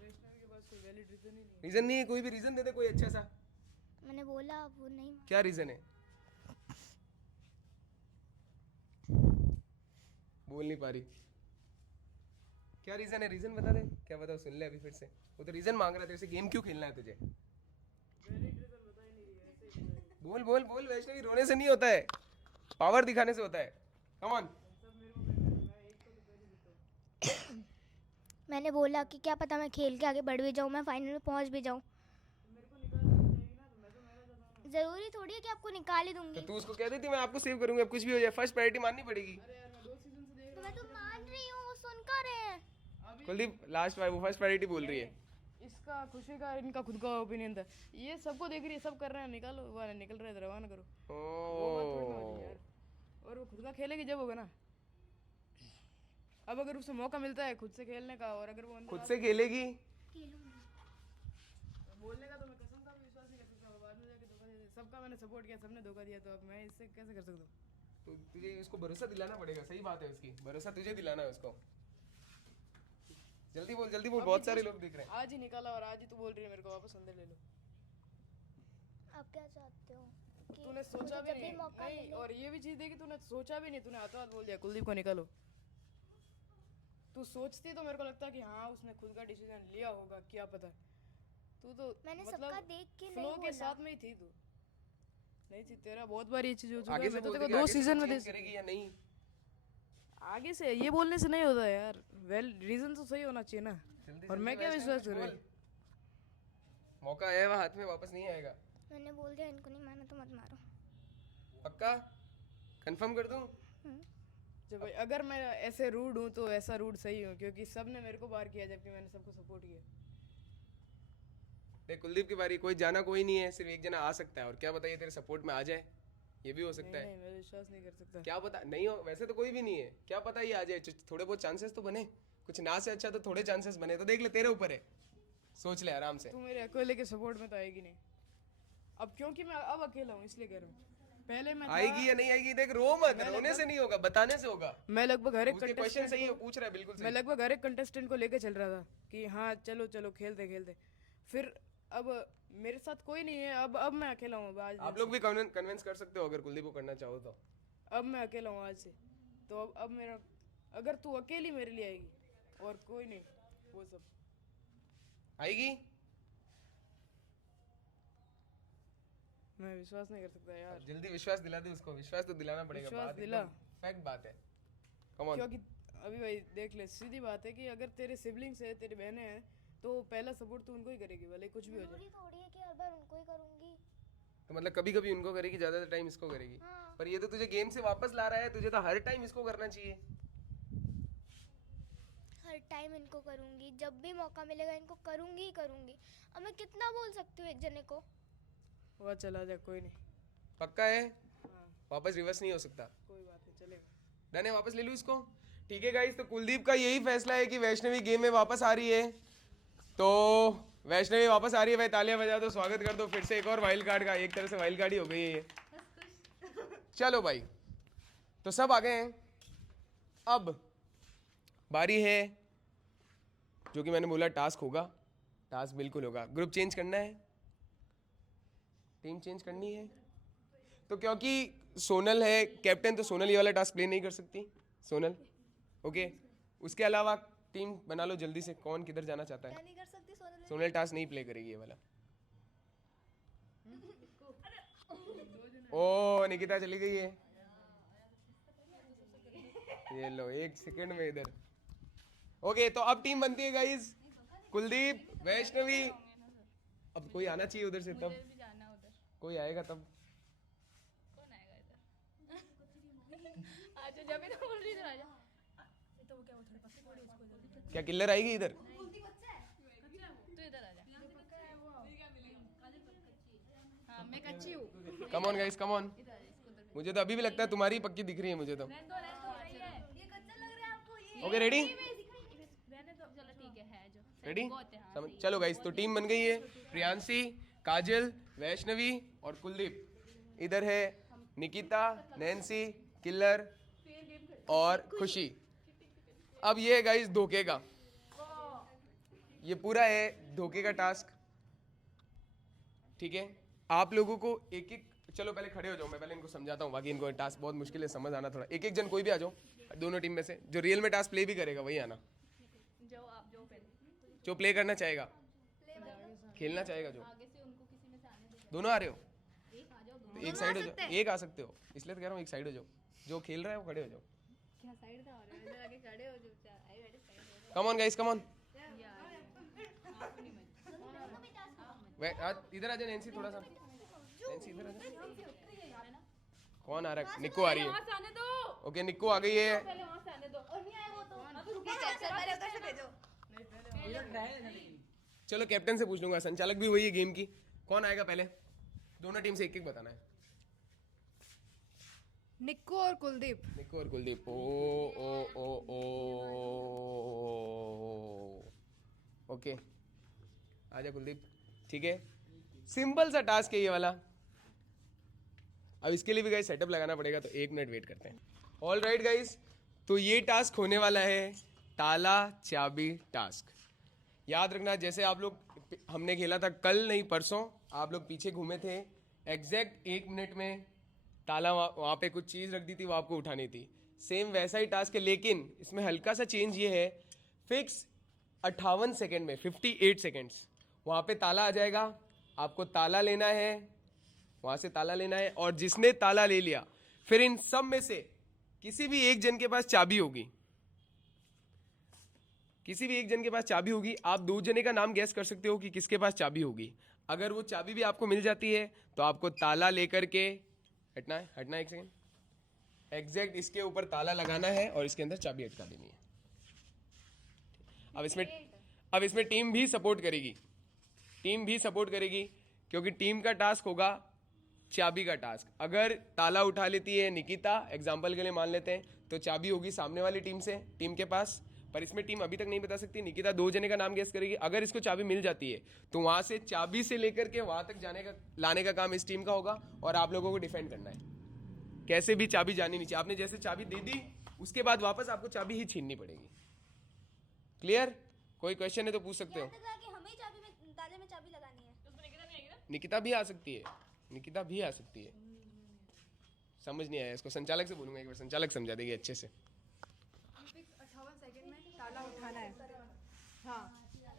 वैष्णवी के पास कोई वैलिड रीजन ही नहीं। रीजन नहीं है, कोई भी रीजन दे दे कोई अच्छा सा। मैंने बोला वो नहीं। क्या रीजन है? बोल नहीं पा रही, क्या रीजन है? रीजन बता दे, क्या बताओ, सुन ले अभी फिर से। वो तो रीजन मांग रहा था, तेरे से गेम क्यों खेलना है तुझे? बोल बोल बोल वैष्णवी, रोने से नहीं होता है, पावर दिखाने से होता है। Come on. मैंने बोला कि क्या पता मैं खेल के आगे बढ़ भी जाऊँ, मैं फाइनल में पहुँच भी जाऊँ। जरूरी थोड़ी है कि आपको निकाल ही दूंगी। तो तू उसको कह देती मैं आपको सेव करूंगी, अब कुछ भी हो जाए फर्स्ट प्रायोरिटी माननी पड़ेगी। तो मैं तो मान रही हूँ, वो सुन कर रहे हैं। कुलदीप लास्ट वो फर्स्ट प्रायोरिटी बोल रही है। इसका खुशी का इनका खुद का ओपिनियन था, ये सबको देख रही है, सब कर रहे हैं, निकालो, वो निकल रहे हैं, रवाना करो। वो बात थोड़ी ना होती यार। और वो खुद का खेलेगी जब होगा ना। अब अगर उसे मौका मिलता है खुद से खेलने का, और अगर वो अंदर खुद से खेलेगी बोलने का, तो मैं कसम का भी विश्वास नहीं कर सकता। बाद में जाके धोखा दे दे। सबका मैंने सपोर्ट किया, सबने धोखा दिया, तो अब मैं इससे कैसे कर सकता हूँ? तो तुझे उसको भरोसा दिलाना पड़ेगा। सही बात है उसकी, भरोसा तुझे दिलाना है उसको। जल्दी बोल, बहुत सारे लोग दिख रहे हैं। आज ही निकाला और आज ही तू बोल रही है मेरे को वापस अंदर ले लो। आप क्या चाहते हो कि तूने सोचा मुझे भी जब नहीं, मौका नहीं, मिले- और ये भी चीज है कि तूने सोचा भी नहीं, तूने हाथों हाथ बोल दिया कुलदीप को निकालो। तू सोचती तो मेरे को लगता कि हाँ उसने खुद का डिसीजन लिया होगा, क्या पता। तू तो मैंने मतलब सबका देख के फ्लो नहीं के बोला। साथ में ही थी तू। नहीं थी, तेरा बहुत बार ये चीज हो चुका आगे है। से मैं तो बोल देखो दे कि 2 आगे से सीजन में change करेगी या नहीं। आगे से ये बोलने से नहीं होता यार। वेल रीजन तो सही होना चाहिए ना। और मैं क्या विश्वास करूँ? मौका आया हुआ हाथ में, वापस नहीं आएगा। मैंने बोल दिया इनको नहीं माना तो मत मारो। पक्का कंफर्म कर दूं? जब भाई अगर मैं ऐसे रूड हूँ तो ऐसा रूड सही हूँ, क्योंकि सबने मेरे को बार किया जबकि मैंने सबको सपोर्ट किया। देख कुलदीप की बारी, कोई जाना कोई नहीं है, सिर्फ एक जना आ सकता है। और क्या पता ये तेरे सपोर्ट में आ जाए, ये भी हो सकता है। नहीं, मैं विश्वास नहीं कर सकता। क्या पता नहीं हो, वैसे तो कोई भी नहीं है, क्या पता ये आ जाए। थोड़े बहुत चांसेस तो बने, कुछ ना से अच्छा तो थोड़े चांसेस बने। तो देख ले, तेरे ऊपर है, सोच ले आराम से। तू मेरे अकेले के सपोर्ट में तो आएगी नहीं अब, क्योंकि मैं अब अकेला हूँ इसलिए कह रहा हूँ। पहले मैं आएगी या नहीं आएगी देख, रो मत, रोने से नहीं होगा, बताने से होगा। मैं लगभग हर एक उसके क्वेश्चन सही है, पूछ रहा है बिल्कुल मैं सही। लगभग हर एक कंटेस्टेंट को लेके चल रहा था कि हाँ चलो चलो खेलते खेलते। फिर अब मेरे साथ कोई नहीं है, अब मैं अकेला हूँ। अब आज आप लोग भी कन्विंस कर सकते हो अगर कुलदीप को करना चाहो तो। अब मैं अकेला हूँ आज से। तो अब मेरा, अगर तू अकेली मेरे लिए आएगी और कोई नहीं, वो सब आएगी। मैं विश्वास नहीं कर सकता यार। जल्दी विश्वास दिला दे उसको, विश्वास तो दिलाना पड़ेगा। विश्वास बात दिला। फैक्ट बात है, कम ऑन। क्योंकि अभी भाई देख ले, सीधी बात है कि अगर तेरे सिबलिंग्स है, तेरी बहनें हैं, तो पहला सपोर्ट तो उनको ही करेगी, भले कुछ भी हो जाए। जरूरी थोड़ी है कि हर बार उनको ही करूंगी। तो मतलब कभी कभी उनको करेगी, ज्यादातर टाइम इसको करेगी। हाँ। पर ये तो तुझे गेम से वापस ला रहा है, तुझे तो हर टाइम इसको करना चाहिए। हर टाइम इनको करूंगी, जब भी मौका मिलेगा इनको करूंगी ही करूंगी। अब मैं कितना बोल सकती हूँ एक जने को? वो चला जा, कोई नहीं। पक्का है? हाँ, वापस रिवर्स नहीं हो सकता। कोई बात नहीं, चलेगा। डन है, वापस ले लूँ इसको? ठीक है गाइस, तो कुलदीप का यही फैसला है कि वैष्णवी गेम में वापस आ रही है। तो वैष्णवी वापस आ रही है भाई, तालियां बजा दो, स्वागत कर दो फिर से एक और वाइल्ड कार्ड का। एक तरह से वाइल्ड कार्ड ही हो गई है ये। चलो भाई, तो सब आ गए हैं। अब बारी है, जो कि मैंने बोला टास्क होगा, टास्क बिल्कुल होगा। ग्रुप चेंज करना है, टीम चेंज करनी है। तो क्योंकि सोनल है कैप्टन, तो सोनल ये वाला टास्क प्ले नहीं कर सकती। सोनल ओके, उसके अलावा टीम बना लो जल्दी से। कौन किधर जाना चाहता है? नहीं कर सकती सोनल। सोनल टास्क नहीं प्ले करेगी ये वाला। ओ निकिता चली गई है, ये लो 1 सेकंड में इधर। ओके, तो अब टीम बनती है गाइस, कुलदीप, वैष्णवी। अब कोई आना चाहिए उधर से, तब जाना उधर। कोई आएगा तब। कौन आएगा इधर? आजा, जब भी तो बोल रही इधर आजा। क्या किल्लर आएगी इधर? तू इधर आजा। हाँ, मैं कच्ची हूँ। कम ऑन गाइस, कम ऑन। मुझे तो अभी भी लगता है तुम्हारी पक्की दिख रही है मुझे तो। Okay ready? चलो ठीक है जो रेडी? बहुत है, हाँ, चलो गाइस, तो टीम बन गई है। प्रियांशी, काजल, वैष्णवी और कुलदीप। इधर है निकिता, नैन्सी, किल्लर और खुशी। अब ये है गाइस धोखे का, ये पूरा है धोखे का टास्क। ठीक है, आप लोगों को एक एक, चलो पहले खड़े हो जाओ, मैं पहले इनको समझाता हूँ, बाकी इनको टास्क बहुत मुश्किल है समझ आना थोड़ा। एक एक जन कोई भी आ जाओ दोनों टीम में से, जो रियल में टास्क प्ले भी करेगा वही आना, जो प्ले करना चाहेगा, खेलना चाहेगा जो। दोनों आ रहे हो? तो एक साइड हो जाओ, एक आ सकते हो, इसलिए तो कह रहा हूँ एक साइड हो जाओ। जो खेल रहा है वो खड़े हो जाओ। क्या साइड था? और इधर आके खड़े हो चुपचाप। कम ऑन गाइस, कम ऑन। इधर आ जा नैन्सी, थोड़ा सा नैन्सी इधर आ जा। कौन आ रहा है? निक्को आ रही है। ओके, निक्को आ गई है। चलो कैप्टन से पूछ लूंगा, संचालक भी वही है गेम की। कौन आएगा पहले? दोनों टीम से एक एक बताना है। निक्कू और कुलदीप। निको और कुलदीप। ओ ओ ओ ओके, आजा कुलदीप। ठीक है, सिंपल सा टास्क है ये वाला। अब इसके लिए भी गाइस सेटअप लगाना पड़ेगा, तो 1 मिनट वेट करते हैं। ऑल राइट गाइस, तो ये टास्क होने वाला है ताला चाबी टास्क। याद रखना, जैसे आप लोग हमने खेला था कल नहीं परसों, आप लोग पीछे घूमे थे, एग्जैक्ट 1 मिनट में ताला वहाँ पे कुछ चीज़ रख दी थी, वो आपको उठानी थी। सेम वैसा ही टास्क है, लेकिन इसमें हल्का सा चेंज ये है, फिक्स 58 सेकेंड में 58 सेकेंड्स वहाँ पे ताला आ जाएगा, आपको ताला लेना है, वहाँ से ताला लेना है, और जिसने ताला ले लिया फिर इन सब में से किसी भी एक जन के पास चाबी होगी, किसी भी एक जन के पास चाबी होगी। आप 2 जने का नाम गैस कर सकते हो कि किसके पास चाबी होगी। अगर वो चाबी भी आपको मिल जाती है तो आपको ताला लेकर के हटना है, 1 सेकेंड, एग्जैक्ट इसके ऊपर ताला लगाना है और इसके अंदर चाबी अटका देनी है। अब इसमें टीम भी सपोर्ट करेगी, टीम भी सपोर्ट करेगी, क्योंकि टीम का टास्क होगा चाबी का टास्क। अगर ताला उठा लेती है निकिता, एग्जाम्पल के लिए मान लेते हैं, तो चाबी होगी सामने वाली टीम से, टीम के पास। पर इसमें टीम अभी तक नहीं बता सकती, निकिता 2 जने का नाम गेस करेगी। अगर इसको चाबी मिल जाती है तो वहां से चाबी से लेकर के वहां तक जाने का, लाने का काम इस टीम का होगा, और आप लोगों को डिफेंड करना है। कैसे भी चाबी जानी नहीं चाहिए, आपने जैसे चाबी दे दी उसके बाद वापस आपको चाबी ही छीननी पड़ेगी। क्लियर? कोई क्वेश्चन है तो पूछ सकते हो। हमें चाबी में, ताले में चाबी लगानी है। निकिता भी आ सकती है, निकिता भी आ सकती है। समझ नहीं आया इसको, संचालक से बोलूंगा एक बार, संचालक समझा देगी अच्छे से। 58 सेकंड में ताला उठाना है। हाँ,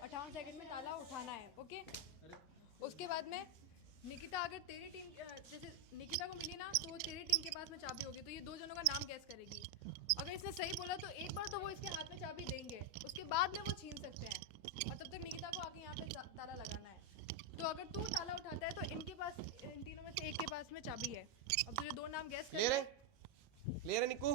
58 सेकंड में ताला उठाना है। ओके, उसके बाद में निकिता, अगर तेरी टीम, जैसे निकिता को मिली ना, तो वो तेरी टीम के पास में चाबी होगी, तो ये 2 जनों का नाम गैस करेगी। अगर इसने सही बोला तो एक बार तो वो इसके हाथ में चाबी देंगे, उसके बाद में वो छीन सकते हैं, और तब तक निकिता को आके यहाँ पे ताला लगाना है। तो अगर तू ताला उठाता है तो इनके पास, इन तीनों में से एक के पास में चाबी है। अब तुझे 2 नाम गैस क्लियर करना है? क्लियर है निक्कू?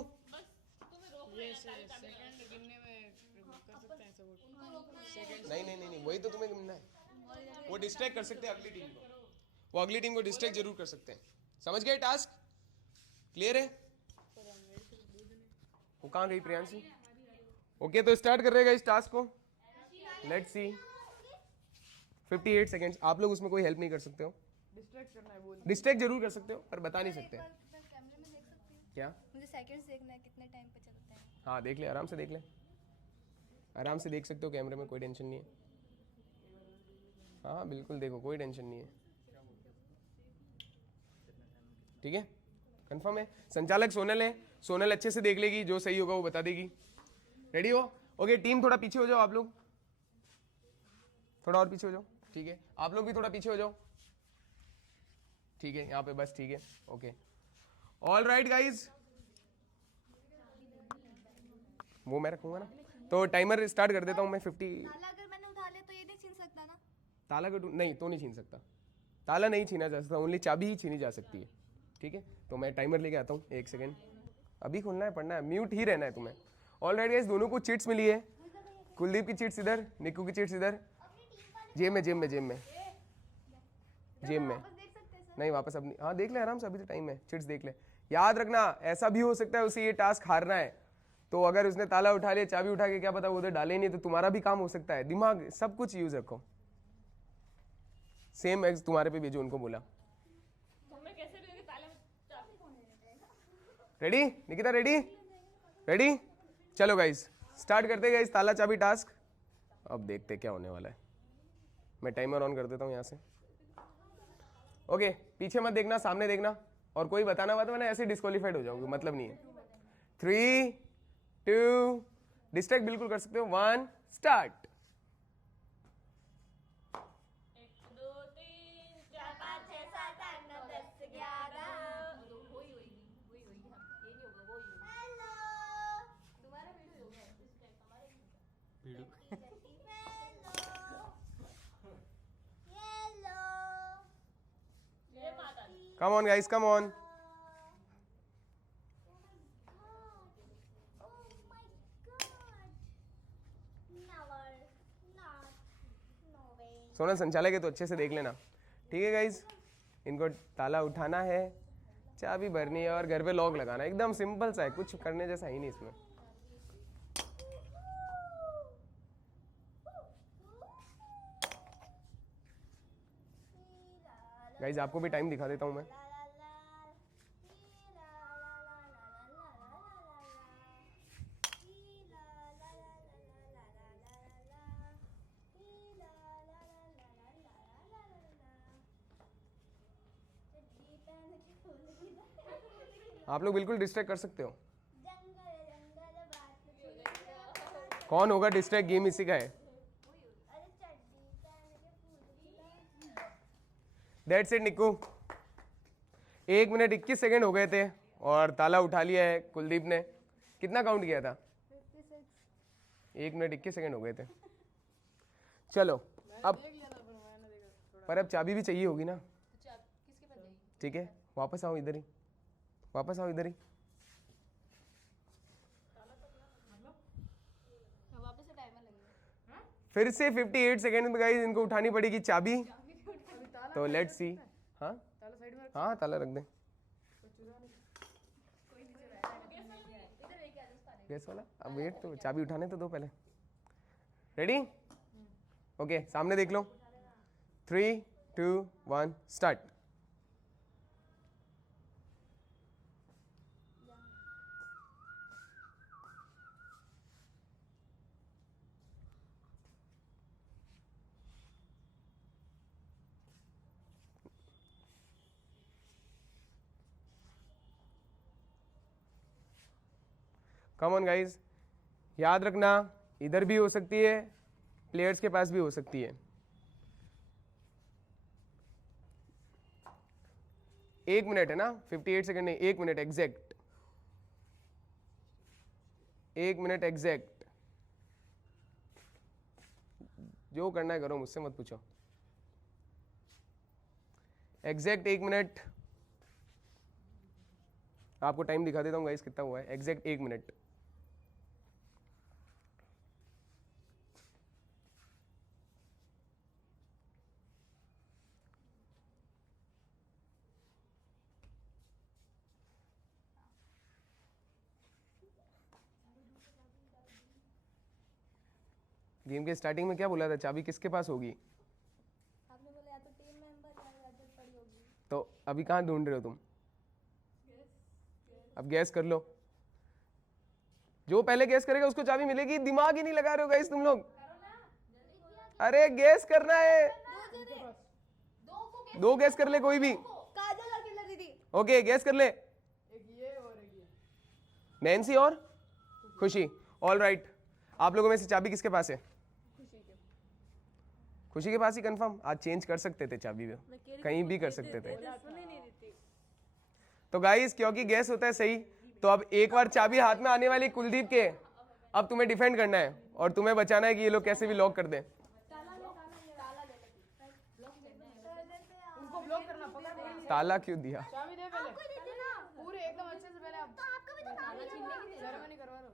नहीं नहीं नहीं नहीं, वही तो तुम्हें गिनना है। वो डिस्ट्रैक्ट कर सकते हैं अगली टीम को, वो अगली टीम को डिस्ट्रैक्ट जरूर कर सकते हैं। समझ गए टास्क? क्लियर है? वो कहाँ गई प्रियांशी? ओके, तो स्टार्ट कर रहेगा इस टास्क को। Let's see. 58 सेकेंड्स। आप लोग उसमें कोई हेल्प नहीं कर सकते हो, डिस्ट्रैक्ट जरूर कर सकते हो पर बता नहीं सकते। कैमरे में देख सकती हूँ क्या? मुझे सेकंड्स देखना है, कितने टाइम पे चलते हैं। हाँ देख ले, आराम से देख ले, आराम से देख सकते हो कैमरे में, कोई टेंशन नहीं है। हाँ बिल्कुल देखो, कोई टेंशन नहीं है। ठीक है, कंफर्म है? संचालक सोनल है, सोनल अच्छे से देख लेगी, जो सही होगा वो बता देगी। रेडी हो? ओके, टीम थोड़ा पीछे हो जाओ, आप लोग थोड़ा और पीछे हो जाओ। ठीक है, आप लोग भी थोड़ा पीछे हो जाओ। ठीक है, यहाँ पे बस, ठीक है, ओके। ऑल राइट गाइज, वो मैं रखूंगा ना, तो टाइमर स्टार्ट कर देता हूँ मैं। 50। ताला अगर मैंने उठा लिया तो ये नहीं छीन सकता ना? ताला का नहीं, तो नहीं छीन सकता, ताला नहीं छीना जा सकता, ओनली चाबी ही छीनी जा सकती है। ठीक है, तो मैं टाइमर लेके आता हूँ, 1 सेकेंड। अभी खोलना है, पढ़ना है, म्यूट ही रहना है तुम्हें। ऑल राइट गाइज, दोनों को चिट्स मिली है। कुलदीप की चिट्स इधर, निक्कू की चिट्स इधर, जेब में, जेब में, जेब में, जेब में। नहीं वापस अब नहीं, हाँ देख ले आराम से, अभी तो टाइम है, चिट्स देख ले। याद रखना, ऐसा भी हो सकता है उसे ये टास्क हारना है, तो अगर उसने ताला उठा लिया, चाबी उठा के, क्या पता वो उधर डाले नहीं, तो तुम्हारा भी काम हो सकता है। दिमाग सब कुछ यूज रखो, सेम एग्ज तुम्हारे पे भी जो उनको बोला। रेडी निकिता? रेडी? रेडी? चलो गाइस स्टार्ट करते गाइस ताला चाबी टास्क। अब देखते क्या होने वाला है। मैं टाइमर ऑन कर देता हूँ यहाँ से। ओके, पीछे मत देखना, सामने देखना, और कोई बताना मत, वरना ऐसे डिस्क्वालीफाइड हो जाओगे, मतलब नहीं है। 3 2, डिस्ट्रैक्ट बिल्कुल कर सकते हो। 1 स्टार्ट। 1 2 3 4 5 6 7 8 9 10 11। हेलो, दोबारा वीडियो होगा इस टाइप हमारे video. Come on guys, come on. Sonal संचालक है तो अच्छे से देख लेना। ठीक है गाइज, इनको ताला उठाना है, चाबी भरनी है और घर पे लॉक लगाना है, एकदम सिंपल सा है, कुछ करने जैसा ही नहीं इसमें। गाइस आपको भी टाइम दिखा देता हूं मैं। आप लोग बिल्कुल डिस्ट्रैक्ट कर सकते हो। कौन होगा डिस्ट्रैक्ट, गेम इसी का है। That's it Nikku. 1 minute 21 second हो गए थे और ताला उठा लिया है कुलदीप ने। कितना काउंट किया था? 1 मिनट 21 सेकेंड हो गए थे। चलो अब, पर अब चाबी भी चाहिए होगी ना। ठीक है, वापस आओ इधर ही, वापस आओ इधर ही। फिर से 58 सेकेंड में गाइस इनको उठानी पड़ेगी चाबी। तो लेट्स सी। हाँ हाँ, ताला रख दें। गैस वाला, अब वेट, तो चाबी उठाने तो दो पहले। रेडी? ओके, सामने देख लो। 3 2 1 स्टार्ट। कम ऑन गाइज, याद रखना इधर भी हो सकती है, प्लेयर्स के पास भी हो सकती है। 1 मिनट है ना, 58 सेकेंड नहीं, 1 मिनट एग्जैक्ट, 1 मिनट एग्जैक्ट। जो करना है करो, मुझसे मत पूछो। Exact 1 minute. आपको टाइम दिखा देता हूँ गाइस कितना हुआ है। Exact 1 minute. गेम के स्टार्टिंग में क्या बोला था, चाबी किसके पास होगी? आपने बोला या तो टीम मेंबर या तो पड़ी होगी। तो अभी कहाँ ढूंढ रहे हो तुम? अब गैस कर लो। जो पहले गैस करेगा उसको चाबी मिलेगी। दिमाग ही नहीं लगा रहे हो गाइस तुम लोग। अरे गैस करना है, 2 गैस कर ले कोई भी। काजल और किलर दीदी। ओके, गैस कर ले। नैन्सी और खुशी। ऑल राइट, आप लोगों में से चाबी किसके पास है? खुशी के पास ही कंफर्म। आज चेंज कर सकते थे चाबी में, कहीं भी कर सकते थे। तो गाइस क्योंकि गैस होता है सही, तो अब एक बार चाबी हाथ में आने वाली कुलदीप के, अब तुम्हें डिफेंड करना है और तुम्हें बचाना है कि ये लोग कैसे भी लॉक कर दें। ताला क्यों दिया? चाबी दे पहले, पूरे एकदम अच्छे से पहले आप सेरेमनी करवा लो।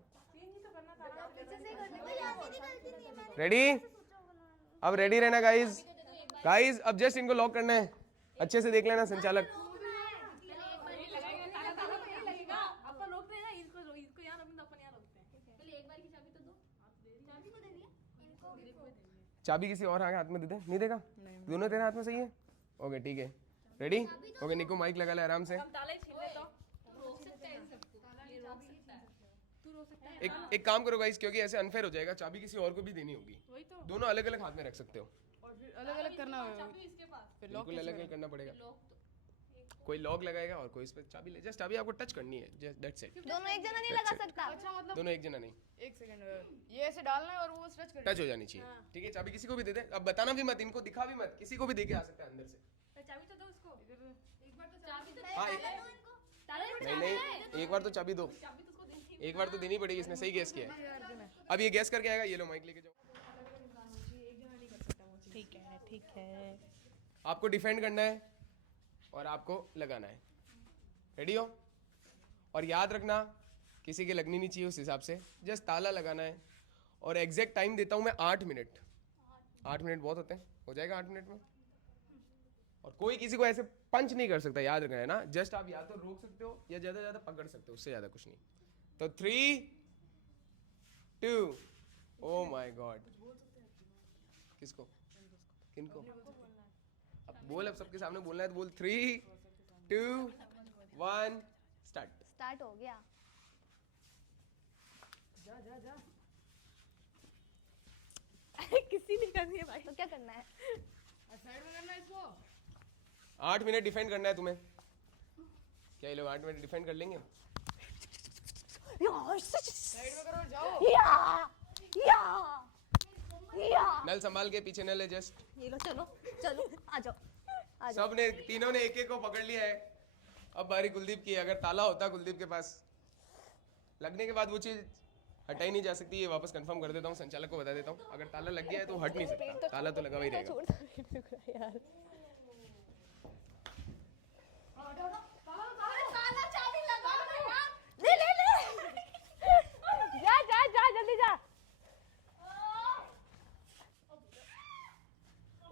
रेडी? अब रेडी रहना गाइस। गाइस अब जस्ट इनको लॉक करना है, अच्छे से देख लेना संचालक। चाबी किसी और हाथ में दे दे। नहीं देगा? दोनों तेरे हाथ में सही है? ओके ठीक है, रेडी? ओके निको माइक लगा ले आराम से। एक काम करो गाइस, क्योंकि ऐसे अनफेयर हो जाएगा, चाबी किसी और को भी देनी होगी। दोनों अलग अलग हाथ में रख सकते हो और फिर अलग अलग करना होगा, फिर लॉक बिल्कुल अलग अलग करना पड़ेगा। कोई लॉक लगाएगा और कोई इस पे चाबी ले। जस्ट चाबी आपको टच करनी है, दैट्स इट। दोनों एक जना नहीं लगा सकता। अच्छा मतलब दोनों एक जना नहीं, 1 सेकंड, ये ऐसे डालना है और वो टच करना टच हो जानी चाहिए। ठीक है, चाबी किसी को भी दे दे। अब बताना भी मत, इनको दिखा भी मत, किसी को भी दे के आ सकता है अंदर से। चाबी तो दो उसको एक बार, तो चाबी तो हाँ, नहीं नहीं, एक बार तो चाबी दो, एक बार तो देनी पड़ेगी। इसने सही गैस किया है। अब ये गैस करके आएगा। ये लो माइक लेके जाओ। ठीक है। आपको डिफेंड करना है और आपको लगाना है। रेडी हो? और याद रखना किसी के लगनी नहीं चाहिए, उस हिसाब से जस्ट ताला लगाना है। और एग्जैक्ट टाइम देता हूं मैं 8 मिनट। 8 मिनट बहुत होते हैं, हो जाएगा 8 मिनट में। और कोई किसी को ऐसे पंच नहीं कर सकता, याद रखना है ना। जस्ट आप या तो रोक सकते हो या ज्यादा ज्यादा पकड़ सकते हो, उससे ज्यादा कुछ नहीं। तो 3 2 ओ माय गॉड, किसको किनको अब बोल, अब सबके सामने बोलना है तो बोल। 3 2 1 स्टार्ट। स्टार्ट हो गया। किसी नहीं करनी है भाई। तो क्या करना है? साइड में करना है इसको। 8 मिनट डिफेंड करना है तुम्हें। क्या ये लोग 8 मिनट डिफेंड कर लेंगे? साइड में करो, जाओ। नल संभाल के, पीछे नल है जस्ट। ये लो, चलो चलो, आ जाओ आ जाओ। सब ने, तीनों ने एक एक को पकड़ लिया है। अब बारी कुलदीप की है। अगर ताला होता कुलदीप के पास, लगने के बाद वो चीज हटाई नहीं जा सकती। ये वापस कंफर्म कर देता हूँ, संचालक को बता देता हूँ। अगर ताला लग गया है तो हट नहीं सकता, ताला तो लगा ही रहेगा। यार जा जा जा, जल्दी जा।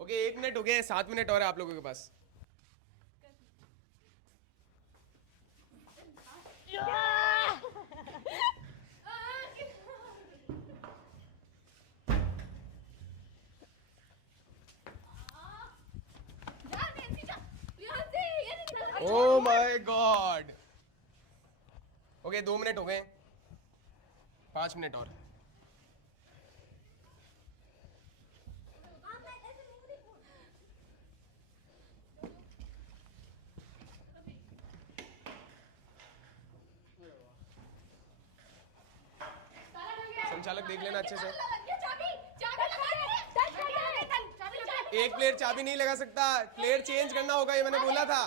ओके 1 मिनट हो गया है, 7 मिनट और है आप लोगों के पास। Oh my god. Okay 2 minute हो गए, 5 मिनट और। संचालक देख लेना अच्छे से। एक प्लेयर चाबी नहीं लगा सकता, प्लेयर चेंज करना होगा, ये मैंने बोला था।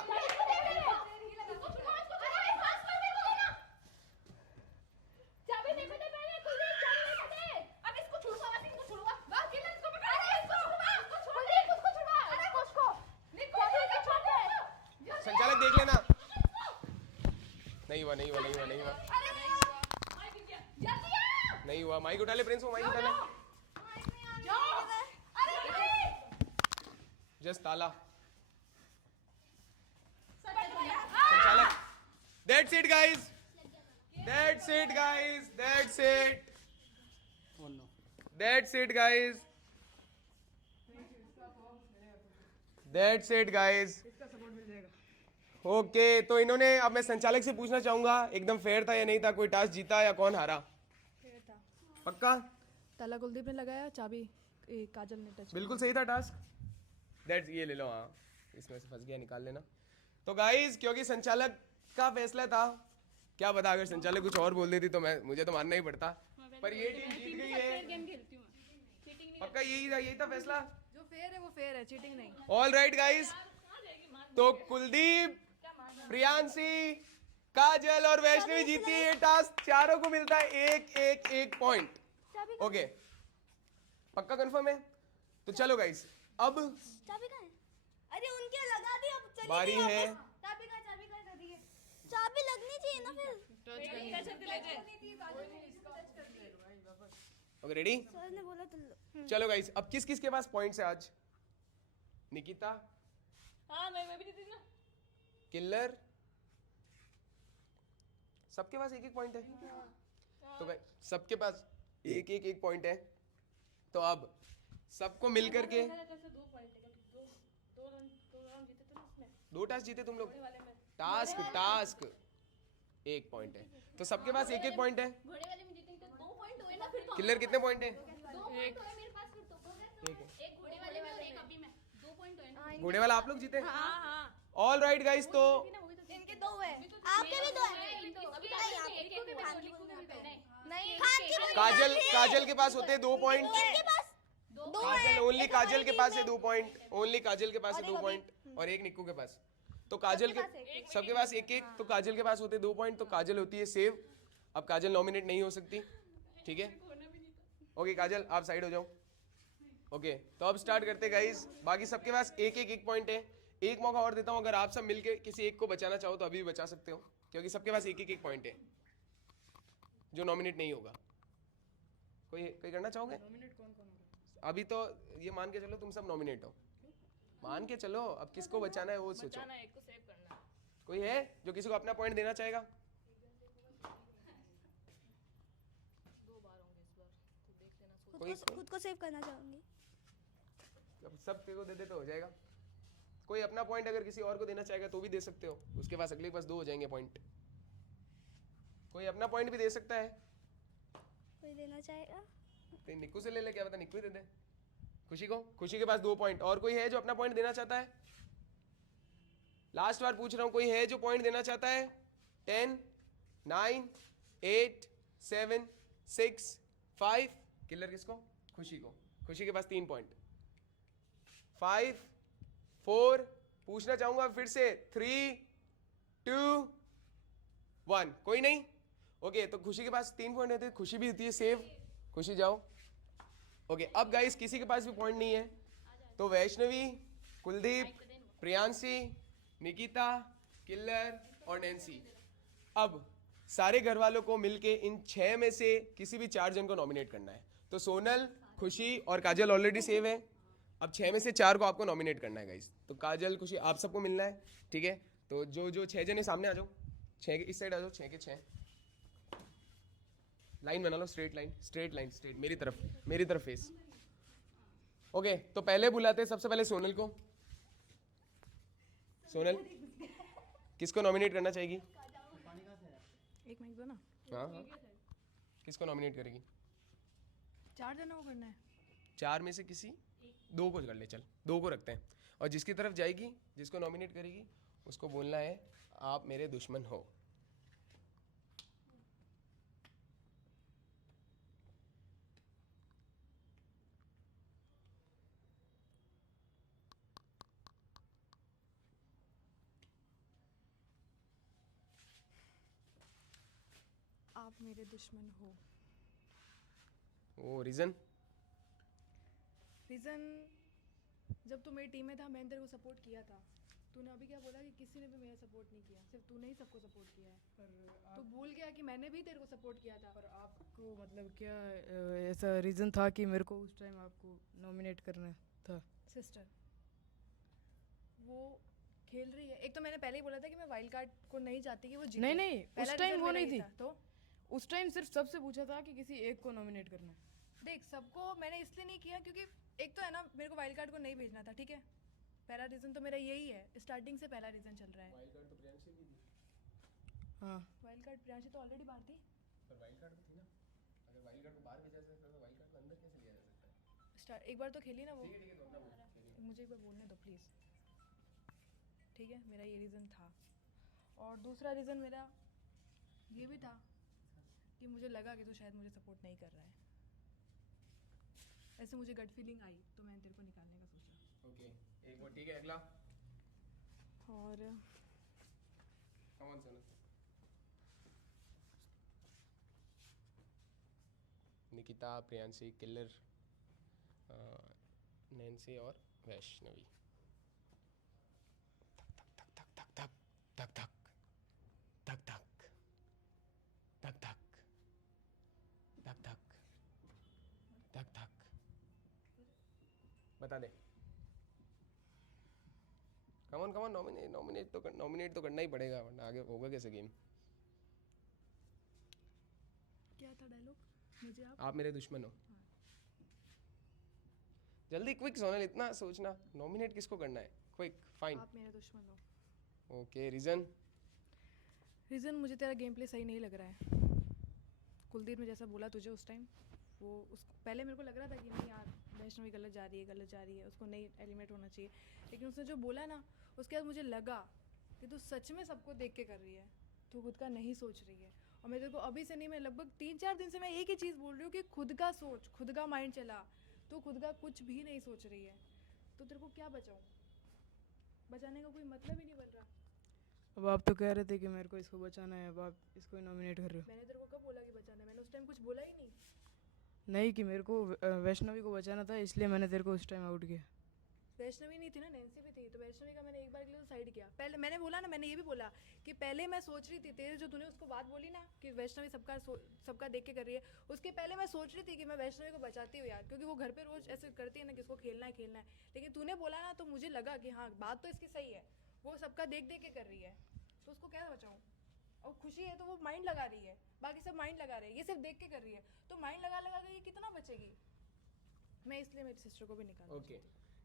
संचालक देख लेना। नहीं हुआ नहीं हुआ नहीं हुआ नहीं हुआ नहीं हुआ। माइक उठा ले प्रिंस, वो माइक उठा ले। जस्ट ताला। संचालक, that's it guys, that's it guys, that's it, that's it guys, that's it guys. Okay तो इन्होंने, अब मैं संचालक से पूछना चाहूंगा, एकदम फेयर था या नहीं था? कोई टास्क जीता या कौन हारा? पक्का? ताला कुलदीप ने लगाया, चाबी काजल ने टच। बिल्कुल सही था टास्क। दैट्स, ये ले लो। हाँ इसमें से फंस गया, निकाल लेना। तो गाइस क्योंकि संचालक का फैसला था, क्या पता अगर संचालक कुछ और बोल देती तो मुझे तो मानना ही पड़ता। पर ये टीम जीत गई है। पक्का यही था फैसला। जो फेयर है वो फेयर है, चीटिंग नहीं। ऑल राइट गाइस, तो कुलदीप, प्रियांशी, काजल और वैष्णवी जीती है ये टास्क। चारों को मिलता है एक पॉइंट। ओके पक्का कंफर्म है? तो चलो गाइस, अब चाबी कहाँ है? अरे उनके लगा दी, अब चलिए बारी है। चाबी कहाँ कर दी है? चाबी लगनी चाहिए ना फिर। Okay ready? सर ने बोला तो चलो गाइस, अब किस किस के पास पॉइंट्स है आज? निकिता, हाँ मैं भी जीती ना। किल्लर, सबके पास एक पॉइंट है। तो गाइस सबके पास एक पॉइंट है। तो अब सबको मिलकर के 2 टास्क जीते तुम लोग। टास्क 1 पॉइंट है, तो सबके पास एक पॉइंट है। घोड़े वाले में जीतेंगे तो 2 पॉइंट हुए ना फिर तो। किल्लर कितने पॉइंट है? 2 पॉइंट हुए मेरे पास फिर तो। एक घोड़े वाले में और एक अभी में 2 पॉइंट हुए ना। घोड़े वाला आप लोग जीते। हाँ हाँ। ऑल राइट गाइस, तो इनके 2 है, आपके भी 2 है। अभी तो नहीं, काजल के पास होते हैं 2 पॉइंट। इनके पास 2 है। काजल, ओनली काजल के पास है 2 पॉइंट। ओनली काजल के पास है 2 पॉइंट और एक निक्कू के पास। तो काजल के सबके पास एक, तो काजल के पास होते 2 पॉइंट, तो काजल होती है सेव। अब काजल नॉमिनेट नहीं हो सकती, ठीक है? ओके काजल आप साइड हो जाओ। ओके तो अब स्टार्ट करते गाइस। बाकी सबके पास एक पॉइंट है। एक मौका और देता हूं, अगर आप सब मिलके किसी एक को बचाना चाहो तो अभी भी बचा सकते हो, क्योंकि सबके पास एक पॉइंट है जो नॉमिनेट नहीं होगा। कोई करना चाहोगे? अभी तो ये मान के चलो तुम सब नॉमिनेट हो। मान के चलो, अब किसको बचाना है वो सोचो। बचाना है, एक को सेव करना है। कोई है जो किसी को अपना पॉइंट देना चाहेगा? 2 बार होंगे इस बार, तो देख लेना सोच। कोई खुद को सेव करना चाहूँगी। अब सब तेरे को दे दे तो हो जाएगा। कोई अपना पॉइंट अगर किसी और को देना चाहेगा तो भी दे सकते हो, उसके पास अगले के पास 2 हो जाएंगे पॉइंट। कोई अपना पॉइंट भी दे सकता है। कोई देना चाहेगा? तो निक्कू से ले ले, क्या पता निक्कू ही दे दे खुशी को। खुशी के पास 2 पॉइंट। और कोई है जो अपना पॉइंट देना चाहता है? लास्ट बार पूछ रहा हूं, कोई है जो पॉइंट देना चाहता है? 10 9 8 7 6 5। किलर किसको? खुशी को। खुशी के पास 3 पॉइंट। 5 4। पूछना चाहूंगा फिर से 3 2 1। कोई नहीं? ओके, तो खुशी के पास 3 पॉइंट रहते हैं, खुशी भी होती है सेव। खुशी जाओ। ओके, अब गाइस किसी के पास भी पॉइंट नहीं है तो वैष्णवी, कुलदीप, प्रियांशी, निकिता, किल्लर और नैन्सी, अब सारे घर वालों को मिलके इन 6 में से किसी भी 4 जन को नॉमिनेट करना है। तो सोनल, खुशी और काजल ऑलरेडी सेव है। अब 6 में से 4 को आपको नॉमिनेट करना है गाइस। तो काजल, खुशी, आप सबको मिलना है, ठीक है? तो जो 6 जन है सामने आ जाओ, 6 के इस साइड आ जाओ, 6 के 6 लाइन बना लो, straight line, straight line, straight मेरी तरफ फेस। ओके, तो पहले बुलाते हैं सबसे पहले सोनल को। सोनल किसको नॉमिनेट करना चाहेगी? एक मिनट दो ना। हाँ हाँ, किसको नॉमिनेट करेगी? 4 जनों को करना है। 4 में से किसी 2 को कर ले, चल 2 को रखते हैं। और जिसकी तरफ जाएगी, जिसको नॉमिनेट करेगी, उसको बोलना है आप मेरे दुश्मन हो। आप मेरे दुश्मन हो। ओ, रीजन? रीज़न, जब तू मेरी टीम में था मैंने तेरे को सपोर्ट किया था। तूने अभी क्या बोला कि किसी ने भी मेरा सपोर्ट नहीं किया, सिर्फ तूने ही सबको सपोर्ट किया है। पर तू भूल गया कि मैंने भी तेरे को सपोर्ट किया था। पर आपको मतलब क्या ऐसा रीज़न था कि मेरे को उस टाइम आपको नॉमिनेट करना था? सिस्टर वो खेल रही है। एक तो मैंने पहले ही बोला था कि मैं वाइल्ड कार्ड को नहीं चाहती कि वो जीते। नहीं, पहला उस टाइम reason वो मेरा नहीं ये थी। था। तो उस टाइम सिर्फ सबसे पूछा था कि किसी एक को नॉमिनेट करना है। देख, सबको मैंने इसलिए नहीं किया क्योंकि एक तो है ना, मेरे को वाइल्ड कार्ड को नहीं भेजना था, ठीक है? पहला रीज़न तो मेरा यही है, स्टार्टिंग से पहला रीज़न चल रहा है। वाइल्ड कार्ड तो प्रियांशी भी थी। हाँ, वाइल्ड कार्ड प्रियांशी तो ऑलरेडी बाहर थी। पर वाइल्ड कार्ड तो थी ना। अगर वाइल्ड कार्ड को बाहर भेजा जा सकता है तो वाइल्ड कार्ड को अंदर कैसे लिया जा सकता है? एक बार तो खेली ना वो। ठीक है, तो अपना बोल। मुझे एक बार बोलने दो प्लीज़, ठीक है? मेरा ये रीज़न था। और दूसरा रीज़न मेरा ये भी था कि मुझे लगा कि तू शायद मुझे सपोर्ट नहीं कर रहा है। ऐसे मुझे गट फीलिंग आई तो मैंने तेरे को निकालने का सोचा। ओके, एक वो, ठीक है। अगला और कौन सा? निकिता, प्रियांशी, किलर, नैन्सी और वैष्णवी। धक धक धक धक धक धक धक धक धक धक धक धक धक। बता दे। कमन कमन, नॉमिनेट तो करना ही पड़ेगा, वरना आगे होगा कैसे गेम? क्या था डायलॉग? मुझे आप मेरे दुश्मन हो। जल्दी, क्विक सोनल, इतना सोचना। नॉमिनेट किसको करना है? Quick, fine. आप मेरे दुश्मन हो। Okay, reason? रीज़न, मुझे तेरा गेम प्ले सही नहीं लग रहा है। कुलदीप ने जैसा बोला तुझे उस टाइम, वो उस पहले मेरे को लग रहा था कि नहीं यार, वैष्णवी गलत जा रही है, उसको नहीं एलिमिनेट होना चाहिए। लेकिन उसने जो बोला ना, उसके बाद मुझे लगा कि तू सच में सबको देख के कर रही है, तू खुद का नहीं सोच रही है। और मैं तेरे को अभी से नहीं, मैं लगभग 3-4 दिन से मैं एक ही चीज़ बोल रही हूँ कि खुद का सोच, खुद का माइंड चला। तू खुद का कुछ भी नहीं सोच रही है, तो तेरे को क्या बचाऊँ? बचाने का कोई मतलब ही नहीं बन रहा। अब आप तो कह रहे थे कि मेरे को इसको बचाना है, अब आप इसको नॉमिनेट कर रहे हो। मैंने तेरे को कब बोला कि बचाना है? मैंने उस टाइम कुछ बोला ही नहीं। नहीं, कि मेरे को वैष्णवी को बचाना था, इसलिए मैंने तेरे को उस टाइम आउट किया। वैष्णवी नहीं थी ना, नैन्सी भी थी, तो वैष्णवी का मैंने एक बार के लिए तो साइड किया। पहले मैंने बोला ना, मैंने ये भी बोला कि पहले मैं सोच रही थी, तेरे जो तूने उसको बात बोली ना कि वैष्णवी सबका देख के कर रही है, उसके पहले मैं सोच रही थी कि मैं वैष्णवी को बचाती हूँ यार, क्योंकि वो घर पे रोज ऐसे करती है ना कि इसको खेलना है। लेकिन तूने बोला ना, तो मुझे लगा कि हाँ बात तो इसकी सही है, वो सबका देख देख के कर रही है, तो उसको क्या बचाऊँ। और खुशी है तो वो माइंड लगा रही है, बाकी सब माइंड लगा रहे हैं, ये सिर्फ देख के कर रही है, तो माइंड लगा लगा के ये कितना बचेगी। मैं इसलिए मेरी सिस्टर को भी निकाला। ओके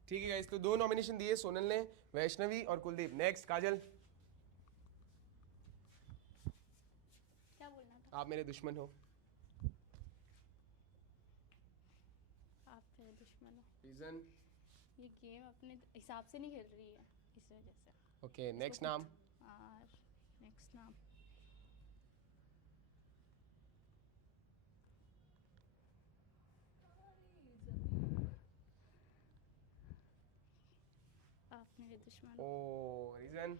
ठीक है गाइस, तो 2 नॉमिनेशन दिए सोनल ने, वैष्णवी और कुलदीप। नेक्स्ट काजल, क्या बोलना था? आप मेरे दुश्मन हो। आप मेरे दुश्मन हो। रीजन? ये गेम अपने हिसाब से नहीं खेल रही है, इस वजह से। ओके नेक्स्ट नाम? और नेक्स्ट नाम आप मेरे दुश्मन हो। ओ रीजन?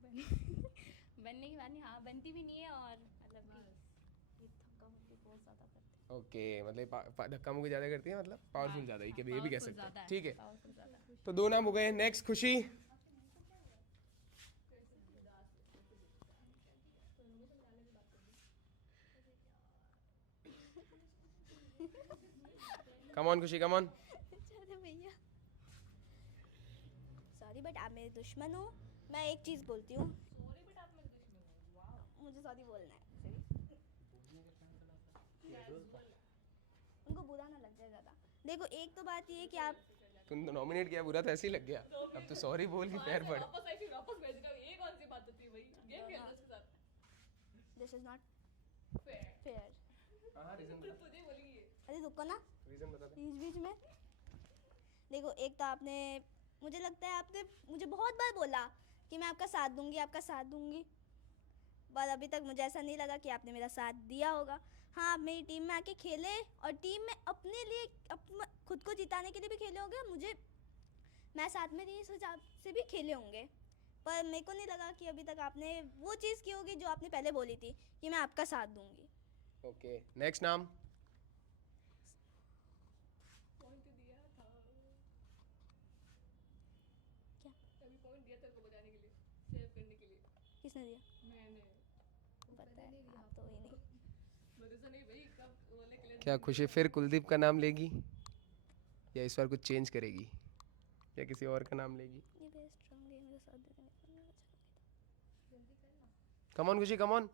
बनने की बात नहीं, हाँ बनती भी नहीं है, और मतलब कि ये धक्का मुक्की बहुत ज़्यादा करते हैं। ओके मतलब धक्का मुक्की ज़्यादा करती है, मतलब पावरफुल ज़्यादा, ये भी कह सकते हैं। ठीक है, पावरफुल ज़्यादा। तो 2 नाम हो गए। नेक्स्ट खुशी। कम ऑन खुशी, कम ऑन। अरे भैया सॉरी बट आप मेरे दुश्मन हो। मैं एक चीज़ बोलती हूँ, मुझे सॉरी बोलना है। उनको बुरा ना लग जाए ज़्यादा। देखो एक तो बात ये है कि आप तुमने तो नॉमिनेट किया, बुरा तो ऐसे ही लग गया, अब तो सॉरी बोल के पैर पड़। This is not fair. अरे रुको ना, रीजन बता दे। बीच बीच में देखो, एक तो आपने, मुझे लगता है आपने मुझे बहुत बार बोला कि मैं आपका साथ दूंगी, आपका साथ दूंगी, पर अभी तक मुझे ऐसा नहीं लगा कि आपने मेरा साथ दिया होगा। हाँ आप मेरी टीम में आके खेले और टीम में अपने लिए खुद को जिताने के लिए भी खेले होंगे, मुझे मैं साथ में रही इस हिसाब से भी खेले होंगे, पर मेरे को नहीं लगा कि अभी तक आपने वो चीज़ की होगी जो आपने पहले बोली थी कि मैं आपका साथ दूंगी। ओके नेक्स्ट नाम? क्या अभी पॉइंट दिया तेरे को बजाने के लिए, सेव करने के लिए। किसने दिया? मैंने। पता है आप तो ही नहीं। भरोसा नहीं भाई, कब बोलने के लिए। क्या खुशी फिर कुलदीप का नाम लेगी, या इस बार कुछ चेंज करेगी, या किसी और का नाम लेगी? ये बेस्ट स्ट्रांग है, मेरे साथ देने में कम ऑन खुशी, कम ऑन।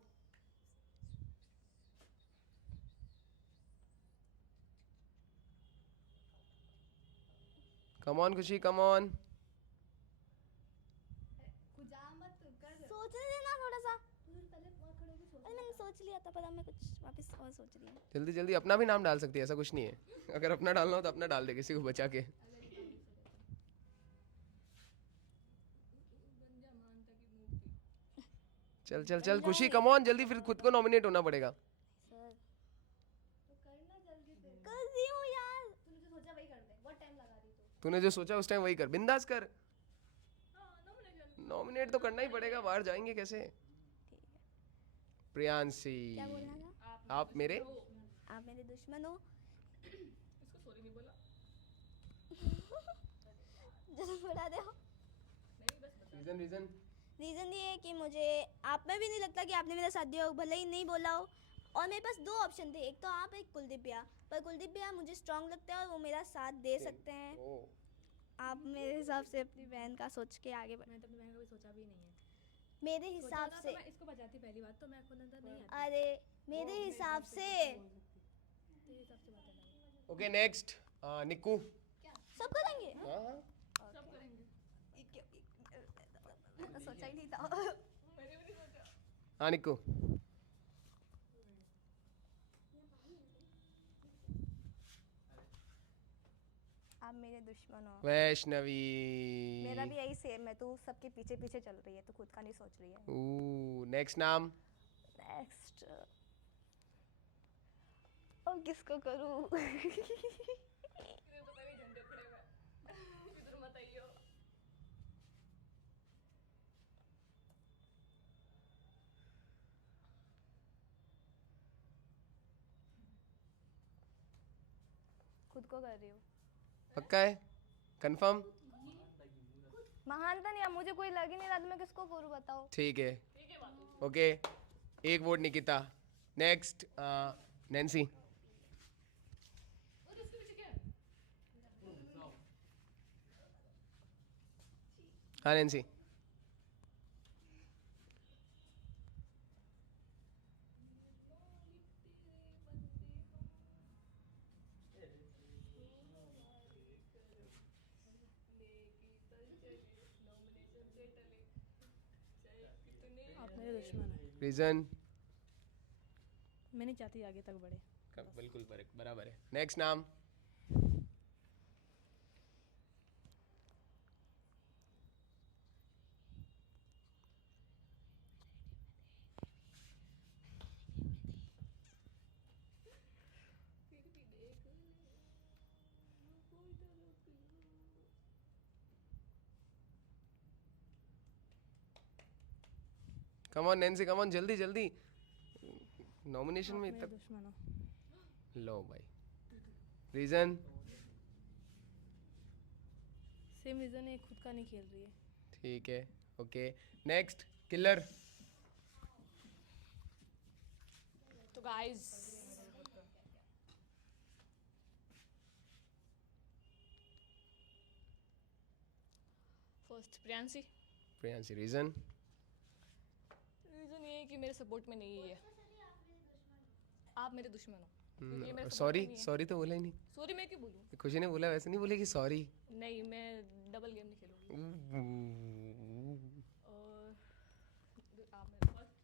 कम ऑन खुशी, कम ऑन। सोचने देना थोड़ा सा। अरे मैंने सोच लिया था, पर अब मैं कुछ वापस और सोच रही हूँ। जल्दी जल्दी अपना भी नाम डाल सकती है, ऐसा कुछ नहीं है। अगर अपना डालना हो तो अपना डाल दे, किसी को बचा के। चल चल चल खुशी, कम ऑन जल्दी, फिर खुद को नॉमिनेट होना पड़ेगा। सर तो करना जल्दी से। कर दी हूँ यार, तूने जो सोचा वही कर दे, बहुत टाइम लगा रही तू। तूने जो सोचा उस टाइम वही कर, बिंदास कर। नॉमिनेट तो करना ही पड़ेगा, बाहर जाएंगे कैसे। प्रियांशी, क्या बोलना था? आप मेरे दुश्मन हो। इसको सॉरी नहीं बोला। जल्दी बता दो। रीजन? रीजन रीज़न ये है कि मुझे आप में भी नहीं लगता कि आपने मेरा साथ दिया हो, भले ही नहीं बोला हो। और मेरे पास 2 ऑप्शन थे, एक तो आप, एक कुलदीप भैया, पर कुलदीप भैया मुझे स्ट्रांग लगता है और वो मेरा साथ दे सकते हैं। आप मेरे हिसाब से अपनी बहन का सोच के आगे बढ़। मैंने तो अपनी बहन का भी सोचा भी नहीं है। मेरे हिसाब से मैं इसको बचाती पहली बात तो, मैं खुद अंदर नहीं आती। अरे मेरे हिसाब से तेरे हिसाब से बात है। ओके नेक्स्ट निक्कू। सब करेंगे। हाँ हाँ सब करेंगे। मैं तो सोचा ही नहीं था। मैंने भी नहीं सोचा। हाँ निक्कू। आप मेरे दुश्मन हो। वैष्णवी। मेरा भी यही सेम है, तू सबके पीछे पीछे चल रही है, तू खुद का नहीं सोच रही है। नेक्स्ट नाम? नेक्स्ट और किसको करूं? तेरे को पहले झंडे पड़े हुए। इधर मत आइयो। खुद को कर रही हूँ। पक्का है? कंफर्म? महानता नहीं, अब मुझे कोई लग ही नहीं रहा तो मैं किसको बोलूं बताओ। ठीक है, ओके, एक वोट निकिता। Next Nancy. हाँ नैन्सी। आप मेरे दुश्मन हैं। रीजन? मैं नहीं चाहती आगे तक बढ़े। बिल्कुल बराबर है। नेक्स्ट नाम। Come on Nancy, come on, जल्दी जल्दी। नॉमिनेशन में मेरे तक दुश्मन हो। लो भाई। रीजन? सेम रीज़न है, खुद का नहीं खेल रही है। ठीक है, ओके। Next killer. तो guys first Priyanshi. Priyanshi. Reason? Reason ये है कि मेरे सपोर्ट में नहीं है। आप मेरे दुश्मन हो। क्योंकि ये मेरे support सॉरी, में नहीं है। सॉरी तो बोला ही नहीं। सॉरी मैं क्यों बोलूं? खुशी ने बोला, वैसे नहीं बोलेगी सॉरी। नहीं, मैं डबल गेम नहीं खेलूंगी। और आप मेरे फर्स्ट।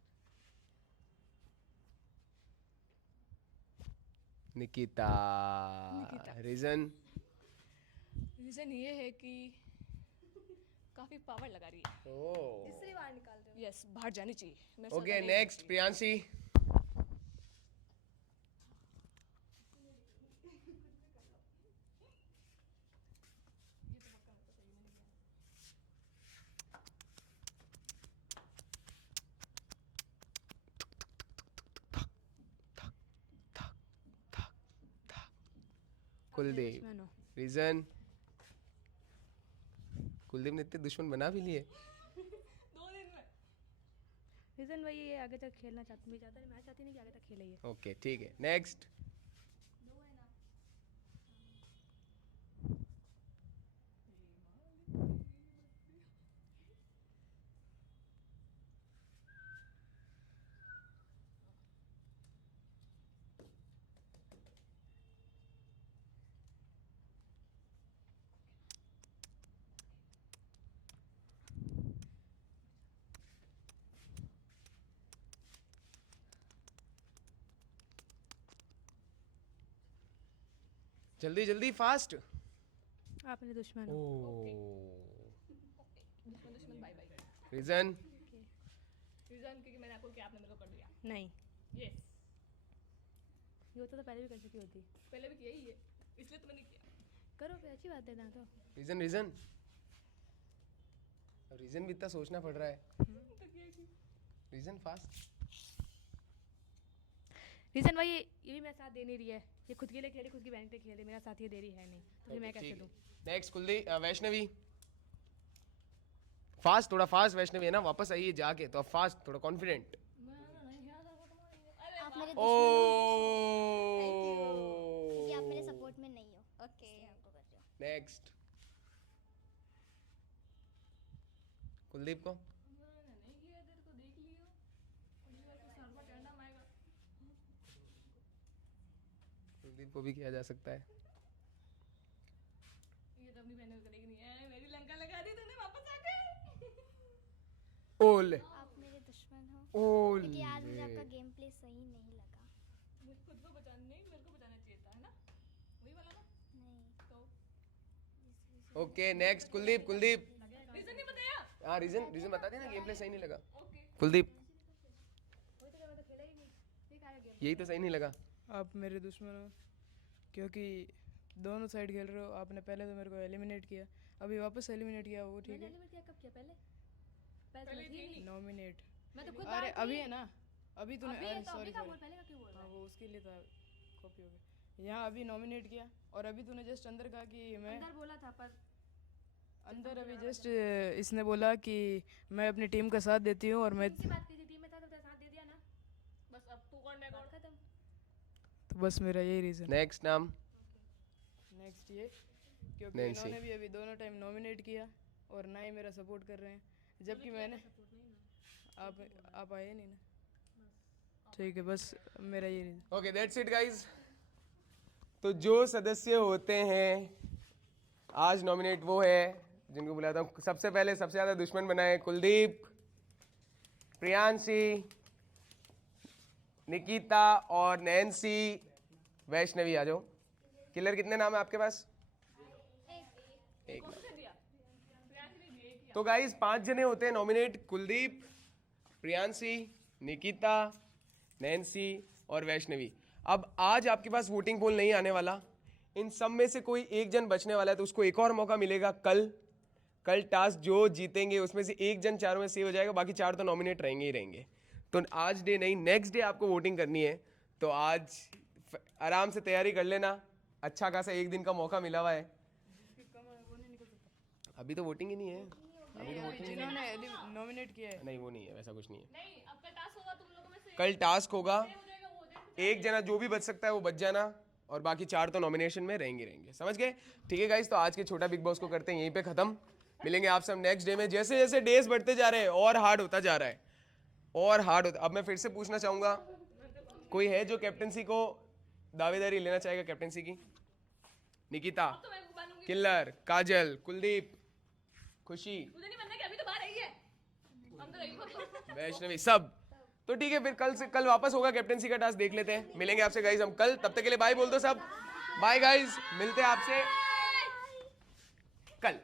निकिता। रीजन? रीजन ये है कि काफी पावर लगा रही है। ओह, तीसरी बार निकाल रहे हो। यस, बाहर जानी चाहिए। मेरे साथ ओके। नहीं नेक्स्ट करती। प्रियांशी। कुलदीप। दुश्मन हो। रीजन? कुलदीप ने इतने दुश्मन बना भी लिए। 2 दिन में। रीज़न वही है, आगे तक खेलना चाहती, मैं चाहता नहीं, मैं चाहती नहीं कि आगे तक खेले ये। ओके, ठीक है। नेक्स्ट। जल्दी जल्दी, फास्ट। आप मेरे दुश्मन हो। दुश्मन बाय बाय। रीजन? रीजन क्योंकि मैंने आपको क्या आपने मेरे को कर दिया। नहीं, यस, ये होता तो पहले भी कर चुकी होती। पहले भी किया ही है, इसलिए तो मैंने किया। करो फिर, अच्छी बात है ना। तो रीजन? रीजन? रीजन भी इतना सोचना पड़ रहा है। Reason fast. रीज़न वही, ये भी मेरा साथ दे नहीं रही है। ये खुद के लिए खेले, खुद की बहन के लिए खेले, मेरा साथ ये दे रही है नहीं, तो फिर मैं कैसे दूँ? नेक्स्ट कुलदीप। वैष्णवी। फास्ट, थोड़ा फास्ट वैष्णवी, है ना, वापस आइए जाके, तो अब फास्ट, थोड़ा कॉन्फिडेंट। आप मेरे ओ, क्योंकि आप मेरे सपोर्ट में नहीं हो। ओके, आपको कर रही हो। नेक्स्ट कुलदीप को। नहीं किया, तेरे को देख लियो, अगली बार तो सर पर चढ़ना आएगा। कुलदीप को भी किया जा सकता है। ये तो अपनी बहनों को करेगी नहीं है। मेरी लंका लगा दी तूने वापस आके। ओले आप मेरे दुश्मन हो ओले। क्योंकि आज मुझे आपका गेम प्ले सही नहीं लगा। मुझे खुद को बचाना नहीं, मेरे को बचाना चाहिए था, है ना? वही वाला ना? नहीं, तो okay, next Kuldeep. Kuldeep. Reason नहीं बताया। हाँ, रीजन, रीजन बता देना, गेम प्ले सही नहीं लगा। ओके। कुलदीप, यही तो सही नहीं लगा। आप मेरे दुश्मन हो क्योंकि दोनों साइड खेल रहे हो। आपने पहले तो मेरे को एलिमिनेट किया, अभी वापस एलिमिनेट किया, वो ठीक है। कब किया? पहले पहले थी नहीं। नॉमिनेट मैं तो खुद अरे अभी है ना, अभी तूने अभी है तो सॉरी अभी का सॉरी बोल, पहले का क्यों बोल रहा हाँ है? वो उसके लिए था, कॉपी हो गया। यहाँ अभी नॉमिनेट किया और अभी तूने जस्ट अंदर कहा कि मैं अंदर बोला था पर अंदर अभी जस्ट इसने बोला कि मैं अपनी टीम का साथ देती हूँ और मैं की बात की थी टीम में था तो साथ दे दिया ना बस अब तू कौन मैं कौन खत्म तो बस मेरा यही रीज़न। नेक्स्ट नाम नेक्स्ट ये क्योंकि नैन्सी। इन्होंने भी अभी दोनों टाइम नॉमिनेट किया और ना ही मेरा सपोर्ट कर रहे हैं, जबकि मैंने आप आए नहीं ना। ठीक है, बस मेरा ये reason. Okay that's it guys. तो जो सदस्य होते हैं आज नॉमिनेट वो है जिनको बुलाता हूँ। सबसे पहले सबसे ज्यादा दुश्मन बनाए कुलदीप, प्रियांशी, निकिता और नैन्सी। वैष्णवी आ जाओ। किलर कितने नाम है आपके पास? एक नाम। तो गाइस 5 जने होते हैं नॉमिनेट, कुलदीप, प्रियांशी, निकिता, नैन्सी और वैष्णवी। अब आज आपके पास वोटिंग पोल नहीं आने वाला, इन सब में से कोई एक जन बचने वाला है तो उसको एक और मौका मिलेगा कल टास्क जो जीतेंगे उसमें से एक जन चारों में सेव हो जाएगा, बाकी 4 तो नॉमिनेट रहेंगे ही रहेंगे। तो आज डे नहीं, नेक्स्ट डे आपको वोटिंग करनी है। तो आज आराम से तैयारी कर लेना, अच्छा खासा एक दिन का मौका मिला हुआ है। अभी तो वोटिंग ही नहीं है, अभी तो वोटिंग ही नहीं है। जिन्होंने नॉमिनेट किया है नहीं वो नहीं है, वैसा कुछ नहीं है। नहीं अब का टास्क होगा तुम लोगों में से कल टास्क होगा, हो जाएगा वो एक जना जो भी बच सकता है वो बच जाना और बाकी 4 तो नॉमिनेशन में रहेंगे। समझ गए? ठीक है गाइस, तो आज के छोटा बिग बॉस को करते हैं यहीं पे खत्म। मिलेंगे आप सब नेक्स्ट डे में। जैसे जैसे डेज बढ़ते जा रहे हैं और हार्ड होता जा रहा है और हार्ड होता। अब मैं फिर से पूछना चाहूंगा, कोई है जो कैप्टनसी को दावेदारी लेना चाहेगा? कैप्टनसी की निकिता, किल्लर, काजल, कुलदीप, खुशी, मुझे नहीं बनना कि अभी तो बाहर आई है अंदर आई हो वैष्णवी, सब। तो ठीक है, फिर कल वापस होगा कैप्टनसी का टास्क, देख लेते हैं। मिलेंगे आपसे गाइस हम कल, तब तक के लिए बाय बोल दो सब। बाय गाइस, मिलते हैं आपसे कल।